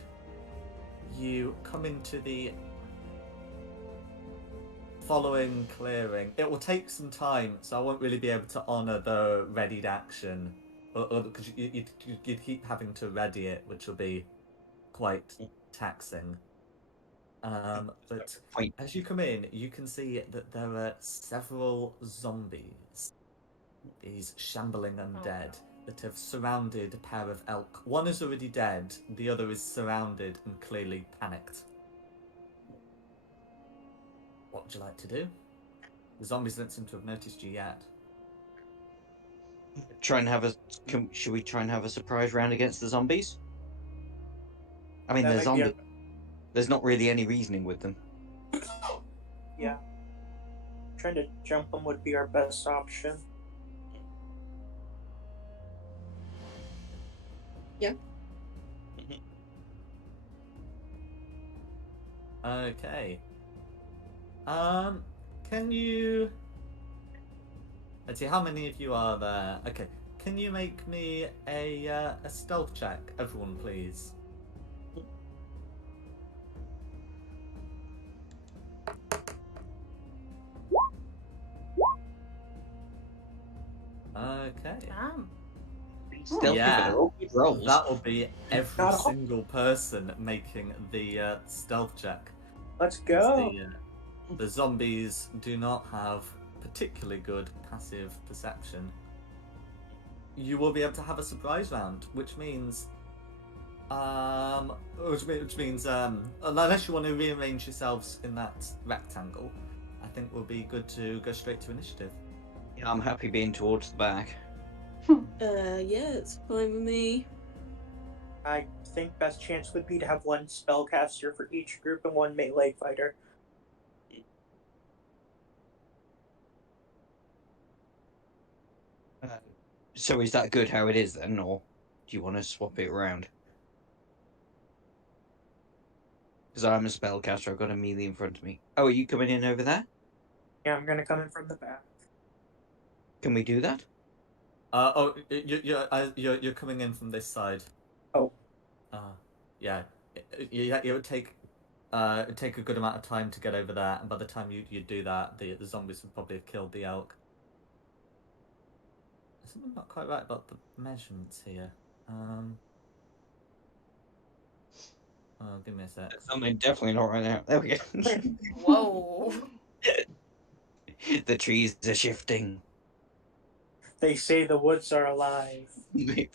you come into the following clearing. It will take some time, so I won't really be able to honour the readied action, because you'd keep having to ready it, which will be quite taxing. But Point. as you come in, you can see that there are several zombies, these shambling undead, that have surrounded a pair of elk. One is already dead, the other is surrounded and clearly panicked. What would you like to do? The zombies don't seem to have noticed you yet. Try and have a. Should we try and have a surprise round against the zombies? I mean, That they're might be zombies. There's not really any reasoning with them. Yeah. Trying to jump them would be our best option. Okay. Can you... Let's see, how many of you are there? Okay. Can you make me a stealth check, everyone, please? Okay. Damn. Stealthy, Yeah. but they're all good rolls. That will be every Not all. single person making the stealth check. Let's go. The zombies do not have particularly good passive perception. You will be able to have a surprise round, which means, unless you want to rearrange yourselves in that rectangle, I think we'll be good to go straight to initiative. Yeah, I'm happy being towards the back. Yeah, it's fine with me. I think best chance would be to have one spellcaster for each group and one melee fighter. So is that good how it is then, or do you want to swap it around? Because I'm a spellcaster, I've got a melee in front of me. Oh, are you coming in over there? Yeah, I'm gonna come in from the back. Can we do that? You're coming in from this side. Oh. Yeah. It would take a good amount of time to get over there, and by the time you do that, the zombies would probably have killed the elk. There's something not quite right about the measurements here. Oh, give me a sec. Something definitely not right now. There we go. Whoa. The trees are shifting. They say the woods are alive. There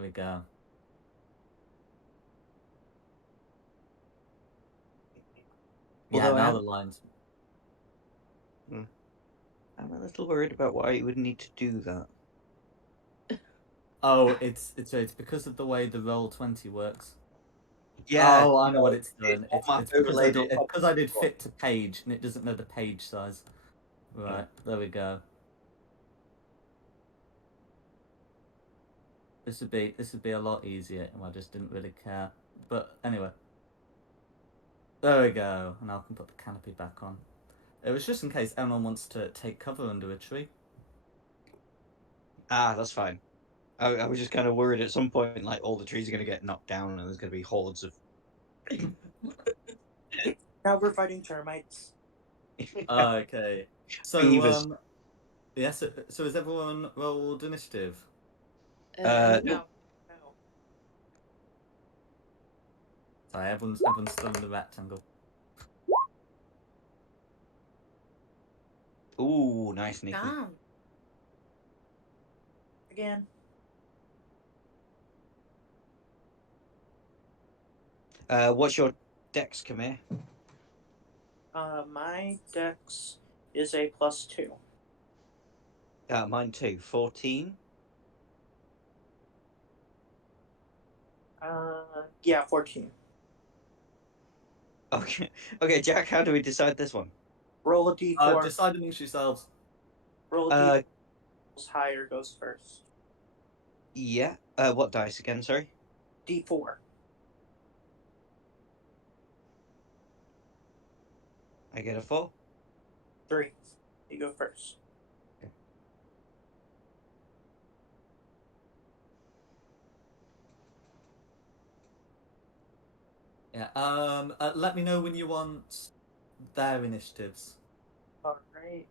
we go. Yeah, Although now the lines. I'm a little worried about why you would need to do that. Oh, it's because of the way the Roll20 works. Yeah. Oh, I know what it's done. It's It's because I did fit to page, and it doesn't know the page size. Right, there we go. This would be a lot easier, and I just didn't really care. But anyway, there we go, and I can put the canopy back on. It was just in case anyone wants to take cover under a tree. Ah, that's fine. I was just kind of worried at some point, like, all the trees are going to get knocked down and there's going to be hordes of... Now we're fighting termites. Okay. So, Beavers. yes, so has everyone rolled initiative? No. No. Sorry, everyone's still in the rectangle. Ooh, nice, Nikki. Damn. Again. What's your dex, come here? My dex is a +2. Mine too. 14. Yeah, 14. Okay, okay, Jack. How do we decide this one? Roll a d4. Decide amongst yourselves. Roll a d4. Higher goes first. Yeah. What dice again? Sorry. D4. I get a 4. 3. You go first. Yeah. Let me know when you want their initiatives. Alright.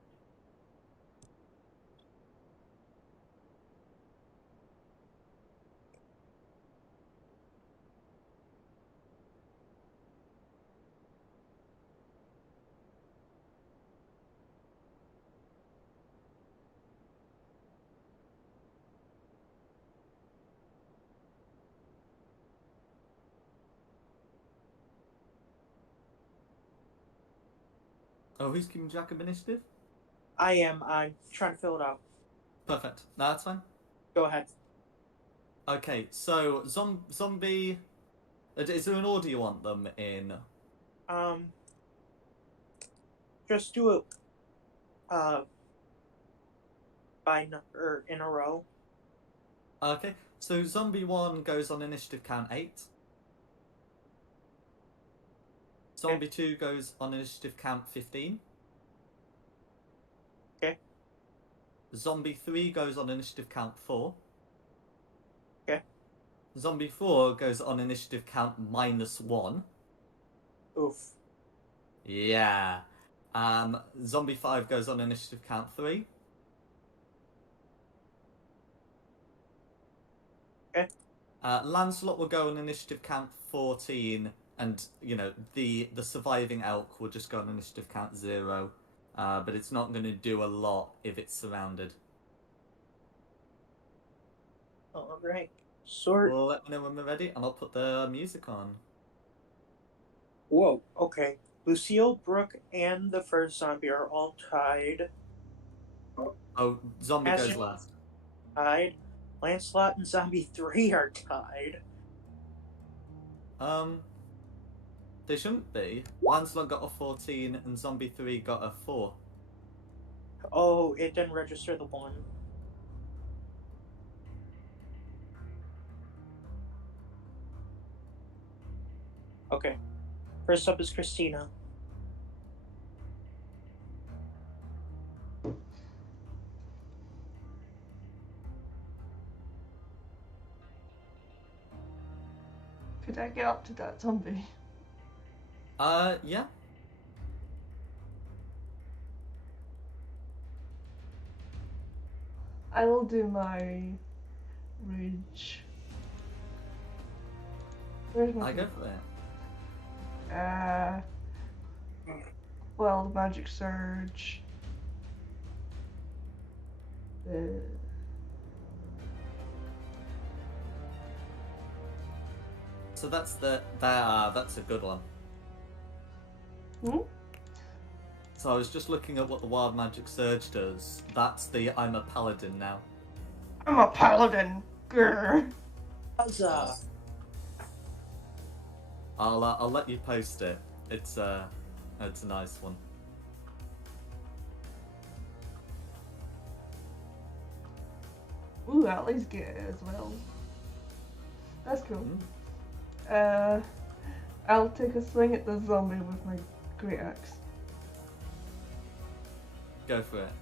Oh, who's keeping track of initiative? I am. I'm trying to fill it out. Perfect. No, that's fine. Go ahead. Okay, so zombie. Is there an order you want them in? Just do it. By number in a row. Okay, so zombie 1 goes on initiative count 8. Zombie 2 goes on initiative count 15. Okay. Zombie 3 goes on initiative count 4. Okay. Zombie 4 goes on initiative count -1. Oof. Yeah. Zombie 5 goes on initiative count 3. Okay. Lancelot will go on initiative count 14, and the surviving elk will just go on initiative count 0. But it's not going to do a lot if it's surrounded. Alright. Sort. Well, let me know when we're ready, and I'll put the music on. Whoa. Okay. Lucille, Brooke, and the first zombie are all tied. Oh, zombie As goes you- last. Tied. Lancelot and Zombie 3 are tied. They shouldn't be. Lancelot got a 14, and Zombie 3 got a 4. Oh, it didn't register the 1. Okay. First up is Christina. Could I get up to that zombie? Yeah. I will do my rage. Where's my I go thing? for it. Well, the magic surge. So that's that's a good one. Hmm? So I was just looking at what the Wild Magic Surge does. That's the I'm a Paladin now. I'm a paladin. Grr. Huzzah! I'll let you post it. It's a nice one. Ooh, at least get it as well. That's cool. I'll take a swing at the zombie with my great axe. Go for it.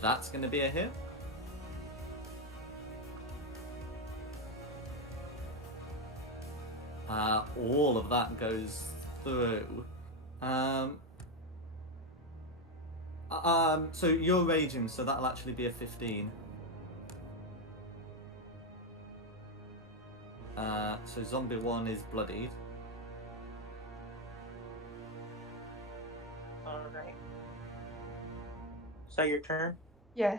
That's going to be a hit. All of that goes through. So you're raging, so that'll actually be a 15. So zombie 1 is bloodied. Alright. Is that your turn? Yeah.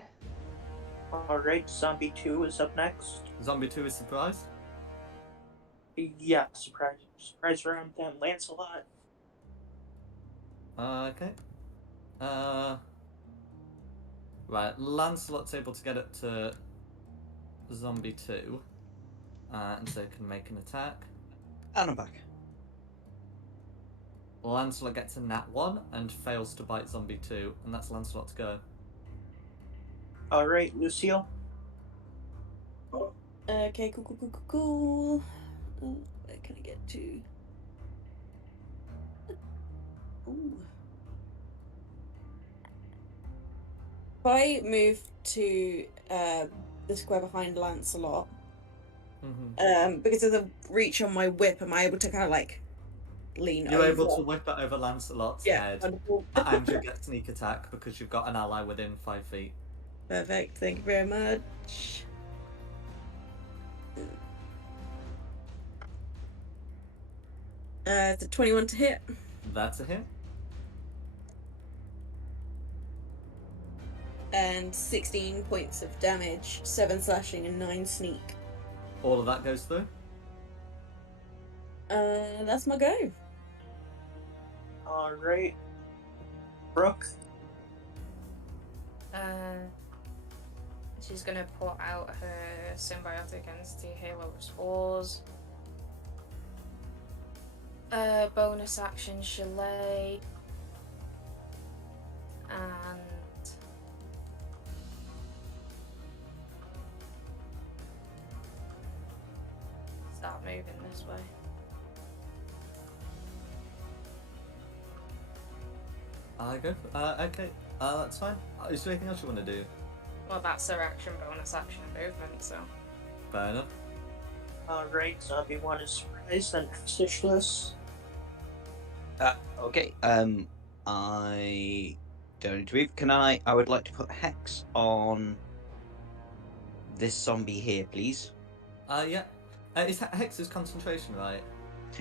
Alright, Zombie 2 is up next. Zombie 2 is surprised. Yeah, surprise round, then Lancelot. Okay. Right, Lancelot's able to get up to Zombie 2. And so can make an attack. And I'm back. Lancelot gets a nat 1 and fails to bite Zombie 2, and that's Lancelot's go. Alright, Lucille. Okay, cool. Where can I get to? Ooh. If I move to the square behind Lancelot, Because of the reach on my whip, am I able to kind of like lean You're over? able to whip it over Lancelot's Yeah, head, wonderful. and you get sneak attack because you've got an ally within 5 feet. Perfect. Thank you very much. It's a 21 to hit. That's a hit. And 16 points of damage, 7 slashing and 9 sneak. All of that goes through. That's my go. Alright. Brooke. She's gonna put out her symbiotic entity Halo of Spores. Bonus action Chalet. And start moving this way. I go. Okay. That's fine. Is there anything else you want to do? Well, that's her action, bonus action, and movement, so. Fair enough. Alright, zombie 1 is surprised and stitchless. Okay. I don't need to move. Can I? I would like to put hex on this zombie here, please. Yeah. Is Hex's concentration, right?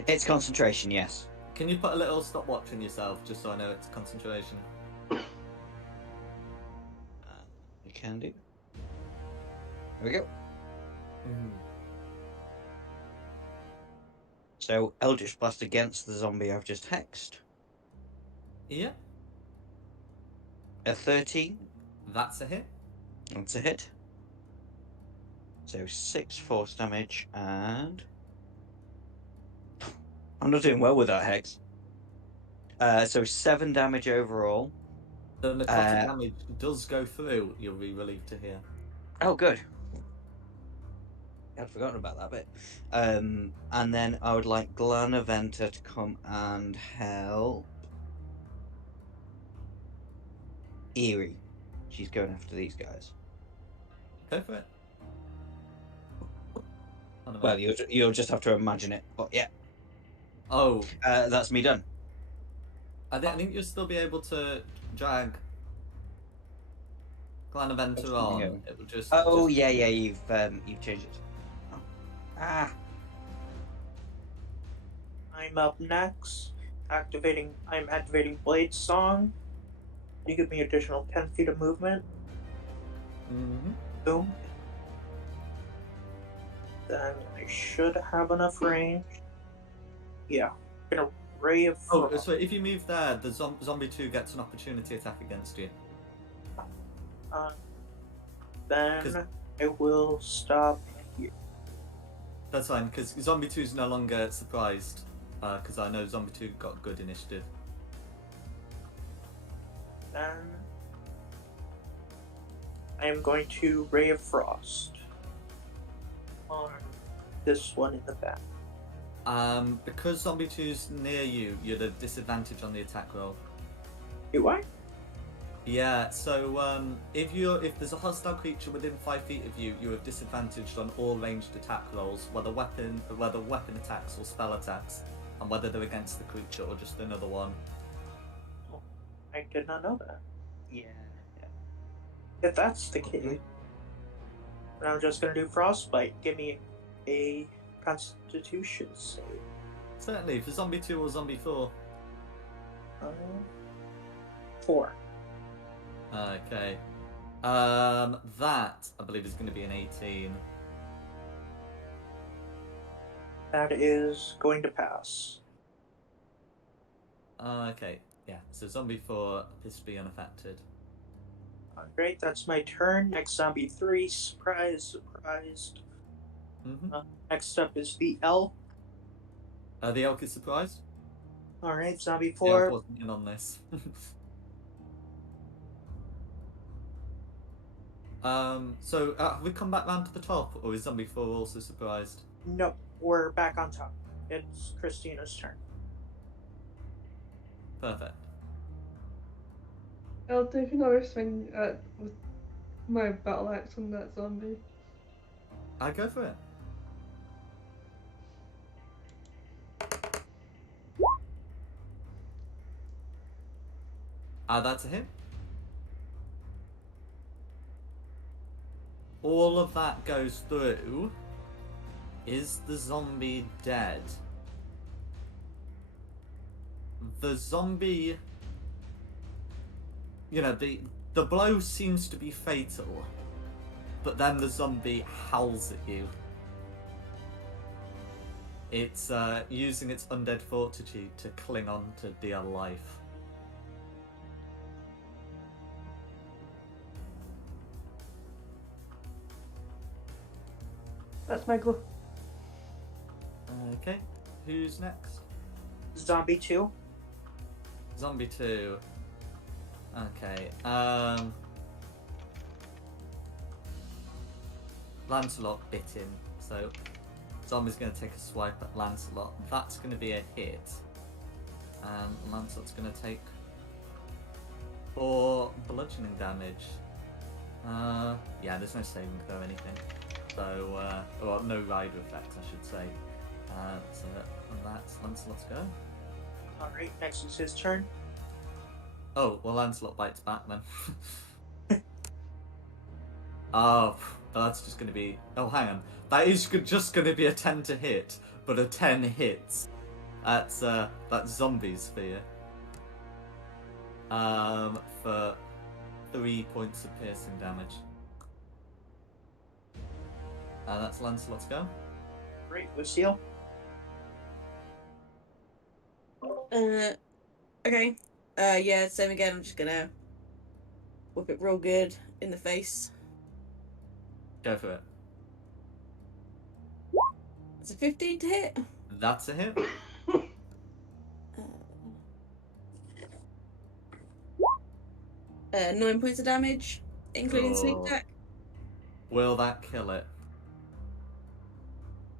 It's concentration, yes. Can you put a little stopwatch on yourself, just so I know it's concentration? You can do. There we go. So Eldritch Blast against the zombie I've just hexed. Yeah. A 13. That's a hit. That's a hit. So 6 force damage and I'm not doing well with that hex. So 7 damage overall. The necrotic damage does go through, you'll be relieved to hear. Oh, good. I'd forgotten about that bit. And then I would like Glanaventa to come and help Eerie. She's going after these guys. Go for it. Well, you'll just have to imagine it, but yeah. Oh. That's me done. I think you'll still be able to drag Glanaventa on. It will just. Oh yeah, you've changed it. Oh. Ah. I'm up next. I'm activating Blade Song. You give me additional 10 feet of movement. Mm-hmm. Boom. Then I should have enough range. Yeah. Gonna Ray of Frost. Oh, so if you move there, the zombie 2 gets an opportunity attack against you. Then I will stop here. That's fine, because zombie 2 is no longer surprised. Because I know zombie 2 got good initiative. Then I am going to Ray of Frost on this one in the back. Because zombie 2's near you, you're at a disadvantage on the attack roll. Do I? Yeah, so if there's a hostile creature within 5 feet of you, you have disadvantaged on all ranged attack rolls, whether weapon attacks or spell attacks, and whether they're against the creature or just another one. Oh, I did not know that. Yeah. If that's the case, then I'm just gonna do Frostbite. Give me a Constitution save. Certainly, for zombie 2 or zombie 4. 4. Okay. That, I believe, is going to be an 18. That is going to pass. Okay, yeah. So zombie 4 appears to be unaffected. Great, that's my turn. Next zombie 3, surprised. Mm-hmm. Next up is the elk. The elk is surprised. Alright, zombie The elk 4. wasn't in on this. So have we come back round to the top, or is zombie 4 also surprised? Nope, we're back on top. It's Christina's turn. Perfect. I'll take another swing with my battle axe on that zombie. I go for it. That's a hit. All of that goes through. Is the zombie dead? The zombie... You know, the blow seems to be fatal, but then the zombie howls at you. It's using its undead fortitude to cling on to dear life. That's my go. Okay, who's next? Zombie 2. Zombie 2. Okay, Lancelot bit him, so zombie's going to take a swipe at Lancelot. That's going to be a hit. And Lancelot's going to take 4 bludgeoning damage. Yeah, there's no saving throw or anything. So, well, no rider effects, I should say. So that's Lancelot's go. Alright, next is his turn. Oh, well, Lancelot bites back then. Oh, that's just going to be... Oh, hang on. That is just going to be a 10 to hit, but a 10 hits. That's zombies for you. For 3 points of piercing damage. That's Lancelot's go. Great, Lucille. Okay. Yeah, same again. I'm just gonna whip it real good in the face. Go for it. It's a 15 to hit. That's a hit. 9 points of damage, including sneak Oh. attack. Will that kill it?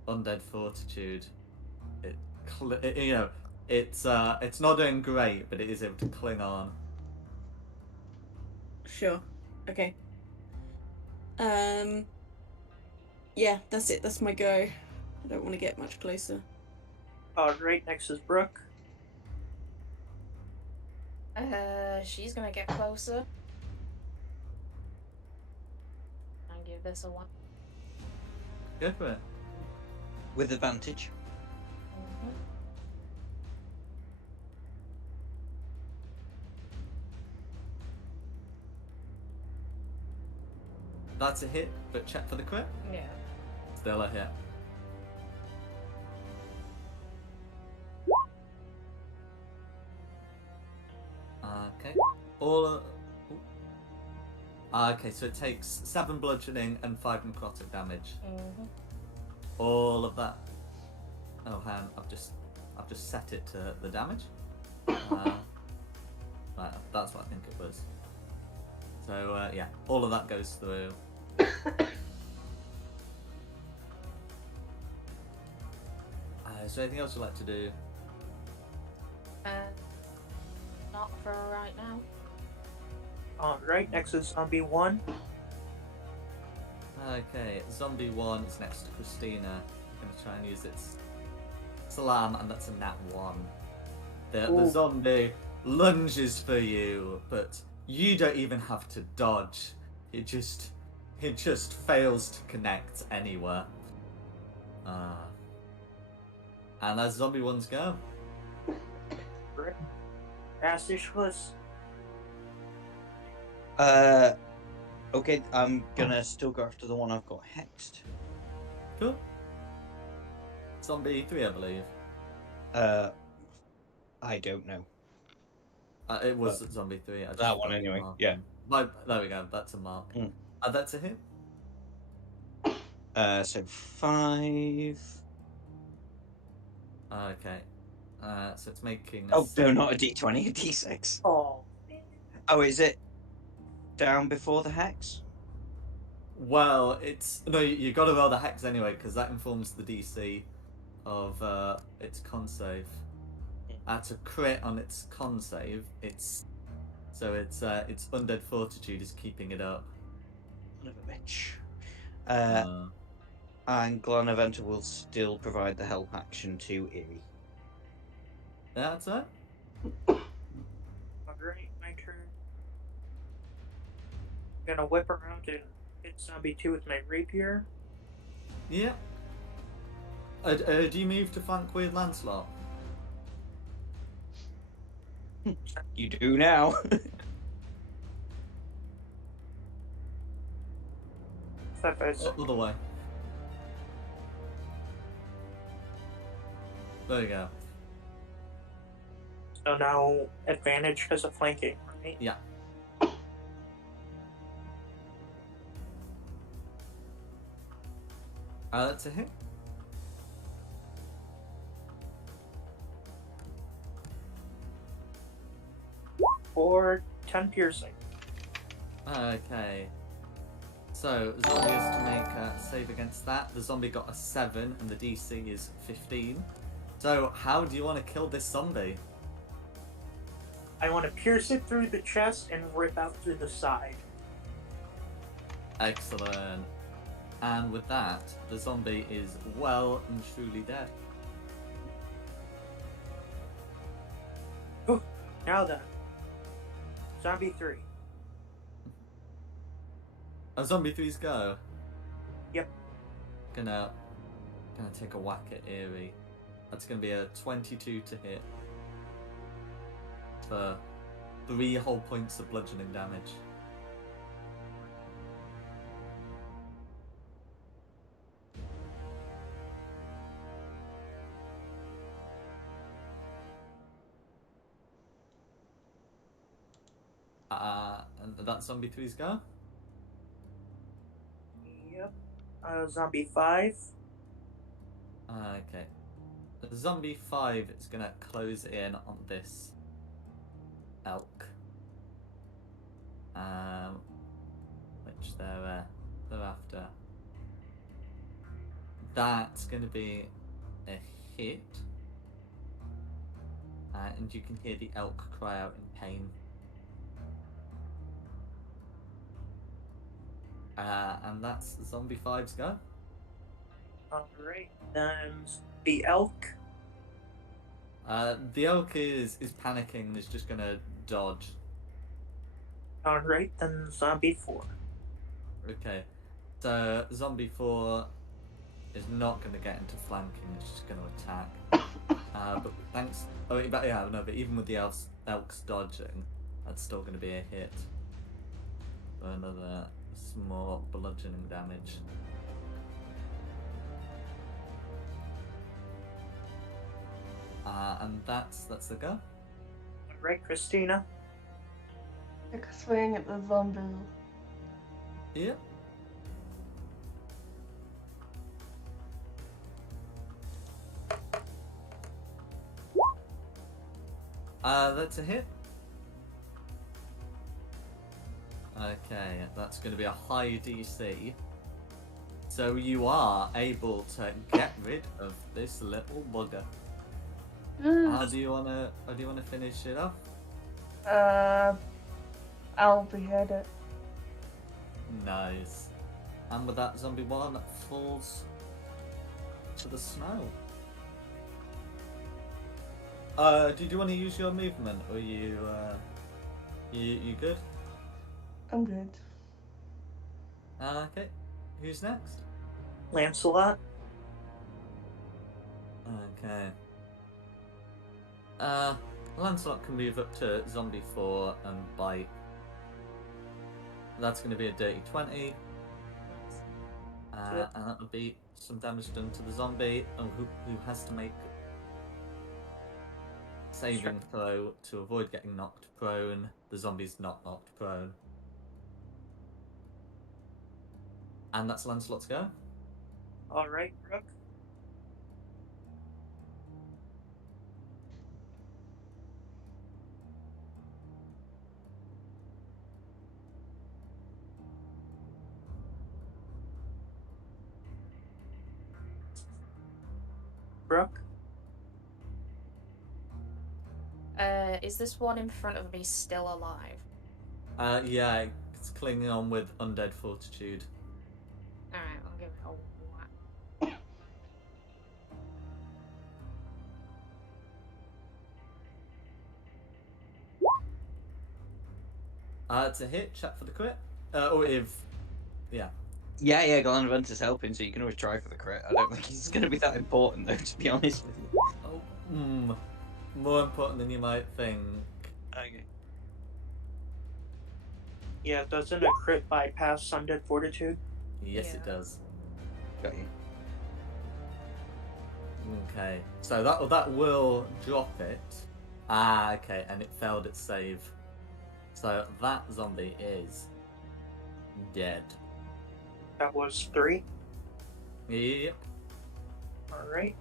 Undead fortitude. You know, it's not doing great, but it is able to cling on. Sure. Okay. Yeah, that's it. That's my go. I don't want to get much closer. Alright, next is Brooke. She's gonna get closer. And give this a 1. Go for it. With advantage. Mhm. That's a hit, but check for the crit. Yeah. Still a hit. Okay. Okay, so it takes 7 bludgeoning and 5 necrotic damage. Mhm. All of that. Oh, hang on, I've just set it to the damage. Right, that's what I think it was. So yeah, all of that goes through. Is there anything else you'd like to do? Not for right now. Alright, next is Zombie 1. Okay, Zombie 1 is next to Christina. Going to try and use its slam, and that's a nat 1. The zombie lunges for you, but you don't even have to dodge. It just fails to connect anywhere. And that's Zombie 1's go. Great. Astishless. Okay, I'm gonna still go after the one I've got hexed. Cool. Zombie 3, I believe. I don't know. It was Zombie 3. I just That one forgot to anyway, mark yeah. him. There we go, that's a mark. Mm. That's a hit. So 5. Okay. So it's making... Oh, no, not a d20, a d6. Oh. Oh, is it down before the hex? Well, it's... No, you gotta roll the hex anyway, because that informs the DC of its con save. At a crit on its con save, it's... So its undead fortitude is keeping it up. Son of a bitch. And Glenaventa will still provide the help action to Eerie. Yeah, that's it. Alright, my turn. gonna whip around and hit zombie 2 with my rapier. Yeah. Do you move to flank with Lancelot? You do now. Other way. There you go. So now advantage because of flanking, right? Yeah. That's a hit. For 10 piercing. Okay. So, zombie is to make a save against that. The zombie got a 7 and the DC is 15. So, how do you want to kill this zombie? I want to pierce it through the chest and rip out through the side. Excellent. And with that, the zombie is well and truly dead. Now then. Zombie 3. Zombie 3's go. Yep. Gonna take a whack at Eerie. That's gonna be a 22 to hit. For 3 whole points of bludgeoning damage. And that's zombie 3's go. Yep. Zombie 5. Okay. The zombie 5 is gonna close in on this elk. Which they're after. That's gonna be a hit. And you can hear the elk cry out in pain. And that's zombie 5's go. Alright. Then the elk. The elk is panicking and is just gonna dodge. Alright, then zombie 4. Okay. So zombie 4 is not gonna get into flanking, it's just gonna attack. But thanks but even with the elk's dodging, that's still gonna be a hit. For another small bludgeoning damage. And that's the go. Alright, Christina. Take a swing at the zombie. Yep. That's a hit. Okay, that's going to be a high DC. So you are able to get rid of this little bugger. How do you wanna finish it off? I'll behead it. Nice. And with that, zombie 1 falls to the snow. Did you want to use your movement, or you good? I'm good. Okay. Who's next? Lancelot. Okay. Lancelot can move up to zombie 4 and bite. That's going to be a dirty 20. And that'll be some damage done to the zombie, who has to make saving throw to avoid getting knocked prone. The zombie's not knocked prone. And that's Lancelot's go. Alright, Brooke. Brooke. Is this one in front of me still alive? Yeah, it's clinging on with undead fortitude. Alright, I'll give it a whack. It's a hit. Check for the crit. Or if, yeah. Yeah, Glenventus helping, so you can always try for the crit. I don't think it's going to be that important, though, to be honest with you. Oh, more important than you might think. Okay. Yeah, doesn't a crit bypass Undead Fortitude? Yes, it Yeah. does. Got you. Okay, so that will drop it. Ah, okay, and it failed its save. So that zombie is dead. That was 3. Yep. Alright.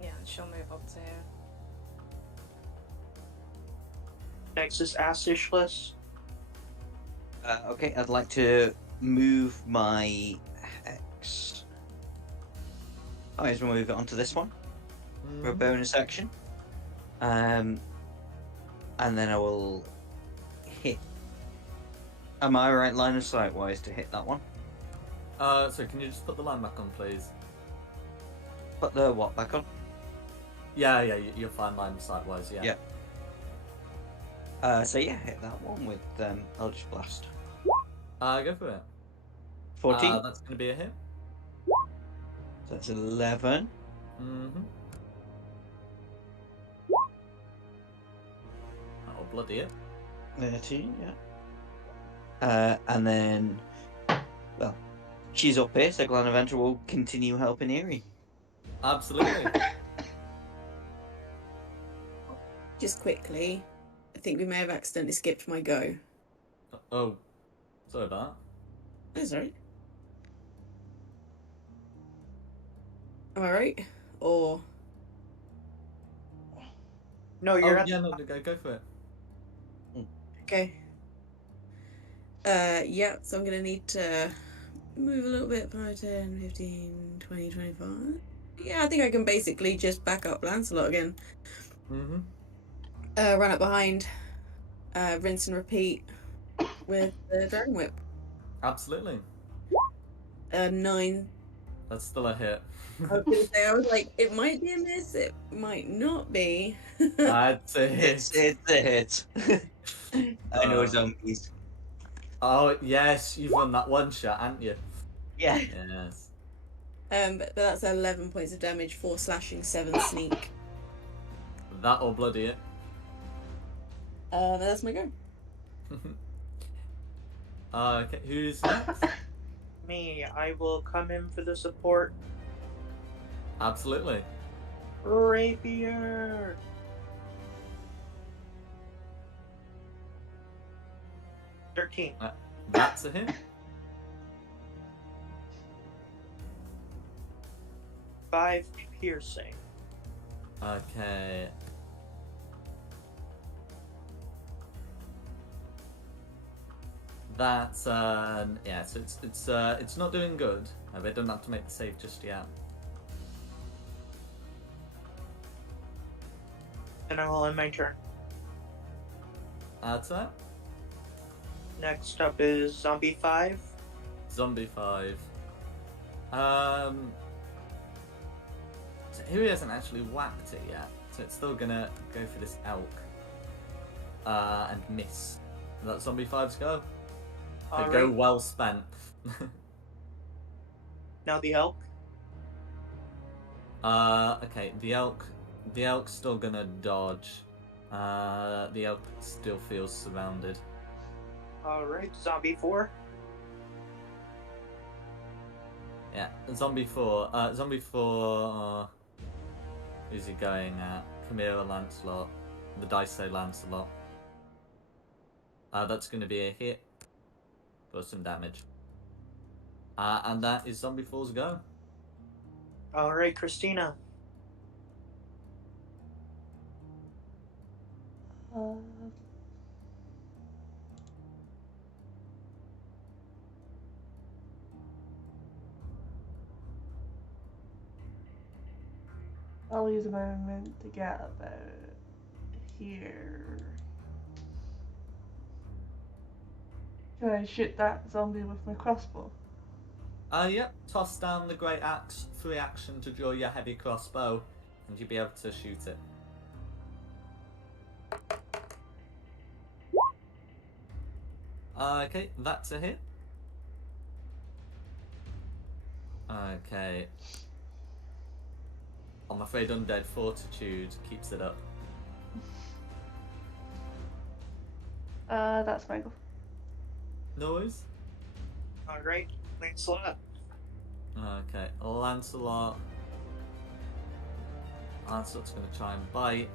Yeah, and she'll move up to here. Next is Asishless. Okay, I'd like to move my hex. I might as well move it onto this one for a bonus action. And then I will hit. Am I right line of sight wise to hit that one? So can you just put the line back on, please? Put the what back on? Yeah, you're fine line of sight wise, yeah. So yeah, hit that one with Eldritch Blast. Go for it. 14. That's gonna be a hit. So that's 11. Mm-hmm. Oh, bloody it. 13, yeah. And then, well, she's up here, so Glenaventer will continue helping Eerie. Absolutely. Just quickly, I think we may have accidentally skipped my go. Oh, sorry about That's alright. Am I right? Or No, that. you're Oh, at yeah, no, go for it. okay. Yeah, so I'm gonna need to move a little bit, 5, 10, 15, 20, 25. Yeah, I think I can basically just back up Lancelot again. Mm-hmm. Run up behind, rinse and repeat with the Dragon Whip. Absolutely. 9. That's still a hit. I was gonna say, I was like, it might be a miss, it might not be. That's a hit. It's a hit. I know zombies. Oh, yes, you've won that one shot, haven't you? Yeah. Yes. But that's 11 points of damage, 4 slashing, 7 sneak. That'll bloody it. That's my go. Okay, who's next? me. I will come in for the support. Absolutely. Rapier! $13. That's a hit. 5 piercing. Okay. That's yeah. So it's not doing good. They don't have to make the save just yet. And I will end my turn. That's it. Next up is Zombie 5. Zombie 5. So here he hasn't actually whacked it yet, so it's still gonna go for this elk. And miss. That's Zombie 5's go. A go Alright, well spent. now the elk. Okay, the elk's still gonna dodge. The elk still feels surrounded. Alright, Zombie 4. Yeah, Zombie 4. Zombie 4. Who's he going at? Chimera Lancelot. The dice say Lancelot. That's going to be a hit for some damage. And that is Zombie 4's go. Alright, Christina. I'll use a moment to get about here. Can I shoot that zombie with my crossbow? Yep. Toss down the great axe, free action to draw your heavy crossbow, and you'll be able to shoot it. Okay, that's a hit. Okay. I'm afraid Undead Fortitude keeps it up. That's my go. No worries. Alright, Lancelot. Okay, Lancelot. Lancelot's going to try and bite.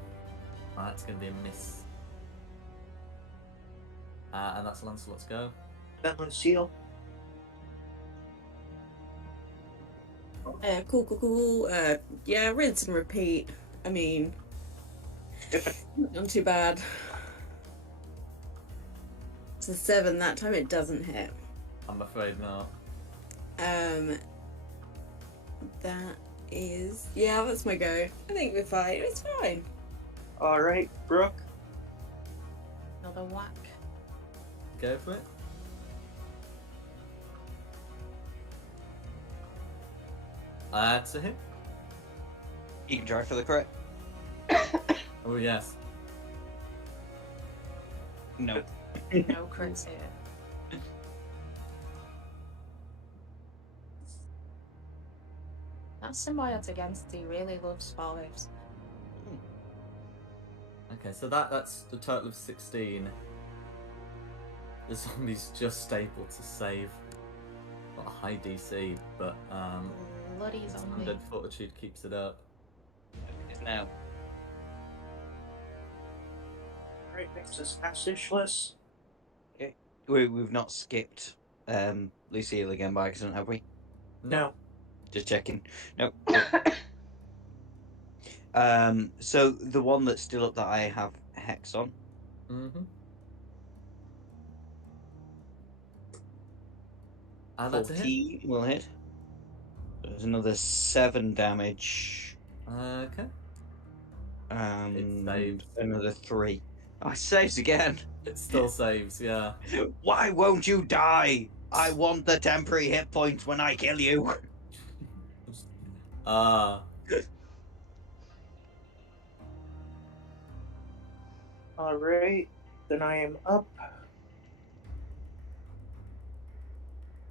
That's going to be a miss. And that's Lancelot's go. Then Lucille. Cool. Yeah, rinse and repeat. I mean, not too bad. It's a 7 that time. It doesn't hit. I'm afraid not. That is, yeah, that's my go. I think we're fine. It's fine. Alright, Brooke. Another whack. Go for it. That's a hit. You can try for the crit. Oh, yes. No. No crits here. That symbiotic entity really loves fives. Okay, so that's a total of 16. The zombie's just able to save. Got a high DC, but Bloody zombie. Undead Fortitude keeps it up. It is now. Alright, next is Passage-less. We've not skipped Lucille again by accident, have we? No. Just checking. No. So the one that's still up that I have hex on. Mm-hmm. And that's a hit. 14 will hit. There's another 7 damage. Okay. And saved. another 3. Oh, it saves again. It still saves, yeah. Why won't you die? I want the temporary hit points when I kill you. Alright, then I am up.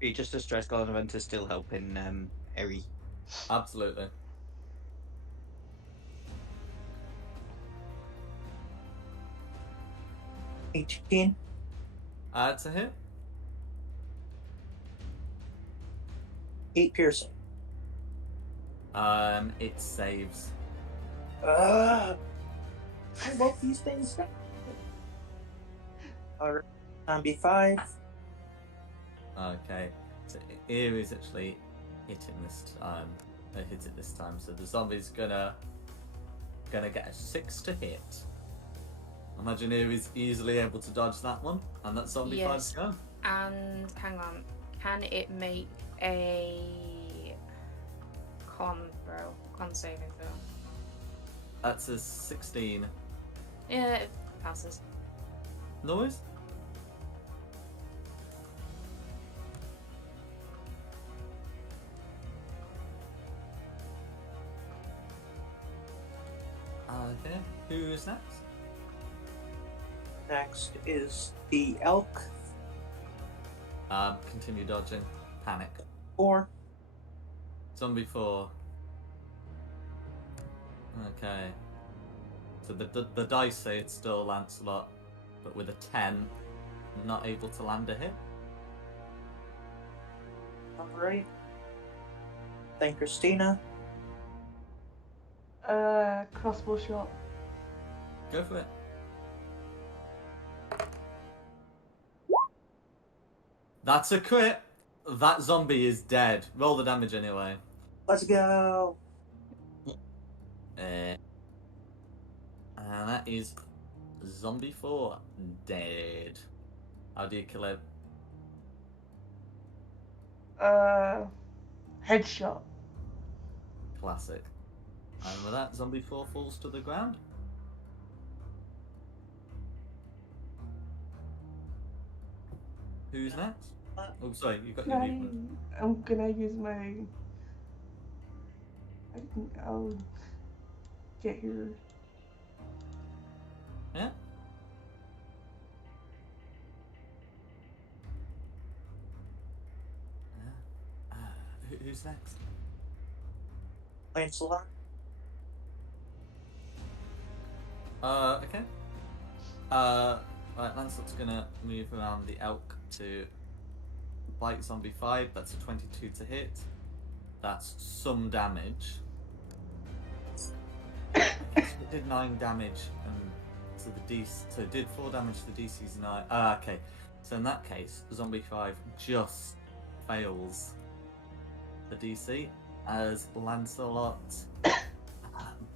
Just a stress gland event to still helping Eri. Absolutely. $18. That's a hit. 8 piercing. It saves. I love these things. Alright, zombie 5. Okay. So Erie's actually hitting this time. Hit it this time. So the zombie's gonna get a 6 to hit. Imagine Erie's easily able to dodge that one, and that zombie Yes. 5's go. And hang on, can it make a con saving throw? That's a 16. Yeah, it passes. Noise? Okay. Who is next? Next is the elk. Continue dodging. Panic. 4. Zombie 4. Okay. So the dice say it's still Lancelot, but with a 10, not able to land a hit. Alright. Then Christina. Crossbow shot. Go for it. That's a crit. That zombie is dead. Roll the damage anyway. Let's go. And that is zombie 4 dead. How do you kill it? Headshot. Classic. And with that, zombie 4 falls to the ground. Who's next? Oh, sorry, you got your movement. I'm gonna use my. I'll get here. Yeah. who's next? Lancelot. Okay. Right, Lancelot's gonna move around the elk to bite zombie 5. That's a 22 to hit. That's some damage. Okay, so it did 9 damage to the DC. So it did 4 damage to the DC's 9. Okay. So in that case, zombie 5 just fails the DC as Lancelot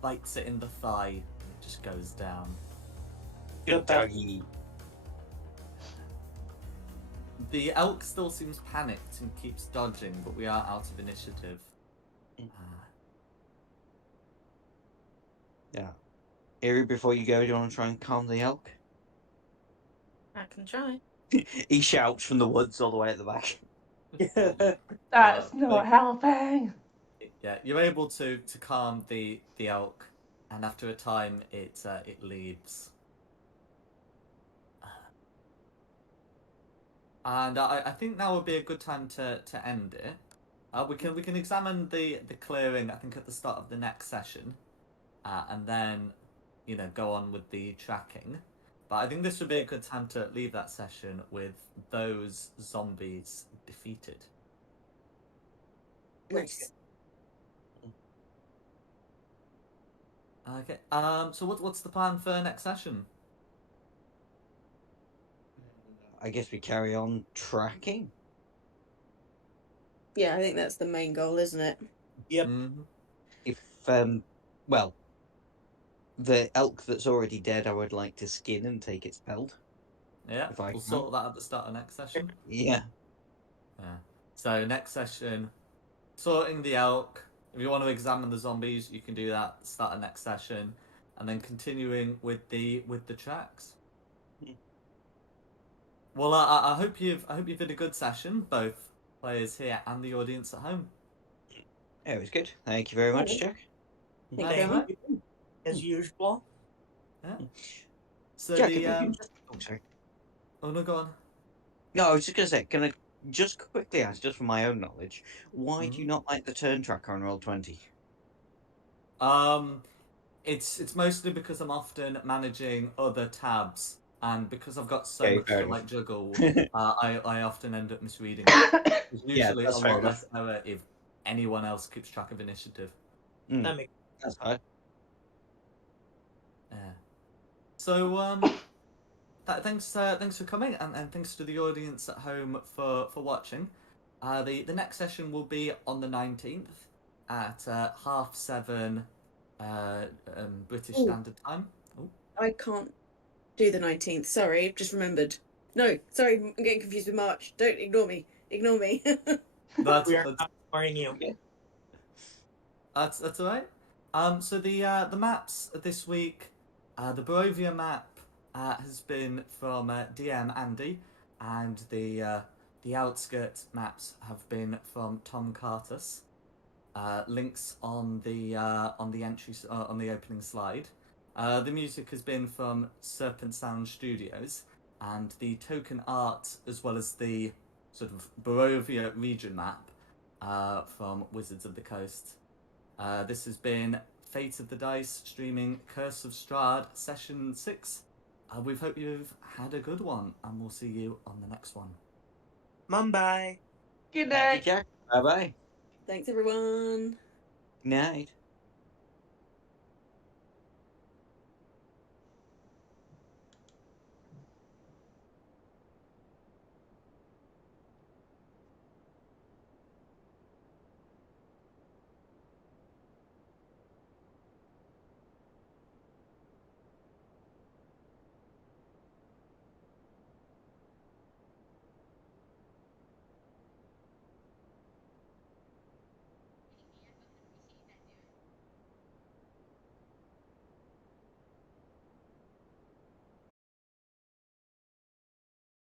bites it in the thigh and it just goes down. Good doggy. The elk still seems panicked and keeps dodging, but we are out of initiative. Yeah. Eerie, before you go, do you want to try and calm the elk? I can try. He shouts from the woods all the way at the back. That's not like- helping. Yeah, you're able to calm the elk, and after a time, it leaves. And I think that would be a good time to end it. We can examine the clearing, I think, at the start of the next session, and then go on with the tracking. But I think this would be a good time to leave that session with those zombies defeated. Nice. Okay. So what's the plan for next session? I guess we carry on tracking. Yeah, I think that's the main goal, isn't it? Yep. Mm-hmm. If well, the elk that's already dead, I would like to skin and take its pelt. Yeah, If I we'll can. sort that at the start of next session. Yeah. Yeah. So next session, sorting the elk. If you want to examine the zombies, you can do that at the start of next session, and then continuing with the tracks. Well, I hope you've had a good session, both players here and the audience at home. Yeah, it was good. Thank you very much, Jack. Thank That's you very right. much. As usual. Yeah. So Jack, the oh, sorry. oh no, go on. No, I was just gonna say, can I just quickly ask, just for my own knowledge, why do you not like the turn tracker on Roll20? It's mostly because I'm often managing other tabs, and because I've got so Okay, much fair to enough. juggle, I often end up misreading it. There's Yeah, usually that's a fair lot enough. less error if anyone else keeps track of initiative. That makes That's fine. Yeah. So thanks for coming, and thanks to the audience at home for watching. The next session will be on the 19th at 7:30 British Ooh. Standard Time. Oh. I can't do the 19th. Sorry, just remembered. No, sorry, I'm getting confused with March. Don't ignore me. Ignore me. That's we are not ignoring you. That's all right. So the maps this week, the Barovia map has been from DM Andy, and the outskirts maps have been from Tom Cartus. Links on the entry on the opening slide. The music has been from Serpent Sound Studios, and the token art as well as the sort of Barovia region map from Wizards of the Coast. This has been Fate of the Dice streaming Curse of Strahd session 6. We hope you've had a good one, and we'll see you on the next one. Mumbai. Good Thank you, night. Jack. Bye-bye. Thanks, everyone. Good night.